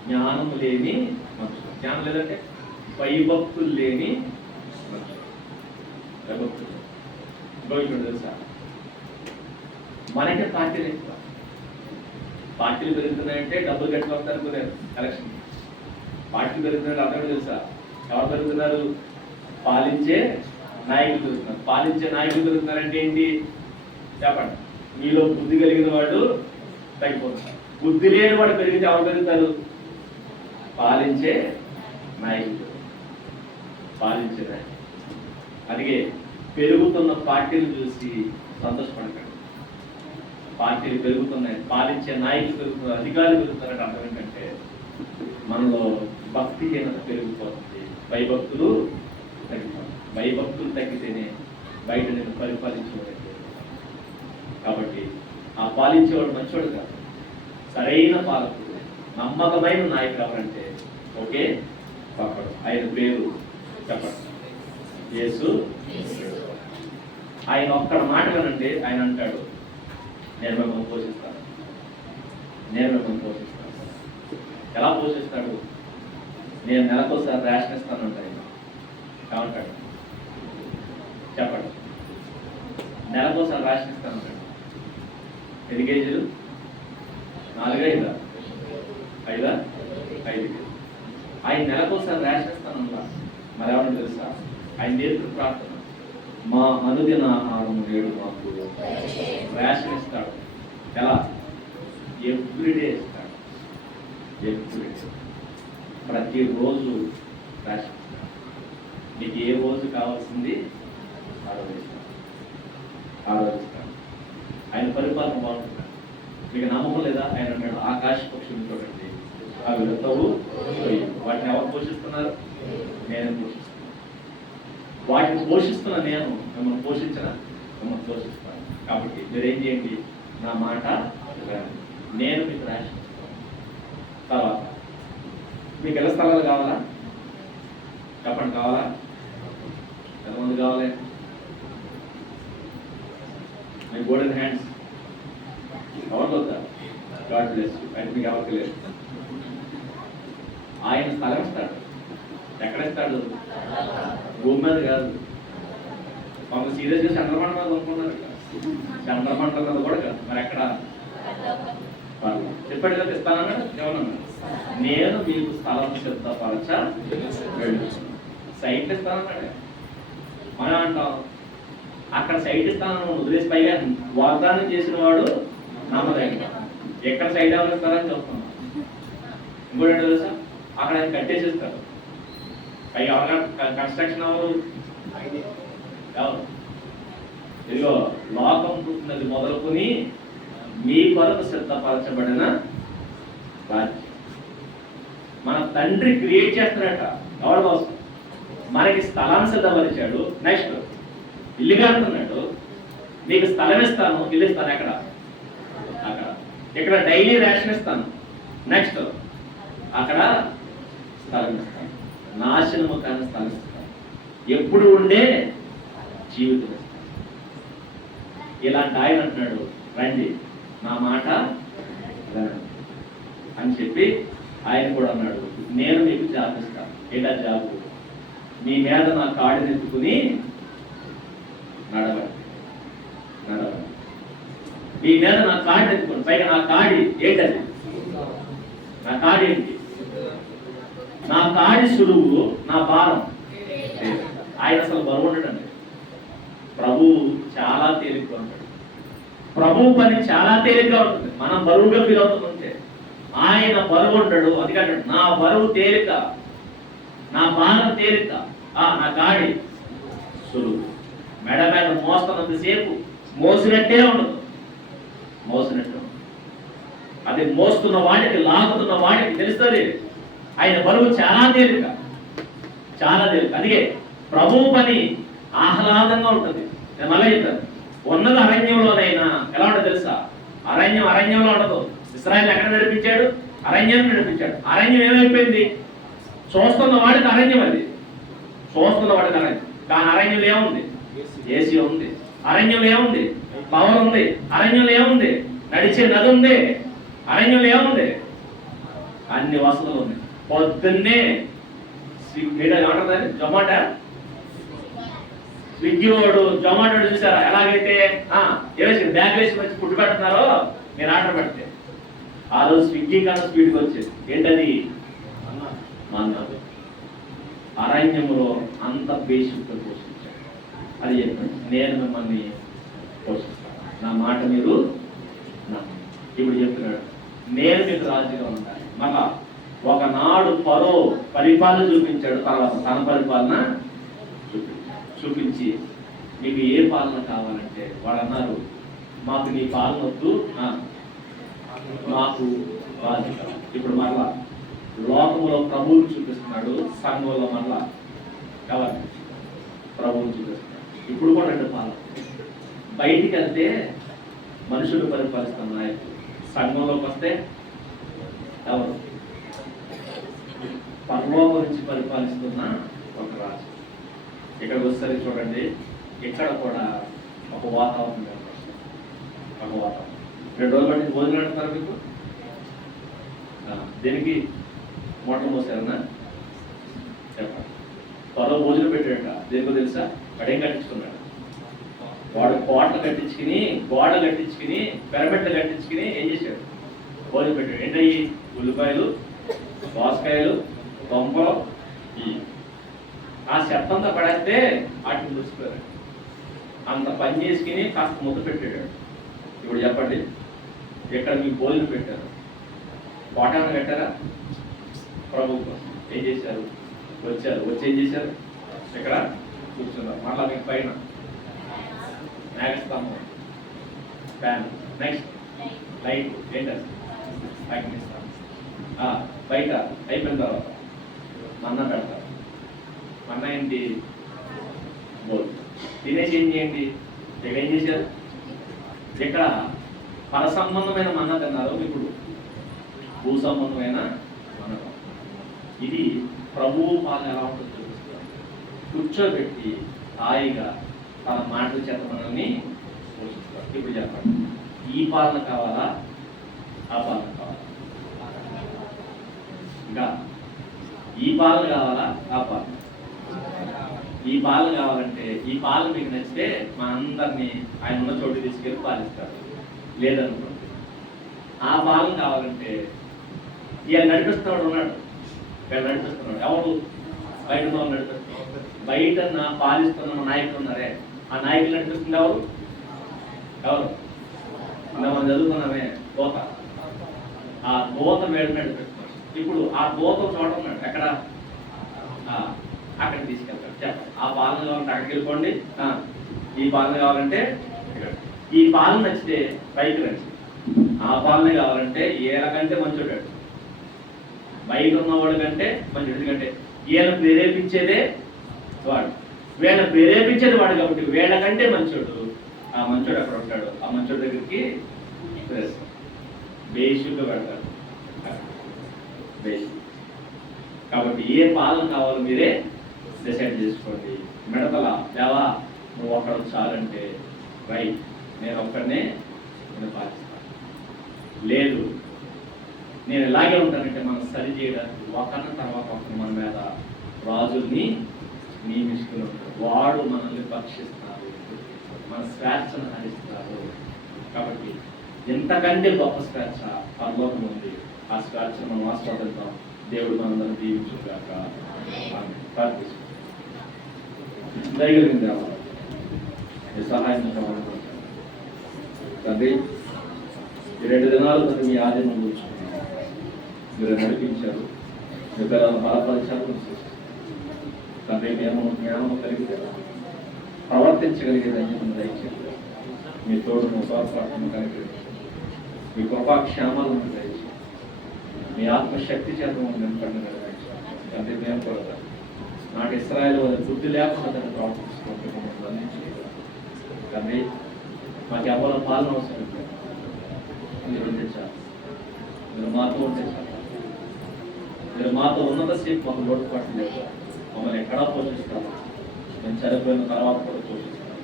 జ్ఞానం లేని మనుషులు. జ్ఞానం లేదంటే భయభక్తులు లేని మనుషులు. భయభక్తులు భవిష్యత్తు తెలుసా? మనకే పార్టీలు ఎక్కువ. పార్టీలు పెరుగుతున్నాయంటే డబ్బులు కట్టుకోవాలి అనుకున్నారు ఎలక్షన్. పార్టీలు పెరుగుతున్నాయంటే అర్థం తెలుసా? ఎవరు పెరుగుతున్నారు? పాలించే నాయకులు పెరుగుతున్నారు. పాలించే నాయకులు పెరుగుతున్నారంటే ఏంటి చెప్పండి? మీలో బుద్ధి కలిగిన వాడు తగ్గిపోతున్నారు. బుద్ధి లేని వాడు పెరిగితే ఎవరు పెరుగుతారు? పాలించే నాయకులు. పాలించిన అందుకే పెరుగుతున్న పార్టీలు చూసి సంతోషపడకండి. పార్టీలు పెరుగుతున్నాయి, పాలించే నాయకులు పెరుగుతున్నారు, అధికారులు పెరుగుతున్నారంటే అర్థం ఏంటంటే మనలో భక్తిహీనత పెరిగిపోతుంది, భయభక్తులు తగ్గిపోతుంది. భయభక్తులు తగ్గితేనే బయట నేను పరిపాలించేవాడు. కాబట్టి ఆ పాలించేవాడు మంచివాడు కాదు, సరైన పాలకుడు, నమ్మకమైన నాయకుడు ఎవరంటే ఒకే ఒక్కడు, ఆయన పేరు చెప్పండి, యేసు. ఆయన ఒక్కడ మాట వినండి, ఆయన అంటాడు నేను మిమ్మల్ని పోషిస్తాను, నేను మిమ్మల్ని పోషిస్తాను. ఎలా పోషిస్తాడు? నేను నెలకోసారి రేషన్ ఇస్తానంట. ఆయన ఏమంటాడు చెప్పండి? నెలకోసారి రేషన్ ఇస్తానంటాడు. 5 కేజీలు, 4 5 5 కేజీలు. ఆయన నెలకోసారి రేషన్ ఇస్తానన్నా. మరి ఏమన్నా తెలుసా? ఆయన నేర్పి ప్రార్థన, మా అనుదిన ఆహారం నేడు మాకు రేషన్ ఇస్తాడు. ఎలా? ఎవ్రీడే ఇస్తాడు. ఎవ్రీడే, ప్రతిరోజు రేషన్ ఇస్తాడు. మీకు ఏ రోజు కావాల్సింది ఆ రోజు ఇస్తాడు. ఆయన పరిపాలన బాగుంటుంది. మీకు నమ్మకం లేదా? ఆయన అన్నాడు ఆకాశ పక్షులు చూడండి, అవి వెళ్తావు, వాటిని ఎవరు పోషిస్తున్నారు? నేను పోషిస్తున్నాను. వాటిని పోషిస్తున్నా నేను, మిమ్మల్ని పోషించిన మిమ్మల్ని పోషిస్తాను. కాబట్టి మీరేం చేయండి? నా మాట వినండి, నేను మీకు రేషన్ ఇస్తాను. తర్వాత మీకు ఎలా స్థలాలు కావాలా చెప్పండి? కావాలా? ఎంతమంది కావాలి? మీ గోల్డెన్ హ్యాండ్స్ ఎవరికి వద్దా? God bless you. అయితే మీకు ఎవరికి లేదు. ఆయన స్థలం ఇస్తాడు. ఎక్కడ ఇస్తాడు? భూమి మీద కాదు. కొంత సీరియస్గా చంద్రమండ మీద అనుకున్నారు. చంద్రమండ మీద కూడా కాదు. మరి ఎక్కడ? చెప్పాడు కదా ఇస్తానన్నాడు. ఏమన్నా? నేను మీకు స్థలం సిద్ధపరచ వెళ్తున్నాను. సైట్ ఇస్తానన్నాడు. మనం అంటాం అక్కడ సైట్ ఇస్తానని వదిలేసి పైగా వాగ్దానం చేసిన వాడు నమ్మదగిన. ఎక్కడ సైట్ ఎవరు ఇస్తారని చూస్తున్నాం. ఇంకోటి తెలుసా? అక్కడ ఆయన కట్టేసిస్తారు. పైగా ఎవరు కన్స్ట్రక్షన్ ఎవరు? ఇదిగో లోకం పుట్టినది మొదలుకొని మీ కొరకు సిద్ధపరచబడిన రాజ్యం. మన తండ్రి క్రియేట్ చేస్తున్నాడట. ఎవరి కోసం? మనకి స్థలాన్ని సిద్ధపరిచాడు. నెక్స్ట్ ఇల్లు కడుతున్నాడు. నీకు స్థలం ఇస్తాను, ఇల్లు ఇస్తాను. ఎక్కడ? అక్కడ. ఇక్కడ డైలీ రేషన్ ఇస్తాను. నెక్స్ట్ అక్కడ స్థలం ఇస్తాను. నాశనము కాని స్థలం ఇస్తాను. ఎప్పుడు ఉండే జీవితం ఇస్తాను. ఇలాంటి ఆయన అంటున్నాడు రండి నా మాట అని చెప్పి ఆయన కూడా అన్నాడు నేను మీకు జాబ్ ఇస్తాను. ఏంటా జాబు? మీ మీద నా కాడిని ఎత్తుకుని నడవండి. మీ మీద నా కాడి ఎత్తుకోండి. పైగా నా కాడి ఏంటది? నా కాడి ఏంటి? నా కాడి సులువు, నా భారం. ఆయన అసలు బరువు ఉండడండి. ప్రభు చాలా తేలిగ్గా ఉంటాడు. ప్రభు పని చాలా తేలిగ్గా ఉంటుంది. మనం బరువుగా ఫీల్ అవుతుందంటే ఆయన బరువు ఉంటాడు. అందుకంటే నా బరువు తేలిక, నా భారం తేలిక, నా కాడి సులువు. మెడ మీద మోస్తున్నంతసేపు మోసినట్టే ఉండదు. మోసినట్టు అది మోస్తున్న వాడికి, లాగుతున్న వాడికి తెలుస్తుంది ఆయన బరువు చాలా తేలిక, చాలా తేలిక. అందుకే ప్రభు పని ఆహ్లాదంగా ఉంటుంది. నేను మళ్ళీ చెప్తాను, ఉన్నది అరణ్యంలోనైనా ఎలా ఉంటుంది తెలుసా? అరణ్యంలో ఉండదు. ఇశ్రాయేలు ఎక్కడ నడిపించాడు? అరణ్యాన్ని నడిపించాడు. అరణ్యం ఏమైపోయింది? చూస్తున్న వాడికి అరణ్యం. అది చూస్తున్న వాడికి అరణ్యం. కానీ అరణ్యంలో ఏముంది? ఏసీ ఉంది. అరణ్యంలో ఏముంది? పవర్ ఉంది. అరణ్యంలో ఏముంది? నడిచే నది ఉంది. అరణ్యంలో ఏముంది? అన్ని వసతులు ఉన్నాయి. పొద్దున్నే ఏమంటారు? జొమాటో, స్విగ్గీ వాడు, జొమాటో చూసారా ఎలాగైతే ఏవేసి బ్యాగ్ వేసి వచ్చి ఫుడ్ పెడుతున్నారో నేను ఆర్డర్ పెడితే ఆ రోజు స్విగ్గీ కన్నా స్పీడ్కి వచ్చేది. ఏంటది? మన్నాడు. అరణ్యములో అంత బేసిక్గా పోషించాడు. అది చెప్పండి, నేను మిమ్మల్ని పోషిస్తాను, నా మాట మీరు ఇప్పుడు చెప్తున్నాడు నేను మీకు రాజుగా ఉండాలి. మళ్ళా ఒకనాడు ఫరో పరిపాలన చూపించాడు, తర్వాత తన పరిపాలన చూపించి నీకు ఏ పాలన కావాలంటే వాడు అన్నారు, మాకు నీ పాలన వద్దు, మాకు బాధ్యత. ఇప్పుడు మరలా లోకములో ప్రభువుని చూపిస్తున్నాడు, సంఘంలో మరలా కావాలి ప్రభువుని చూపిస్తున్నాడు. ఇప్పుడు కూడా రెండు పాలన. బయటికి వెళ్తే మనుషులు పరిపాలిస్తున్న నాయకులు, సంఘంలోకి వస్తే ఎవరు? పరలోకం నుంచి పరిపాలిస్తున్న ఒక రాజు. ఇక్కడికి వస్తే చూడండి, ఇక్కడ కూడా ఒక వాతావరణం ఏర్పడుతుంది. ఒక వాతావరణం 2 రోజులు బట్టి భోజనం పెడతారు మీకు. దేనికి మోటార్ మోసారన్నా చెప్పండి. త్వరలో భోజనం పెట్టాడట, దేనికో తెలుసా? వాడేం కట్టించుకున్నాడు? వాడు కోటలు కట్టించుకుని, గోడ కట్టించుకుని, పిరమిడ్లు కట్టించుకుని ఏం చేశాడు? భోజనం పెట్టాడు. ఏంటయ్యి? ఉల్లిపాయలు, దోసకాయలు, దొంపలు. ఆ చెత్తంతా పడేస్తే వాటిని చూసిపోయాడు. అంత పని చేసుకుని కాస్త ముద్ద పెట్టాడు. ఇప్పుడు చెప్పండి, ఎక్కడ మీకు భోజనం పెట్టారు? కోటాన్ని కట్టారా? ప్రభుత్వం ఏం చేశారు? వచ్చారు, వచ్చి ఏం చేశారు? ఇక్కడ కూర్చున్నారు. మళ్ళా మీకు పైన మేఘస్తంభం, ఫ్యాన్, నెక్స్ట్ లైట్, ఏంటది? అగ్నిస్తాం. బయట అయిపోయిన తర్వాత మన్నా పెడతారు. మన్నా ఏంటి? బోల్. తినేసి ఏం చేయండి? ఇక్కడ ఏం చేశారు? ఇక్కడ పర సంబంధమైన మన్నా తిన్నారు, ఇప్పుడు భూ సంబంధమైన మన్నా. ఇది ప్రభువు పాలన ఎలా ఉంటుందో చూపిస్తారు. కూర్చోబెట్టి హాయిగా తన మాటల చేత మనల్ని పోషిస్తారు. ఇప్పుడు చెప్పండి, ఈ పాలన కావాలా, ఆ పాలన కావాలా? ఇంకా ఈ పాలన కావాలా, ఆ పాలన? ఈ పాలన కావాలంటే, ఈ పాలన మీకు నచ్చితే మా అందరినీ ఆయన ఉన్న చోటు తీసుకెళ్ళి పాలిస్తాడు. లేదనుకోండి, ఆ పాలన కావాలంటే ఇవాళ నడిపిస్తున్నాడు ఉన్నాడు, ఇక్కడ నడిపిస్తున్నాడు. ఎవరు? బయట నడిపిస్తున్నాడు. బయట పాలిస్తున్న నాయకులు ఉన్నారే, ఆ నాయకులు నడిపిస్తుంది ఎవరు? ఎవరు? మనం చదువుకున్నామే, దోత. ఆ దోత వేడు నడిపిస్తున్నాడు. ఇప్పుడు ఆ దోత చోట ఉన్నాడు, ఎక్కడ? అక్కడ తీసుకెళ్తాడు. చెప్పండి, ఆ పాలన కావాలంటే అక్కడికి వెళ్ళిపోండి, ఈ పాలన కావాలంటే ఈ పాలన నచ్చితే పైకి రండి. ఆ పాలన కావాలంటే ఏళ్ళకంటే మంచోడు, బయట ఉన్నవాడు కంటే మంచోడు. ఎందుకంటే ఈయన ప్రేరేపించేదే వాడు, వీళ్ళ ప్రేరేపించేది వాడు కాబట్టి వీళ్ళకంటే మంచోడు. ఆ మంచోడు అక్కడ ఉంటాడు, ఆ మంచోడు దగ్గరికి బేసిక్గా పెడతాడు. బేసిక్ కాబట్టి ఏ పాలన కావాలో మీరే డిసైడ్ చేసుకోండి. మిడతల దేవా నువ్వు ఒక్కడ చాలంటే రైట్, నేను ఒక్కడనే నేను పాటిస్తాను. లేదు నేను ఇలాగే ఉంటానంటే మనం సరి చేయడానికి ఒకరిన తర్వాత ఒకరు మన మీద రాజుల్ని నియమిస్తూ ఉంటాడు. వాడు మనల్ని భక్షిస్తారు, మన స్వేచ్ఛను హరిస్తారు. కాబట్టి ఎంతకంటే గొప్ప స్వేచ్ఛ పరలోకం ఉంది. ఆ స్వేచ్ఛను మనం ఆస్వాదిద్దాం. దేవుడు మనందరం దీవించుగాక. ప్రార్థిస్తాం. దయగలిగిన దేవా, మీ సహాయం కావాలి తండ్రి. ఈ 2 దినాలు తండ్రి మీ ఆధీనం కూర్చుకున్నాం, మీరు నడిపించారు, మీ పిల్లలను బలపరిచారు తండ్రి. మేము జ్ఞానం కలిగితే ప్రవర్తించగలిగే ధన్యతను దయచేసి మీ తోడును స్వప్రార్థన కలిగి మీ కృపాక్షేమాలను దయచేసి మీ ఆత్మశక్తి చేత నింపండి తండ్రి. మేము కూడా నాటి ఇశ్రాయేలు బుద్ధి లేకుండా దాన్ని ప్రవర్తించుకుంటున్నాం తండ్రి. మాకు ఎవరో పాలన అవసరం మీరు ఉంటే చాలు, మీరు మాతో ఉంటే చాలు. మీరు మాతో ఉన్నంతసేపు మాకు లోటుపాటు లేదు. మమ్మల్ని ఎక్కడా పోషిస్తారు, మేము చనిపోయిన తర్వాత కూడా పోషిస్తాం.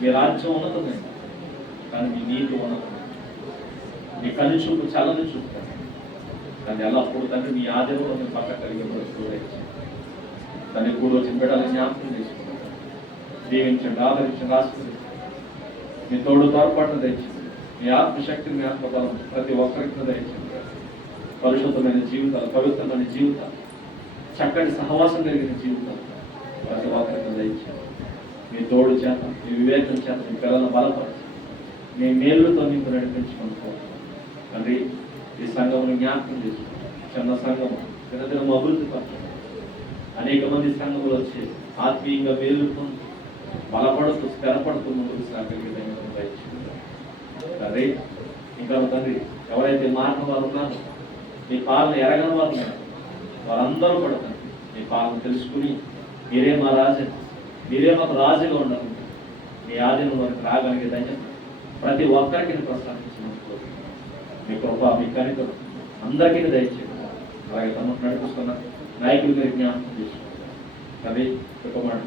మీ రాజ్యం ఉన్నతమే కానీ మీ నీతి ఉన్నతమే, మీ కళ్ళు చూపు చల్లని చూపుతాను కానీ ఎల్లప్పుడు తండ్రి మీ ఆదేశంలో మేము పక్క కలిగే పరిస్థితులు దాన్ని కూడా వచ్చిన బిడ్డలు జ్ఞాపకం చేసుకుంటాం. దీవించండి, ఆదరించండి, ఆశీర్వదించండి. మీ తోడు తోడ్పాటును దయచేయండి. మీ ఆత్మశక్తిని, మీ ఆత్మబలం ప్రతి ఒక్కరికి దయచేయండి. పరిశుద్ధమైన జీవితాలు, పవిత్రమైన జీవితాలు, చక్కటి సహవాసం కలిగిన జీవితాలు ప్రతి ఒక్కరికి దయచేయండి. మీ తోడు చేత, మీ వివేకం చేత మీ పిల్లలను బలపరిచి మీ మేలుతో మీకు నడిపించుకుంటున్నాం తండ్రి. ఈ సంఘమును జ్ఞాపకం చేసుకుంటాం. చిన్న సంఘము దినదినం అభివృద్ధి పరచండి. అనేక మంది సంఘములు వచ్చి ఆత్మీయంగా మేలుకుంటూ బలపడుతూ స్థిరపడుతూ ముందుకు సాగలిగే తండ్రి. ఇంకా తండ్రి ఎవరైతే మారిన వారు ఉన్నారో, మీ పాలన ఎరగని వారు ఉన్నారు, వారందరూ కూడా తండ్రి మీ పాలన తెలుసుకుని మీరే మా రాజు, మీరే మాకు రాజుగా ఉండాలి, మీ ఆధీనం వారికి రాగలిగే ధన్యత ప్రతి ఒక్కరికి ప్రసాదించినందుకు మీ కృప, మీ కనికరం అందరికీ దయచేయండి. అలాగే తమకు నడిపిస్తున్న నాయకులు గారి జ్ఞాపకం చేసుకుంటారు, కవి కుమార్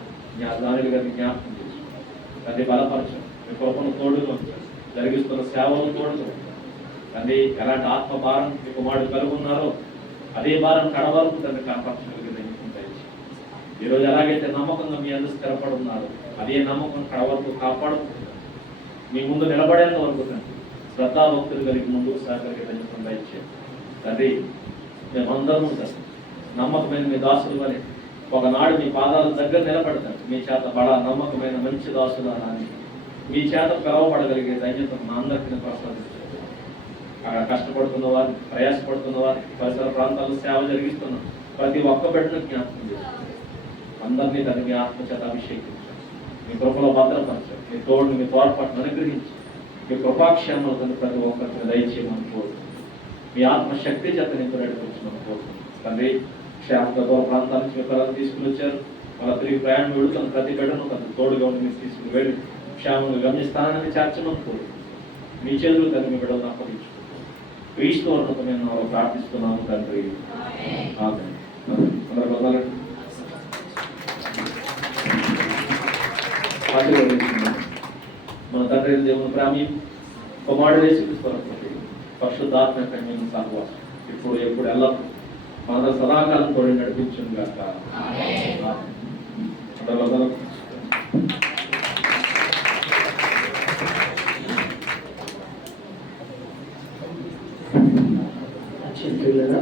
దానిలు గారిని జ్ఞాపకం చేసుకుంటారు, అది బలపరచండి, మీ కృపను తోడుగా ఉంచారు, జరిగిస్తున్న సేవలను తోడుగా తండ్రి. ఎలాంటి ఆత్మ భారం మీ కుమారుడు కలిగి ఉన్నారో అదే భారం కడవరకు తండ్రి కాపాడగలిగే ఈరోజు ఎలాగైతే నమ్మకంగా మీ అందరూ స్థిరపడి ఉన్నారు, అదే నమ్మకం కడవరకు కాపాడు మీ ముందు నిలబడేంత వరకు తండ్రి శ్రద్ధాభక్తులు కలిగి ముందుకు సాగలిగే దయచేయండి తండ్రి. మేమందరము తండ్రి నమ్మకమైన మీ దాసులు వలె ఒకనాడు మీ పాదాల దగ్గర నిలబడతాడు, మీ చేత బడా నమ్మకమైన మంచి దాసులు అని మీ చేత పిలవబడగలిగే ధన్యత మా అందరికీ ప్రసాదించారు. అక్కడ కష్టపడుతున్న వారు, ప్రయాసపడుతున్న వారు, పరిసర ప్రాంతాల్లో సేవ జరిగిస్తున్న ప్రతి ఒక్క బిడ్డను జ్ఞాపకం చేస్తున్నారు. అందరినీ తన మీ ఆత్మ చేత అభిషేకించారు, మీ కృపలో భద్రపరచారు, మీ తోడుని మీ తోడ్పాటును అనుగ్రహించి మీ కృపాక్షేమాలు తను ప్రతి ఒక్కరికి దయచేయమని కోరుతుంది. మీ ఆత్మశక్తి చేత నింపు నడిపించమని కోరుతుంది తండ్రి. క్షేమంగా దూర ప్రాంతాల నుంచి మీ పిల్లలు తీసుకుని వచ్చారు, వాళ్ళ తిరిగి ప్రయాణం వెళుతున్న ప్రతి బిడ్డను తను తోడుగా ఉండి మీరు తీసుకుని వెళ్ళి క్షేమంగా గమ్యస్థానాన్ని చేర్చమని కోరుతుంది. మీ చేతులు తను మీ బిడ్డలను అప్పగించుకుంటారు. క్రీస్తు వర్ణతమైన ప్రార్థిస్తున్నాము తండ్రి. మన తండ్రి దేవుని ప్రేమ కుమారుడు యేసుక్రీస్తు పరిశుద్ధాత్మ కన్యను సహవాసం ఇప్పుడు ఎప్పుడు ఎల్లప్పుడు మన సదాకాలం తోడి నడిపించును గాక.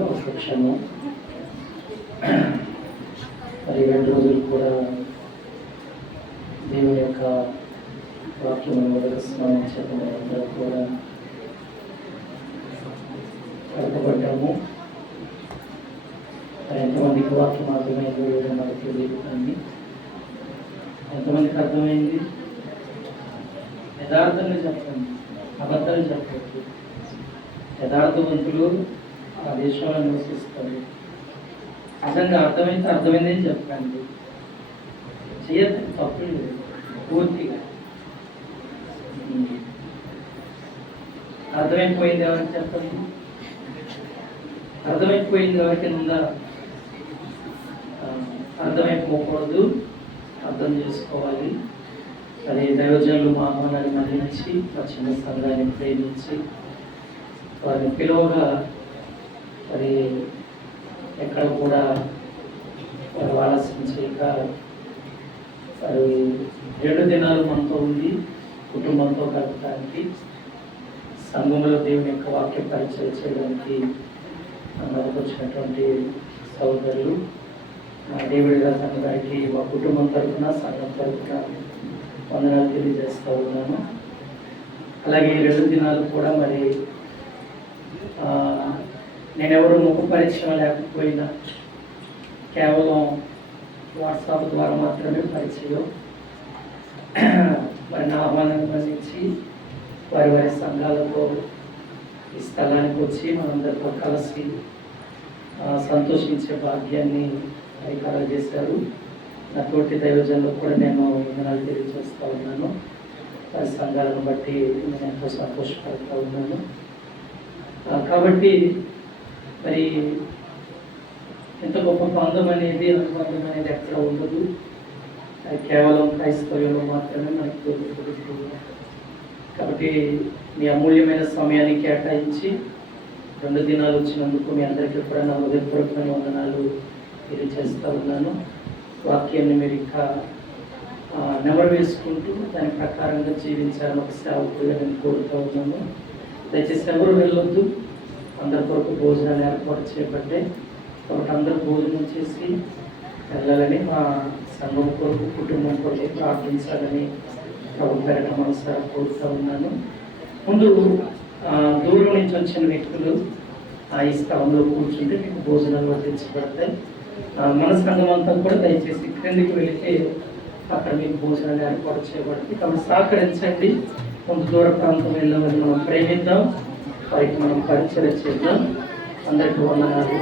ఒక క్షణం మరి 2 రోజులు కూడా దేవుని యొక్క వాక్యం మొదటి స్నానం చెప్పడం కూడా కడపబడ్డాము. ఎంతమందికి వాక్యం అర్థమైందో లేదో మనకు తెలియదు, కానీ ఎంతమందికి అర్థమైంది? యథార్థంగా చెప్పండి, అబద్ధాలు చెప్పండి. యథార్థవంతులు ఆ దేశంలో నివసిస్తారు. నిజంగా అర్థమైందని చెప్పండి, చేయద్దు, తప్పు లేదు. పూర్తిగా అర్థమైపోయింది ఎవరికి చెప్పండి, అర్థమైపోయింది ఎవరికైనా ఉందా? అర్థమైపోకూడదు, అర్థం చేసుకోవాలి. అదే దైవజనులు మా ఆహ్వానాన్ని మన్నించి మా చిన్న సంఘాన్ని ప్రేమించి వారిని పిలువగా మరి ఎక్కడ కూడా వారు ఆలస్యం చేయక మరి 2 దినాలు మనతో ఉండి కుటుంబంతో గడపడానికి, సంఘంలో దేవుని యొక్క వాక్య పరిచయం చేయడానికి మనకు వచ్చినటువంటి సోదరులు డేవిడ్ గారి గారికి మా కుటుంబం తరఫున సంఘం తరఫున వందనాలు తెలియజేస్తూ ఉన్నాను. అలాగే ఈ 2 దినాలు కూడా మరి నేనెవరు ముఖ పరిచయం లేకపోయినా కేవలం వాట్సాప్ ద్వారా మాత్రమే పరిచయం, మరి నా ఆహ్వానాన్ని మన్నించి వారి సంఘాలతో ఈ స్థలానికి వచ్చి మనందరితో కలిసి సంతోషించే భాగ్యాన్ని కలగజేశారు. నా తోటి దైవజనులు కూడా నేను వందనాలు తెలియజేస్తూ ఉన్నాను. వారి సంఘాలను బట్టి నేను ఎంతో సంతోషపడుతూ ఉన్నాను. కాబట్టి మరి ఇంత గొప్ప బంధం అనేది, అనుబంధం అనేది ఎక్కడ ఉండదు. అది కేవలం క్రైస్తవ్యంలో మాత్రమే మనకు దొరుకుతుంది. కాబట్టి మీ అమూల్యమైన సమయాన్ని కేటాయించి 2 దినాలు వచ్చినందుకు మీ అందరికీ కూడా నా హృదయపూర్వకమైన వందనాలు తెలియజేస్తూ ఉన్నాను. వాక్యాన్ని మీరు ఇంకా నెమరు వేసుకుంటూ దాని ప్రకారంగా జీవించాలని ఒక సేవకుడిగా నేను కోరుతూ ఉన్నాను. దయచేసి ఎవరు వెళ్ళొద్దు, అందరి కొరకు భోజనాలు ఏర్పాటు చేయబడ్డాయి. కాబట్టి అందరూ భోజనం చేసి వెళ్ళాలని, మా సంఘం కొరకు కుటుంబం కొరకు ప్రార్థించాలని ప్రభు పేరిట మనసారా కోరుతూ ఉన్నాను. ముందు దూరం నుంచి వచ్చిన వ్యక్తులు ఈ స్థలంలో కూర్చుంటే మీకు భోజనాలు వడ్డించబడతాయి. మన సంఘం అంతా కూడా దయచేసి క్రిందికి వెళితే అక్కడ మీకు భోజనాలు ఏర్పాటు చేయబడతాయి. కాబట్టి సహకరించండి. కొంత దూర ప్రాంతం వెళ్ళామని మనం ప్రేమిద్దాం, వారికి మనం పరిచయం చేద్దాం. అందరికీ వందనాలు.